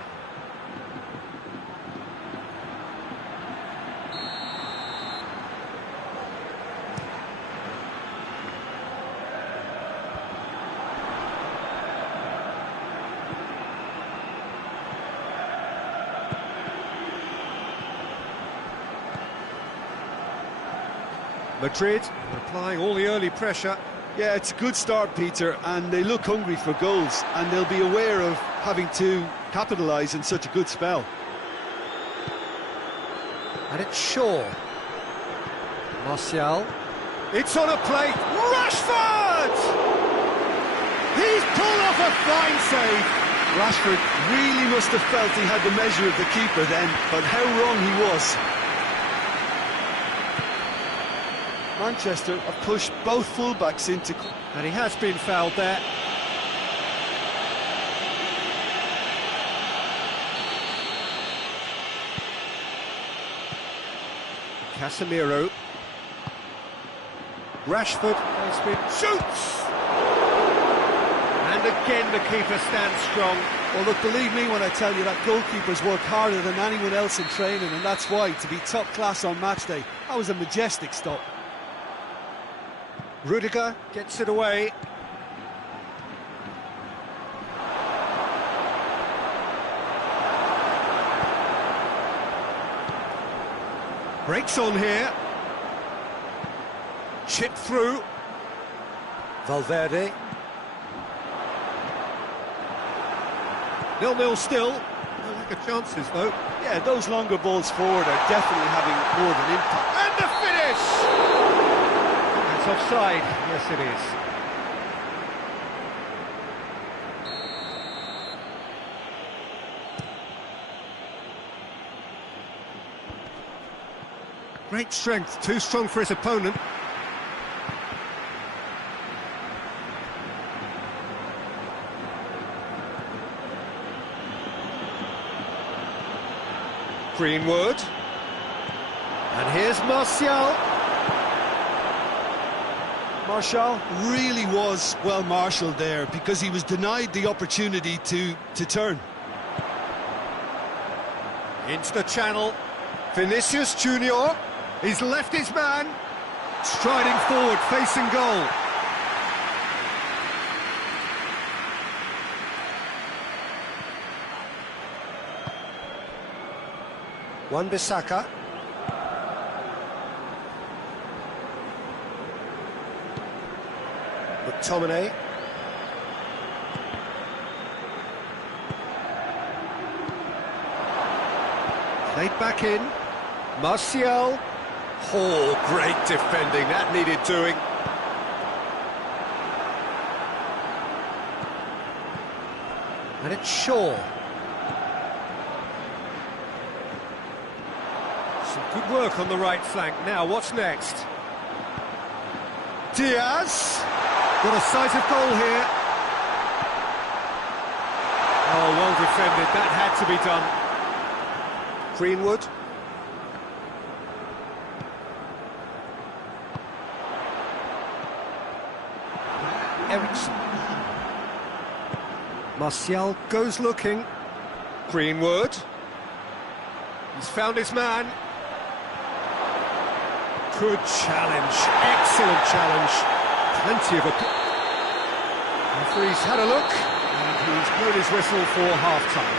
Madrid applying all the early pressure. Yeah, it's a good start, Peter, and they look hungry for goals, and they'll be aware of having to capitalise in such a good spell. And it's Shaw. Martial. It's on a plate. Rashford! He's pulled off a fine save. Rashford really must have felt he had the measure of the keeper then, but how wrong he was. Manchester have pushed both fullbacks into... And he has been fouled there. Casemiro. Rashford has been... Shoots! And again the keeper stands strong. Well, look, believe me when I tell you that goalkeepers work harder than anyone else in training, and that's why, to be top class on match day, that was a majestic stop. Rudiger gets it away. Breaks on here. Chip through. Valverde. 0-0 still. No lack of chances, though. Yeah, those longer balls forward are definitely having more of an impact. And the finish! That's offside. Yes, it is. Great strength, too strong for his opponent. Greenwood. And here's Martial. Martial really was well marshalled there because he was denied the opportunity to turn. Into the channel. Vinicius Junior. He's left his man. Striding forward, facing goal. Wan-Bissaka. McTominay. Played back in. Martial. Oh, great defending. That needed doing. And it's Shaw. Some good work on the right flank. Now, what's next? Diaz. Got a sight of goal here. Oh, well defended. That had to be done. Greenwood. Ericsson. Martial goes looking. Greenwood. He's found his man. Good challenge. Excellent challenge. Plenty of a... Referee's had a look, and he's blown his whistle for half-time.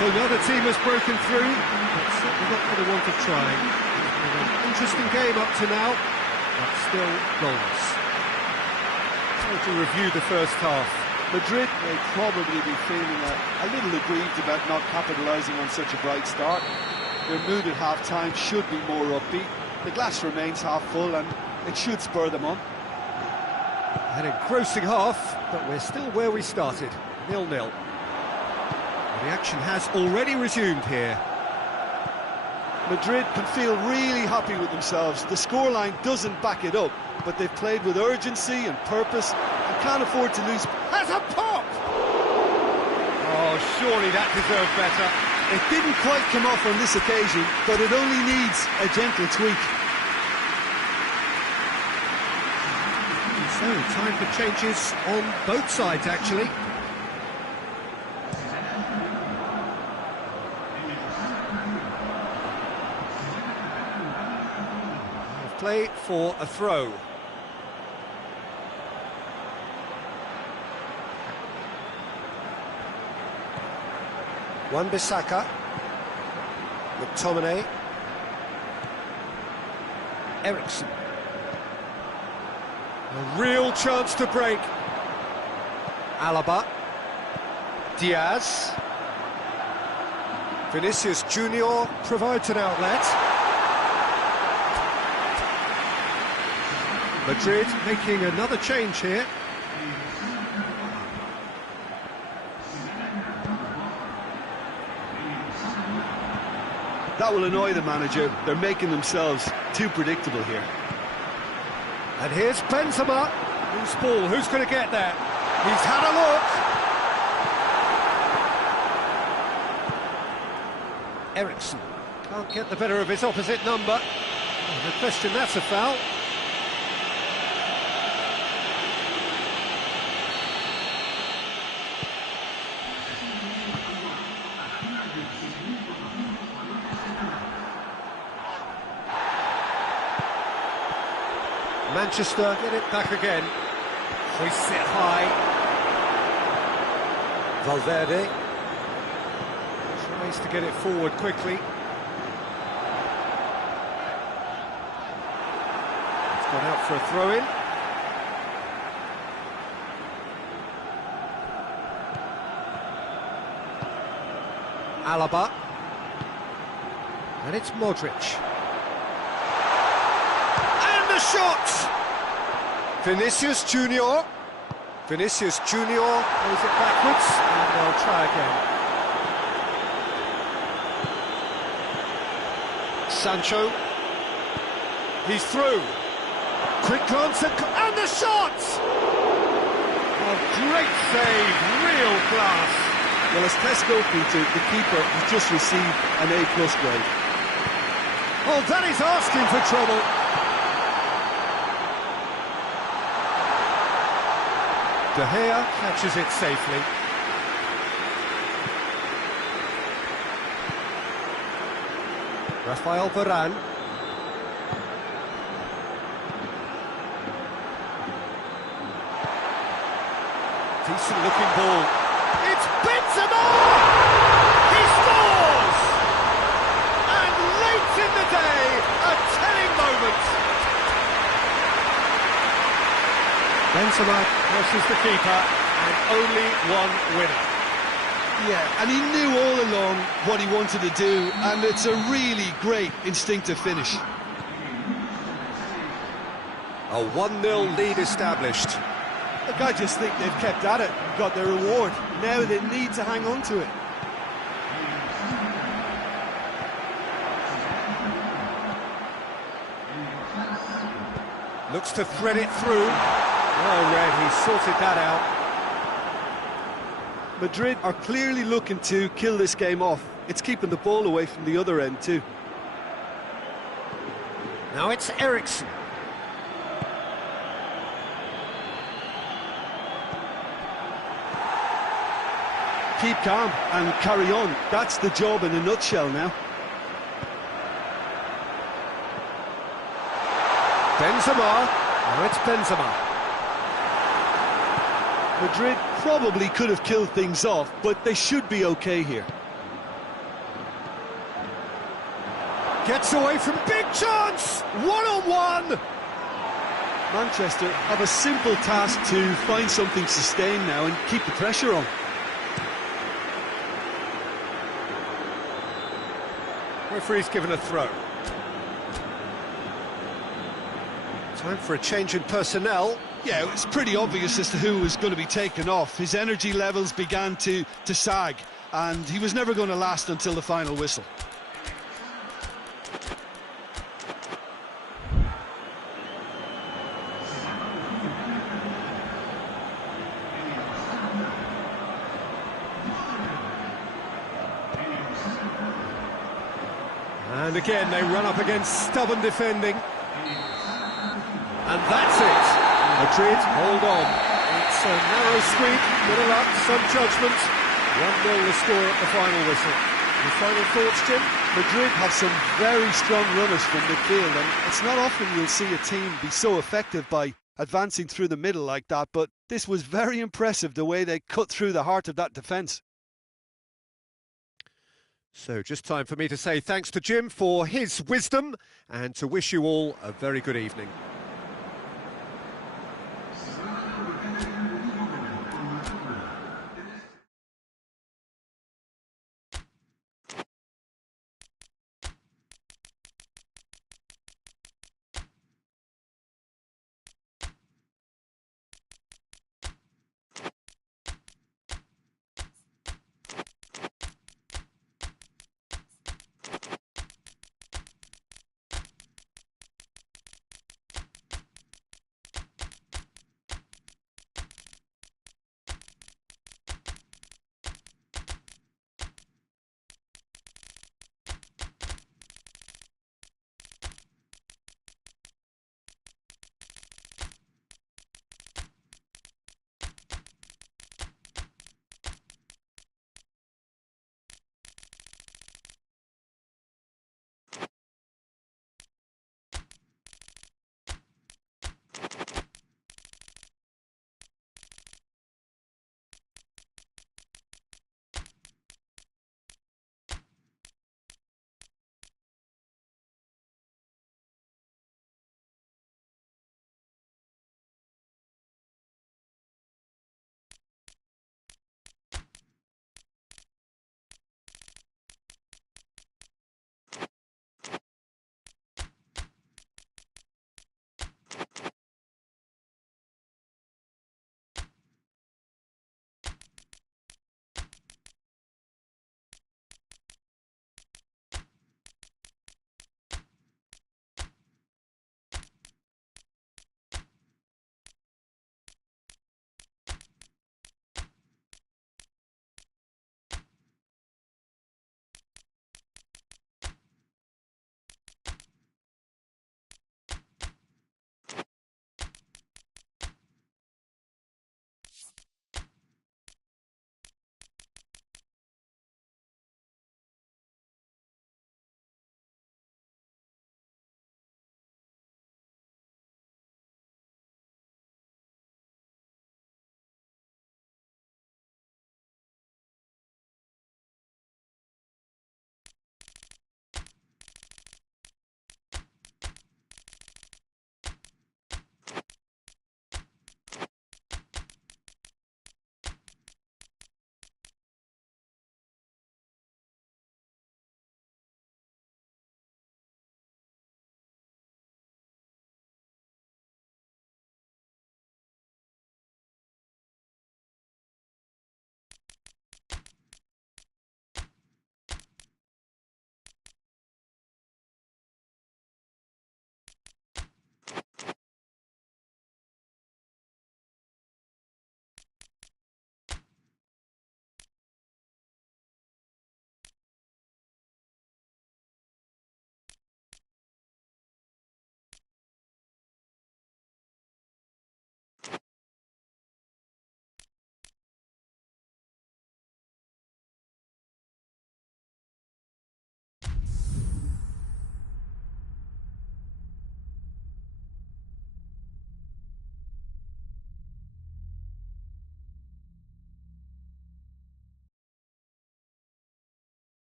So now the team has broken through, but certainly not for the want of trying. It's been an interesting game up to now, but still goalless. So to review the first half. Madrid may probably be feeling a little aggrieved about not capitalising on such a bright start. Their mood at half-time should be more upbeat. The glass remains half full, and it should spur them on. An engrossing half, but we're still where we started, 0-0. The action has already resumed here. Madrid can feel really happy with themselves. The scoreline doesn't back it up, but they've played with urgency and purpose and can't afford to lose. Has a pop! Oh, surely that deserved better. It didn't quite come off on this occasion, but it only needs a gentle tweak. So, time for changes on both sides, actually. Play for a throw. Wan-Bissaka. McTominay. Ericsson. A real chance to break. Alaba. Diaz. Vinicius Junior provides an outlet. Madrid making another change here. That will annoy the manager. They're making themselves too predictable here. And here's Benzema. Loose ball, who's going to get there? He's had a look. Ericsson can't get the better of his opposite number. Oh, no question, that's a foul. Manchester get it back again. Hoists it high. Valverde tries to get it forward quickly. It's gone out for a throw-in. Alaba. And it's Modric. The shot! Vinicius Junior. Vinicius Junior throws it backwards, and they'll try again. Sancho. He's through. Quick glance and the shot! Oh, great save, real class. Well, as tests go, Peter, the keeper has just received an A+ grade. Oh, that is asking for trouble. De Gea catches it safely. Rafael Varane. Decent looking ball. It's Benzema! He scores! And late in the day, a telling moment. Benzema versus the keeper, and only one winner. Yeah, and he knew all along what he wanted to do, and it's a really great instinctive finish. A 1-0 lead established. Look, I just think they've kept at it and got their reward. Now they need to hang on to it. Looks to thread it through. Well read, he sorted that out. Madrid are clearly looking to kill this game off. It's keeping the ball away from the other end too. Now it's Eriksen. Keep calm and carry on. That's the job in a nutshell now. Benzema. Now it's Benzema. Madrid probably could have killed things off, but they should be okay here. Gets away from big chance! One-on-one! Manchester have a simple task to find something sustained now and keep the pressure on. Referee's given a throw. Time for a change in personnel. Yeah, it was pretty obvious as to who was going to be taken off. His energy levels began to sag, and he was never going to last until the final whistle. And again, they run up against stubborn defending. And that's it. Madrid hold on. It's a narrow squeak, middle up, some judgment. 1-0 the score at the final whistle. Your final thoughts, Jim? Madrid have some very strong runners from midfield, and it's not often you'll see a team be so effective by advancing through the middle like that, but this was very impressive the way they cut through the heart of that defence. So just time for me to say thanks to Jim for his wisdom and to wish you all a very good evening.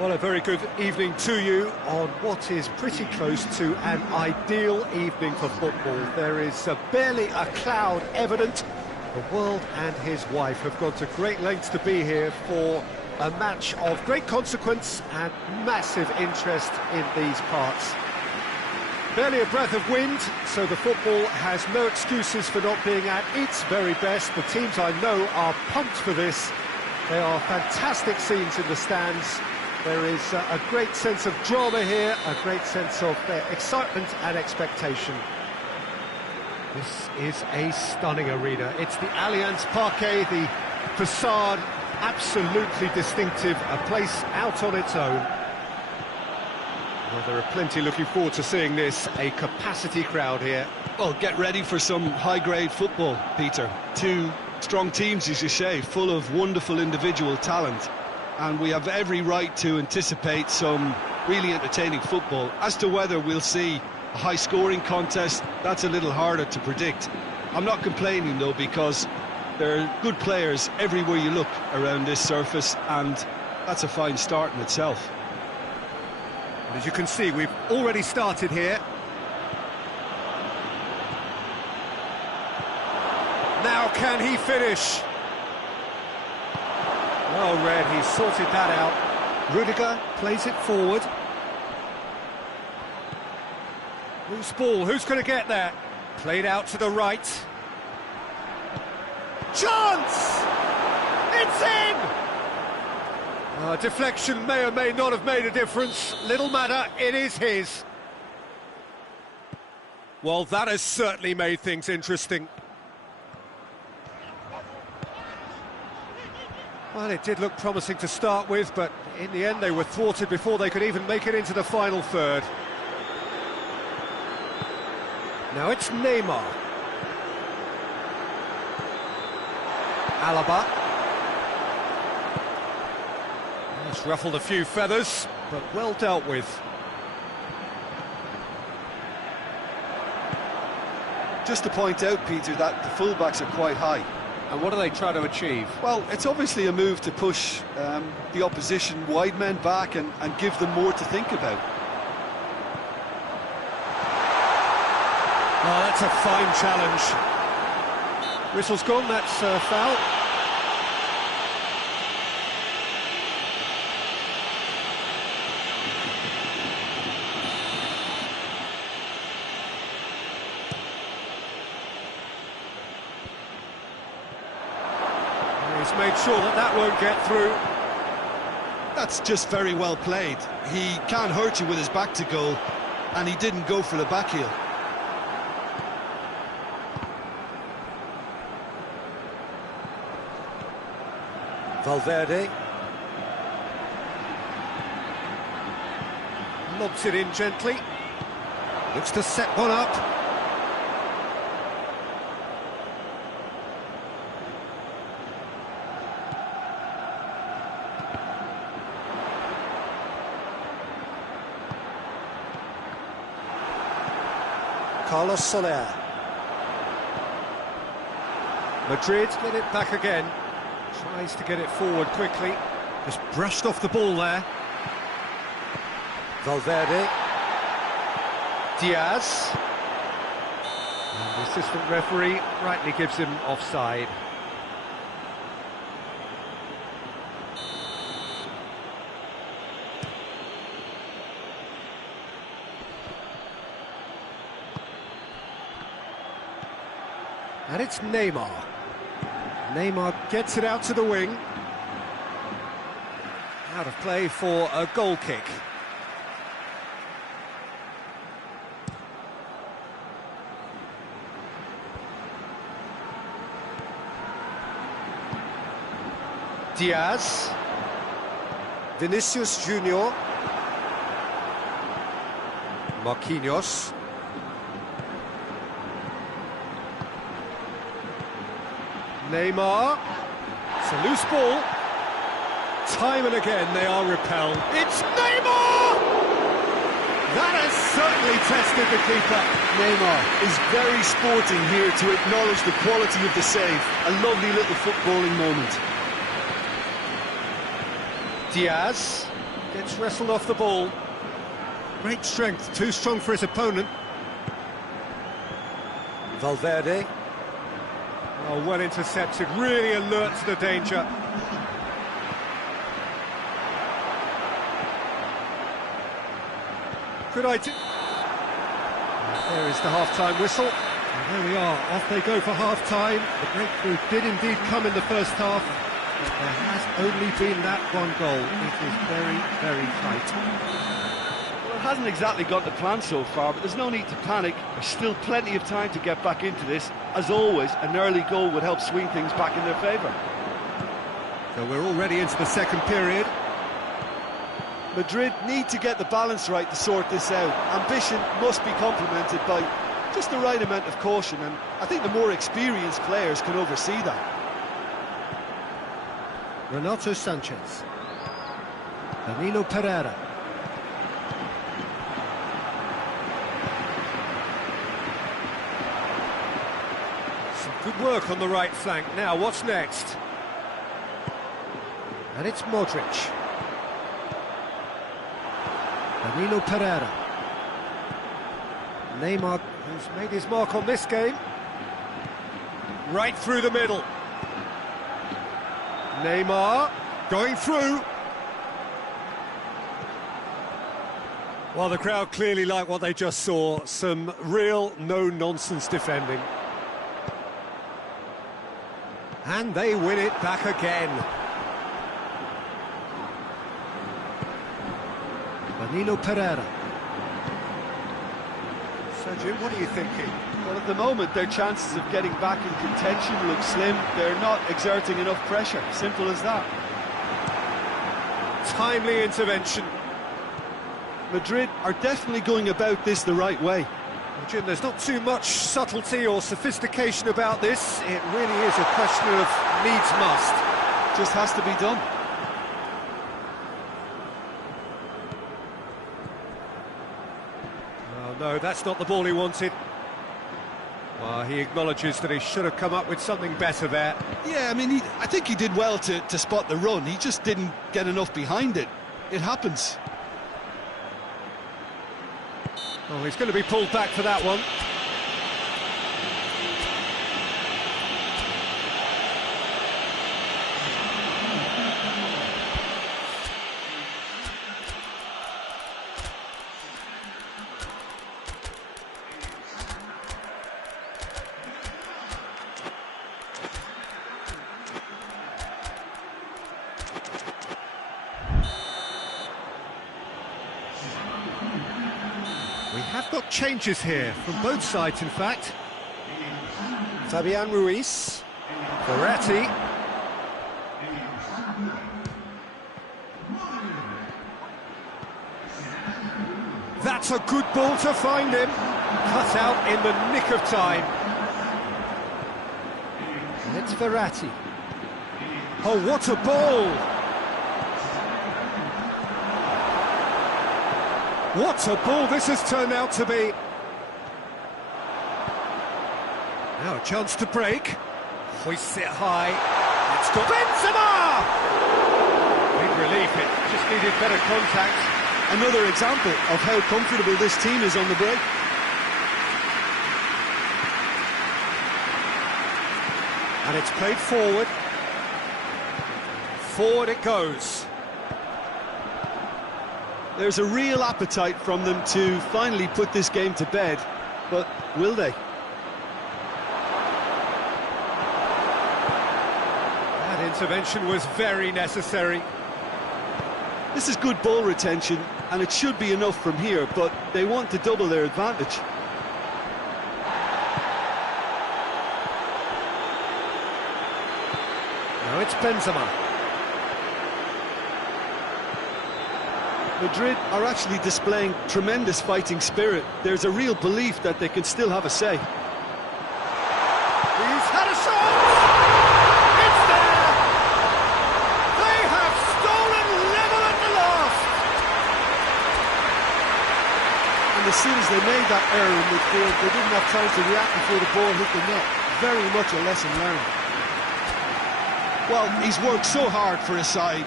Well, a very good evening to you on what is pretty close to an ideal evening for football. There is barely a cloud evident. The world and his wife have gone to great lengths to be here for a match of great consequence and massive interest in these parts. Barely a breath of wind, so the football has no excuses for not being at its very best. The teams I know are pumped for this. They are fantastic scenes in the stands. There is a great sense of drama here, a great sense of excitement and expectation. This is a stunning arena. It's the Allianz Parque, the facade, absolutely distinctive, a place out on its own. Well, there are plenty looking forward to seeing this, a capacity crowd here. Well, get ready for some high-grade football, Peter. Two strong teams, as you say, full of wonderful individual talent. And we have every right to anticipate some really entertaining football. As to whether we'll see a high-scoring contest, that's a little harder to predict. I'm not complaining, though, because there are good players everywhere you look around this surface, and that's a fine start in itself. As you can see, we've already started here. Now can he finish? Well read, he sorted that out. Rudiger plays it forward. Loose ball, who's going to get there? Played out to the right. Chance! It's in! Deflection may or may not have made a difference. Little matter, it is his. Well, that has certainly made things interesting. Well, it did look promising to start with, but in the end they were thwarted before they could even make it into the final third. Now it's Neymar. Alaba. It's ruffled a few feathers, but well dealt with. Just to point out, Peter, that the fullbacks are quite high. And what do they try to achieve? Well, it's obviously a move to push the opposition wide men back and give them more to think about. Oh, that's a fine challenge. Whistle's gone, that's a foul. He's made sure that that won't get through. That's just very well played. He can't hurt you with his back to goal, and he didn't go for the back heel. Valverde. Lobs it in gently. Looks to set one up. Carlos Soler. Madrid get it back again. Tries to get it forward quickly. Just brushed off the ball there. Valverde. Diaz. And the assistant referee rightly gives him offside. And it's Neymar. Neymar gets it out to the wing. Out of play for a goal kick. Diaz. Vinicius Junior. Marquinhos. Neymar. It's a loose ball. Time and again they are repelled. It's Neymar! That has certainly tested the keeper. Neymar is very sporting here to acknowledge the quality of the save. A lovely little footballing moment. Diaz. Gets wrestled off the ball. Great strength, too strong for his opponent. Valverde. Oh, well intercepted, really alert to the danger. Good idea. There is the half-time whistle. And there we are, off they go for half-time. The breakthrough did indeed come in the first half, but there has only been that one goal. It is very, very tight. Well, it hasn't exactly gone to plan so far, but there's no need to panic. There's still plenty of time to get back into this. As always, an early goal would help swing things back in their favour. So we're already into the second period. Madrid need to get the balance right to sort this out. Ambition must be complemented by just the right amount of caution, and I think the more experienced players can oversee that. Renato Sanchez. Danilo Pereira. Some good work on the right flank. Now, what's next? And it's Modric. Danilo Pereira. Neymar, who's made his mark on this game. Right through the middle. Neymar going through. Well, the crowd clearly like what they just saw. Some real no-nonsense defending. And they win it back again. Danilo Pereira. Sergio, what are you thinking? Well, at the moment, their chances of getting back in contention look slim. They're not exerting enough pressure. Simple as that. Timely intervention. Madrid are definitely going about this the right way. Well, Jim, there's not too much subtlety or sophistication about this. It really is a question of needs must. Just has to be done. Oh, no, that's not the ball he wanted. Well, he acknowledges that he should have come up with something better there. Yeah, I mean, I think he did well to spot the run. He just didn't get enough behind it. It happens. Oh, he's going to be pulled back for that one. We have got changes here, from both sides in fact. Fabian Ruiz, Verratti. That's a good ball to find him. Cut out in the nick of time. And it's Verratti. Oh, what a ball! What a ball this has turned out to be. Now a chance to break. Hoists it high. It's got Benzema! Big relief, it just needed better contact. Another example of how comfortable this team is on the break. And it's played forward. Forward it goes. There's a real appetite from them to finally put this game to bed, but will they? That intervention was very necessary. This is good ball retention, and it should be enough from here, but they want to double their advantage. Now it's Benzema. Madrid are actually displaying tremendous fighting spirit. There's a real belief that they can still have a say. He's had a shot! It's there! They have stolen level at the last! And as soon as they made that error in midfield, they didn't have time to react before the ball hit the net. Very much a lesson learned. Well, he's worked so hard for his side.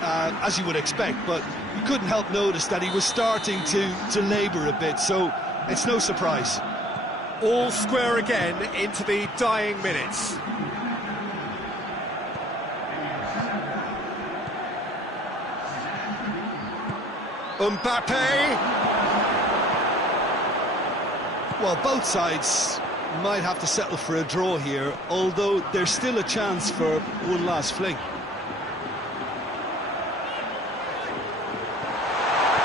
as you would expect, but you couldn't help notice that he was starting to labour a bit, so it's no surprise. All square again into the dying minutes. Mbappe! Well, both sides might have to settle for a draw here, although there's still a chance for one last fling.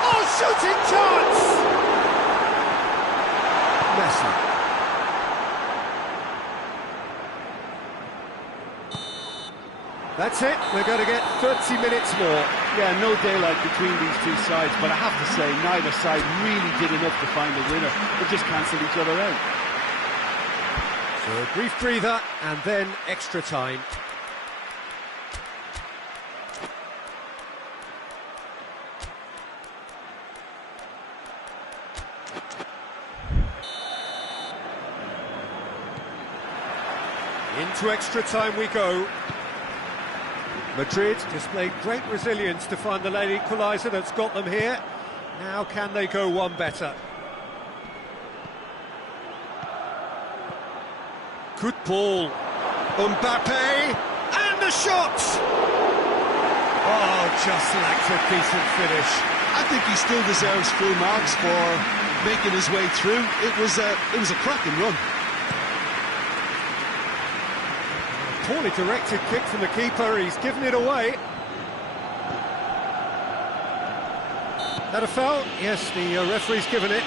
Oh, shooting chance! Messi. That's it, we're going to get 30 minutes more. Yeah, no daylight between these two sides, but I have to say, neither side really did enough to find a winner. They just cancelled each other out. So a brief breather, and then extra time. Into extra time we go. Madrid displayed great resilience to find the late equaliser that's got them here. Now can they go one better? Good ball. Mbappe, and the shot! Oh, just lacked a decent finish. I think he still deserves full marks for making his way through. It was a cracking run. Poorly directed kick from the keeper, he's given it away. That a foul? Yes, the referee's given it.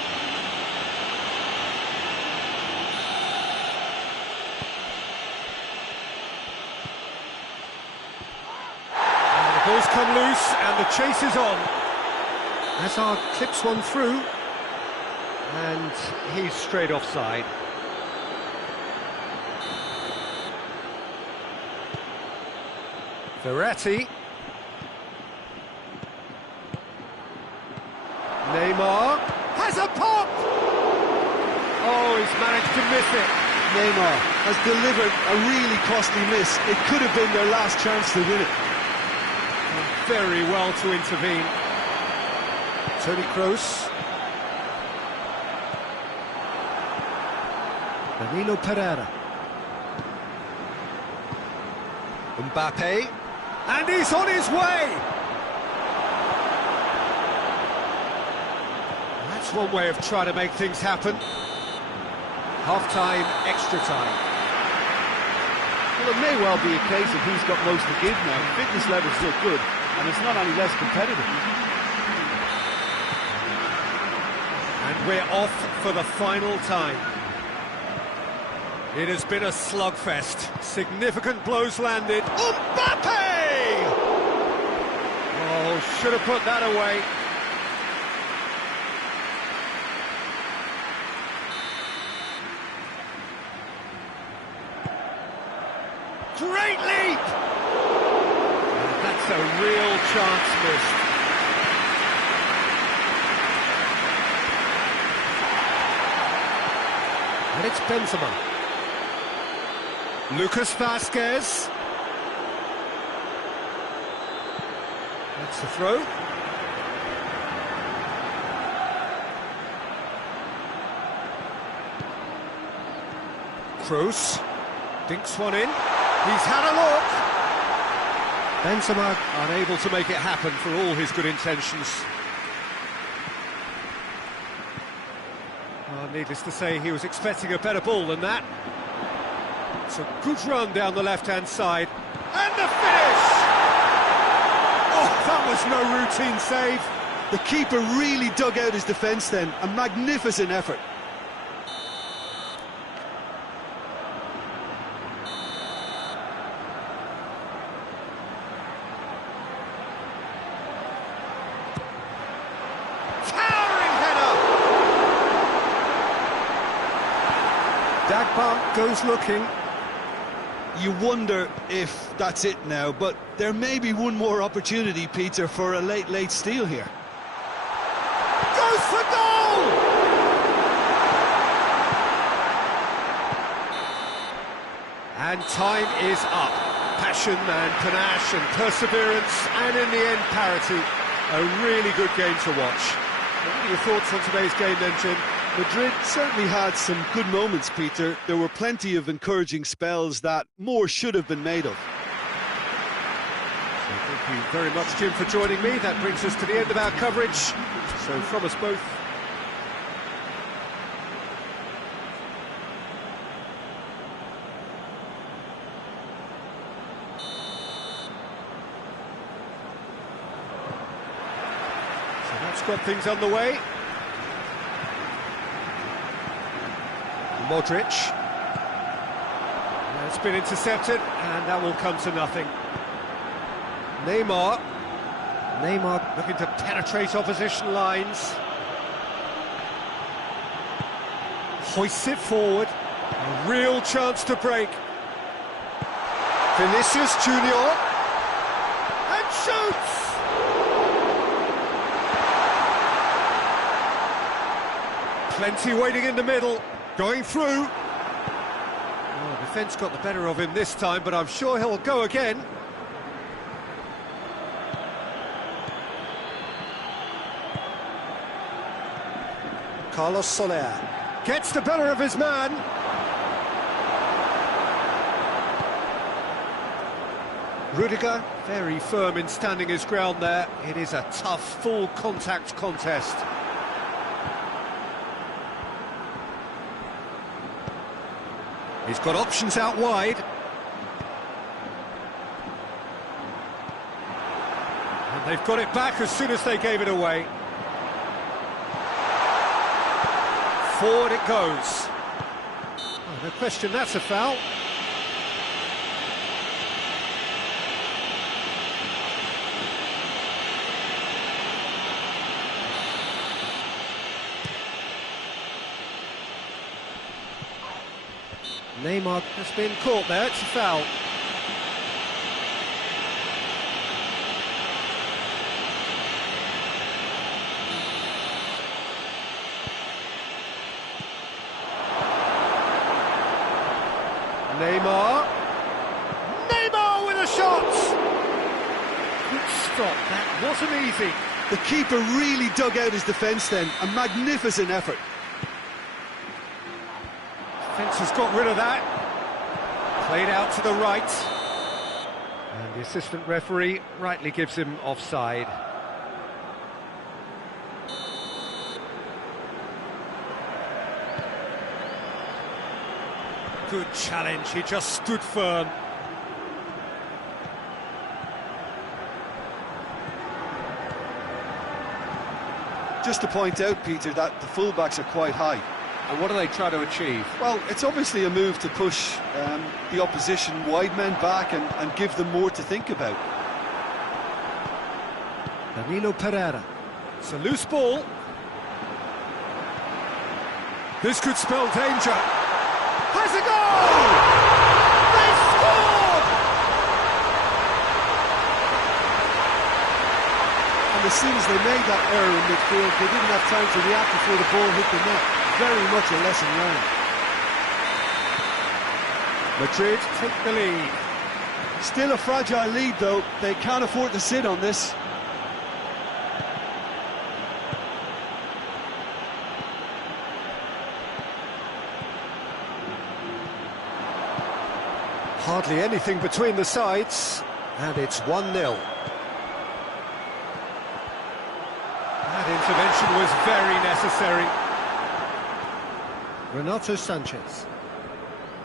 And the ball's come loose and the chase is on. Hazard clips one through and he's straight offside. Verratti. Neymar has a pop! Oh, he's managed to miss it. Neymar has delivered a really costly miss. It could have been their last chance to win it. Very well to intervene. Toni Kroos. Danilo Pereira. Mbappe. And he's on his way! That's one way of trying to make things happen. Half-time, extra time. Well, it may well be a case of who's got most to give now. Fitness levels look good, and it's not any less competitive. And we're off for the final time. It has been a slugfest. Significant blows landed. Mbappe! Oh, should have put that away. Great leap! And that's a real chance missed. And it's Benzema. Lucas Vazquez. That's the throw. Kroos dinks one in. He's had a look. Benzema unable to make it happen for all his good intentions. Well, needless to say, he was expecting a better ball than that. It's a good run down the left-hand side. And the finish! Oh, that was no routine save. The keeper really dug out his defence then. A magnificent effort. Towering header! Dagba goes looking. You wonder if that's it now, but there may be one more opportunity, Peter, for a late steal here. Goes for goal! And time is up. passion and panache and perseverance, and in the end, parity. A really good game to watch. What are your thoughts on today's game then, Jim? Madrid certainly had some good moments, Peter. There were plenty of encouraging spells that more should have been made of. So thank you very much, Jim, for joining me. That brings us to the end of our coverage. So from us both, that's got things underway. Modric. It's been intercepted, and that will come to nothing. Neymar looking to penetrate opposition lines. Hoists it forward. A real chance to break. Vinicius Junior. And shoots! Plenty waiting in the middle, going through. Oh, defence got the better of him this time, but I'm sure he'll go again. Carlos Soler gets the better of his man. Rudiger, very firm in standing his ground there. It is a tough, full-contact contest. He's got options out wide. And they've got it back as soon as they gave it away. Forward it goes. Oh, no question, that's a foul. Neymar has been caught there, it's a foul. Neymar with a shot! Good stop, that wasn't easy. The keeper really dug out his defence then, a magnificent effort. Defence has got rid of that. Played out to the right. And the assistant referee rightly gives him offside. Good challenge, he just stood firm. Just to point out, Peter, that the fullbacks are quite high. And what do they try to achieve? Well, it's obviously a move to push the opposition wide men back and give them more to think about. Danilo Pereira. It's a loose ball. This could spell danger. Has a goal! They scored! And as soon as they made that error in midfield, they didn't have time to react before the ball hit the net. Very much a lesson learned. Madrid take the lead. Still a fragile lead, though. They can't afford to sit on this. Hardly anything between the sides, and it's 1-0. That intervention was very necessary. Renato Sanchez.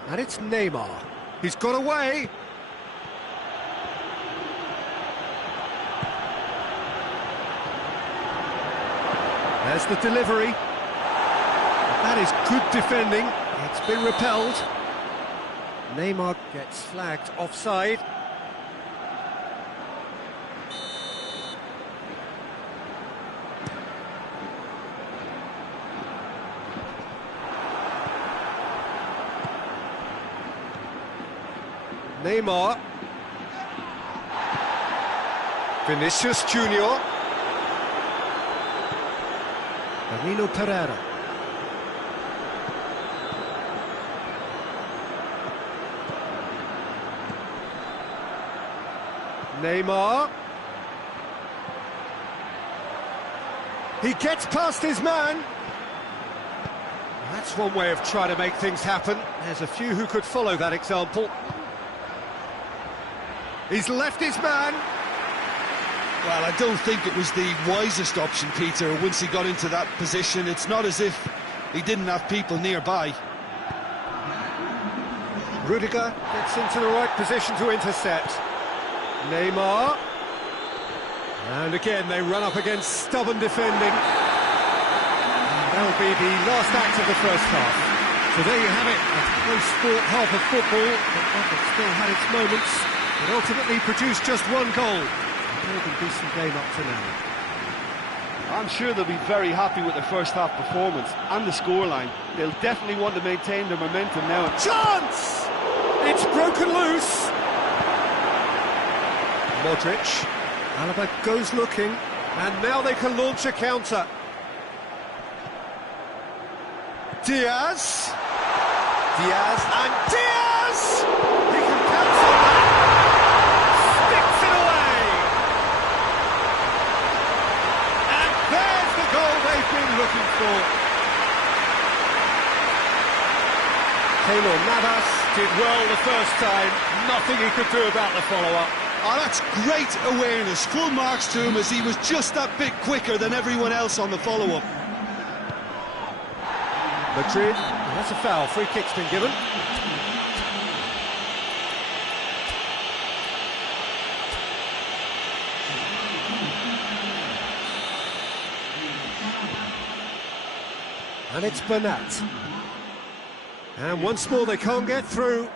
And it's Neymar. He's got away. There's the delivery. That is good defending. It's been repelled. Neymar gets flagged offside. Neymar. Vinicius Junior. Danilo Pereira. Neymar. He gets past his man. That's one way of trying to make things happen. There's a few who could follow that example. He's left his man. Well, I don't think it was the wisest option, Peter, once he got into that position. It's not as if he didn't have people nearby. Rudiger gets into the right position to intercept. Neymar. And again, they run up against stubborn defending. That'll be the last act of the first half. So there you have it, a close sport half of football, but one that still had its moments. It ultimately produced just one goal. A very decent game up to now. I'm sure they'll be very happy with their first half performance and the scoreline. They'll definitely want to maintain their momentum now. Chance! It's broken loose. Modric. Alaba goes looking, and now they can launch a counter. Diaz. Diaz and Diaz! He can cancel that. Sticks it away. And there's the goal they've been looking for. Keylor Navas did well the first time. Nothing he could do about the follow-up. Oh, that's great awareness. Full marks to him as he was just that bit quicker than everyone else on the follow-up. Madrid, that's a foul. Free kick's been given. And it's Bernat. And once more they can't get through.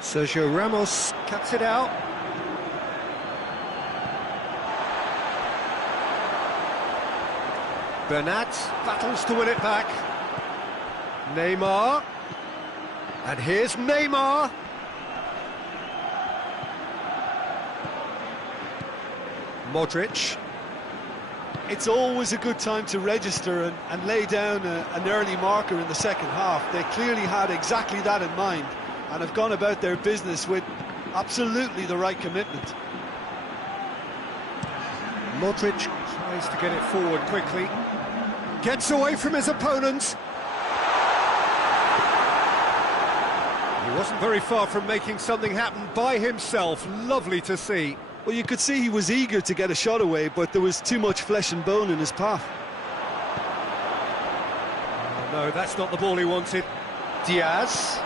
Sergio Ramos cuts it out. Bernat battles to win it back. Neymar. And here's Neymar. Modric. It's always a good time to register and lay down an early marker in the second half. They clearly had exactly that in mind and have gone about their business with absolutely the right commitment. Modric tries to get it forward quickly. Gets away from his opponent. He wasn't very far from making something happen by himself. Lovely to see. Well, you could see he was eager to get a shot away, but there was too much flesh and bone in his path. Oh, no, that's not the ball he wanted. Diaz.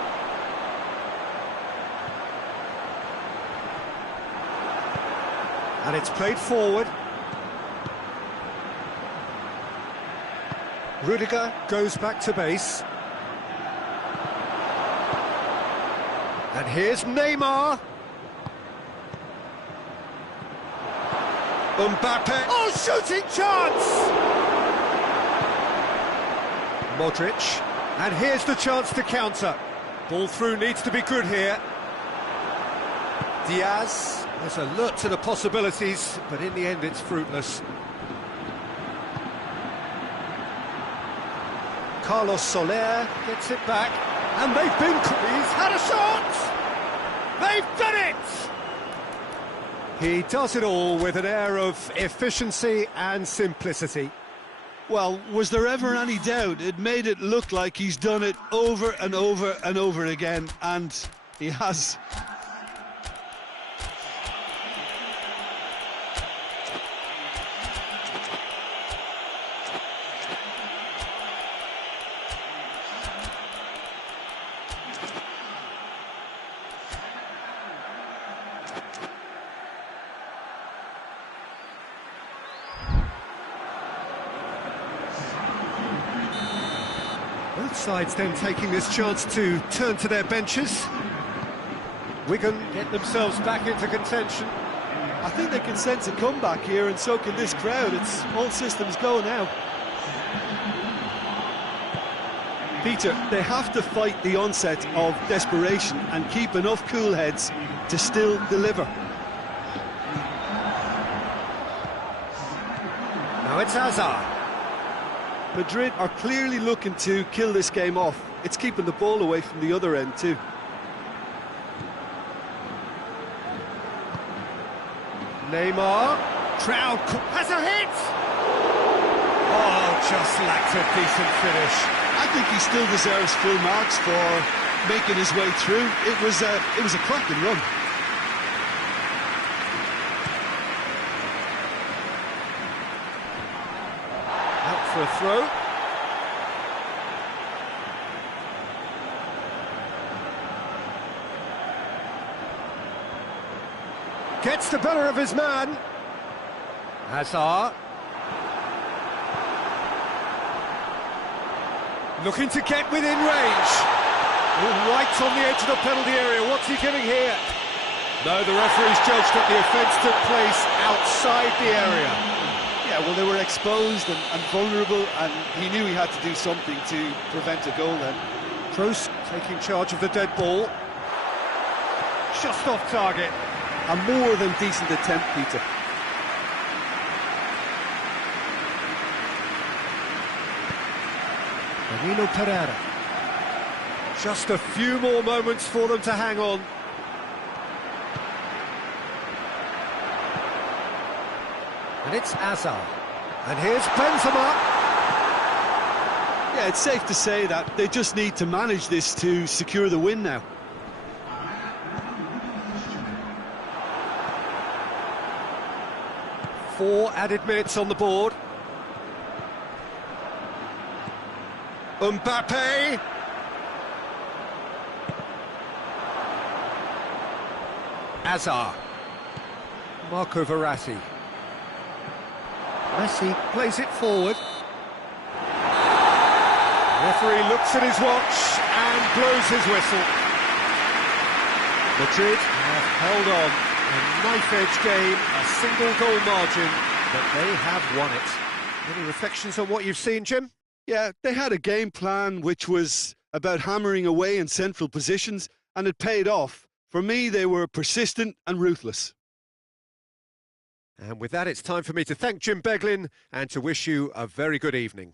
And it's played forward. Rudiger goes back to base. And here's Neymar. Mbappe. Oh, shooting chance! Modric. And here's the chance to counter. Ball through needs to be good here. Diaz is alert to the possibilities, but in the end it's fruitless. Carlos Soler gets it back, and they've been... He's had a shot! They've done it! He does it all with an air of efficiency and simplicity. Well, was there ever any doubt? It made it look like he's done it over and over and over again, and he has. Both sides then taking this chance to turn to their benches. Wigan get themselves back into contention. I think they can sense a comeback here, and so can this crowd. It's all systems go now. Peter, they have to fight the onset of desperation and keep enough cool heads to still deliver. Now it's Hazard. Madrid are clearly looking to kill this game off. It's keeping the ball away from the other end too. Neymar. Crowd has a hit! Oh, just lacked a decent finish. I think he still deserves full marks for making his way through. It was a cracking run. Out for a throw. Gets the better of his man. Hazard. Looking to get within range. Oh, right on the edge of the penalty area. What's he giving here? No, the referee's judged that the offence took place outside the area. Yeah, well, they were exposed and vulnerable, and he knew he had to do something to prevent a goal then. Kroos taking charge of the dead ball. Just off target. A more than decent attempt, Peter. Danilo Pereira. Just a few more moments for them to hang on. And it's Hazard. And here's Benzema. Yeah, it's safe to say that they just need to manage this to secure the win now. Four added minutes on the board. Mbappe. Hazard. Marco Verratti. Messi plays it forward. The referee looks at his watch and blows his whistle. Madrid have held on. A knife-edge game, a single-goal margin, but they have won it. Any reflections on what you've seen, Jim? Yeah, they had a game plan which was about hammering away in central positions, and it paid off. For me, they were persistent and ruthless. And with that, it's time for me to thank Jim Beglin and to wish you a very good evening.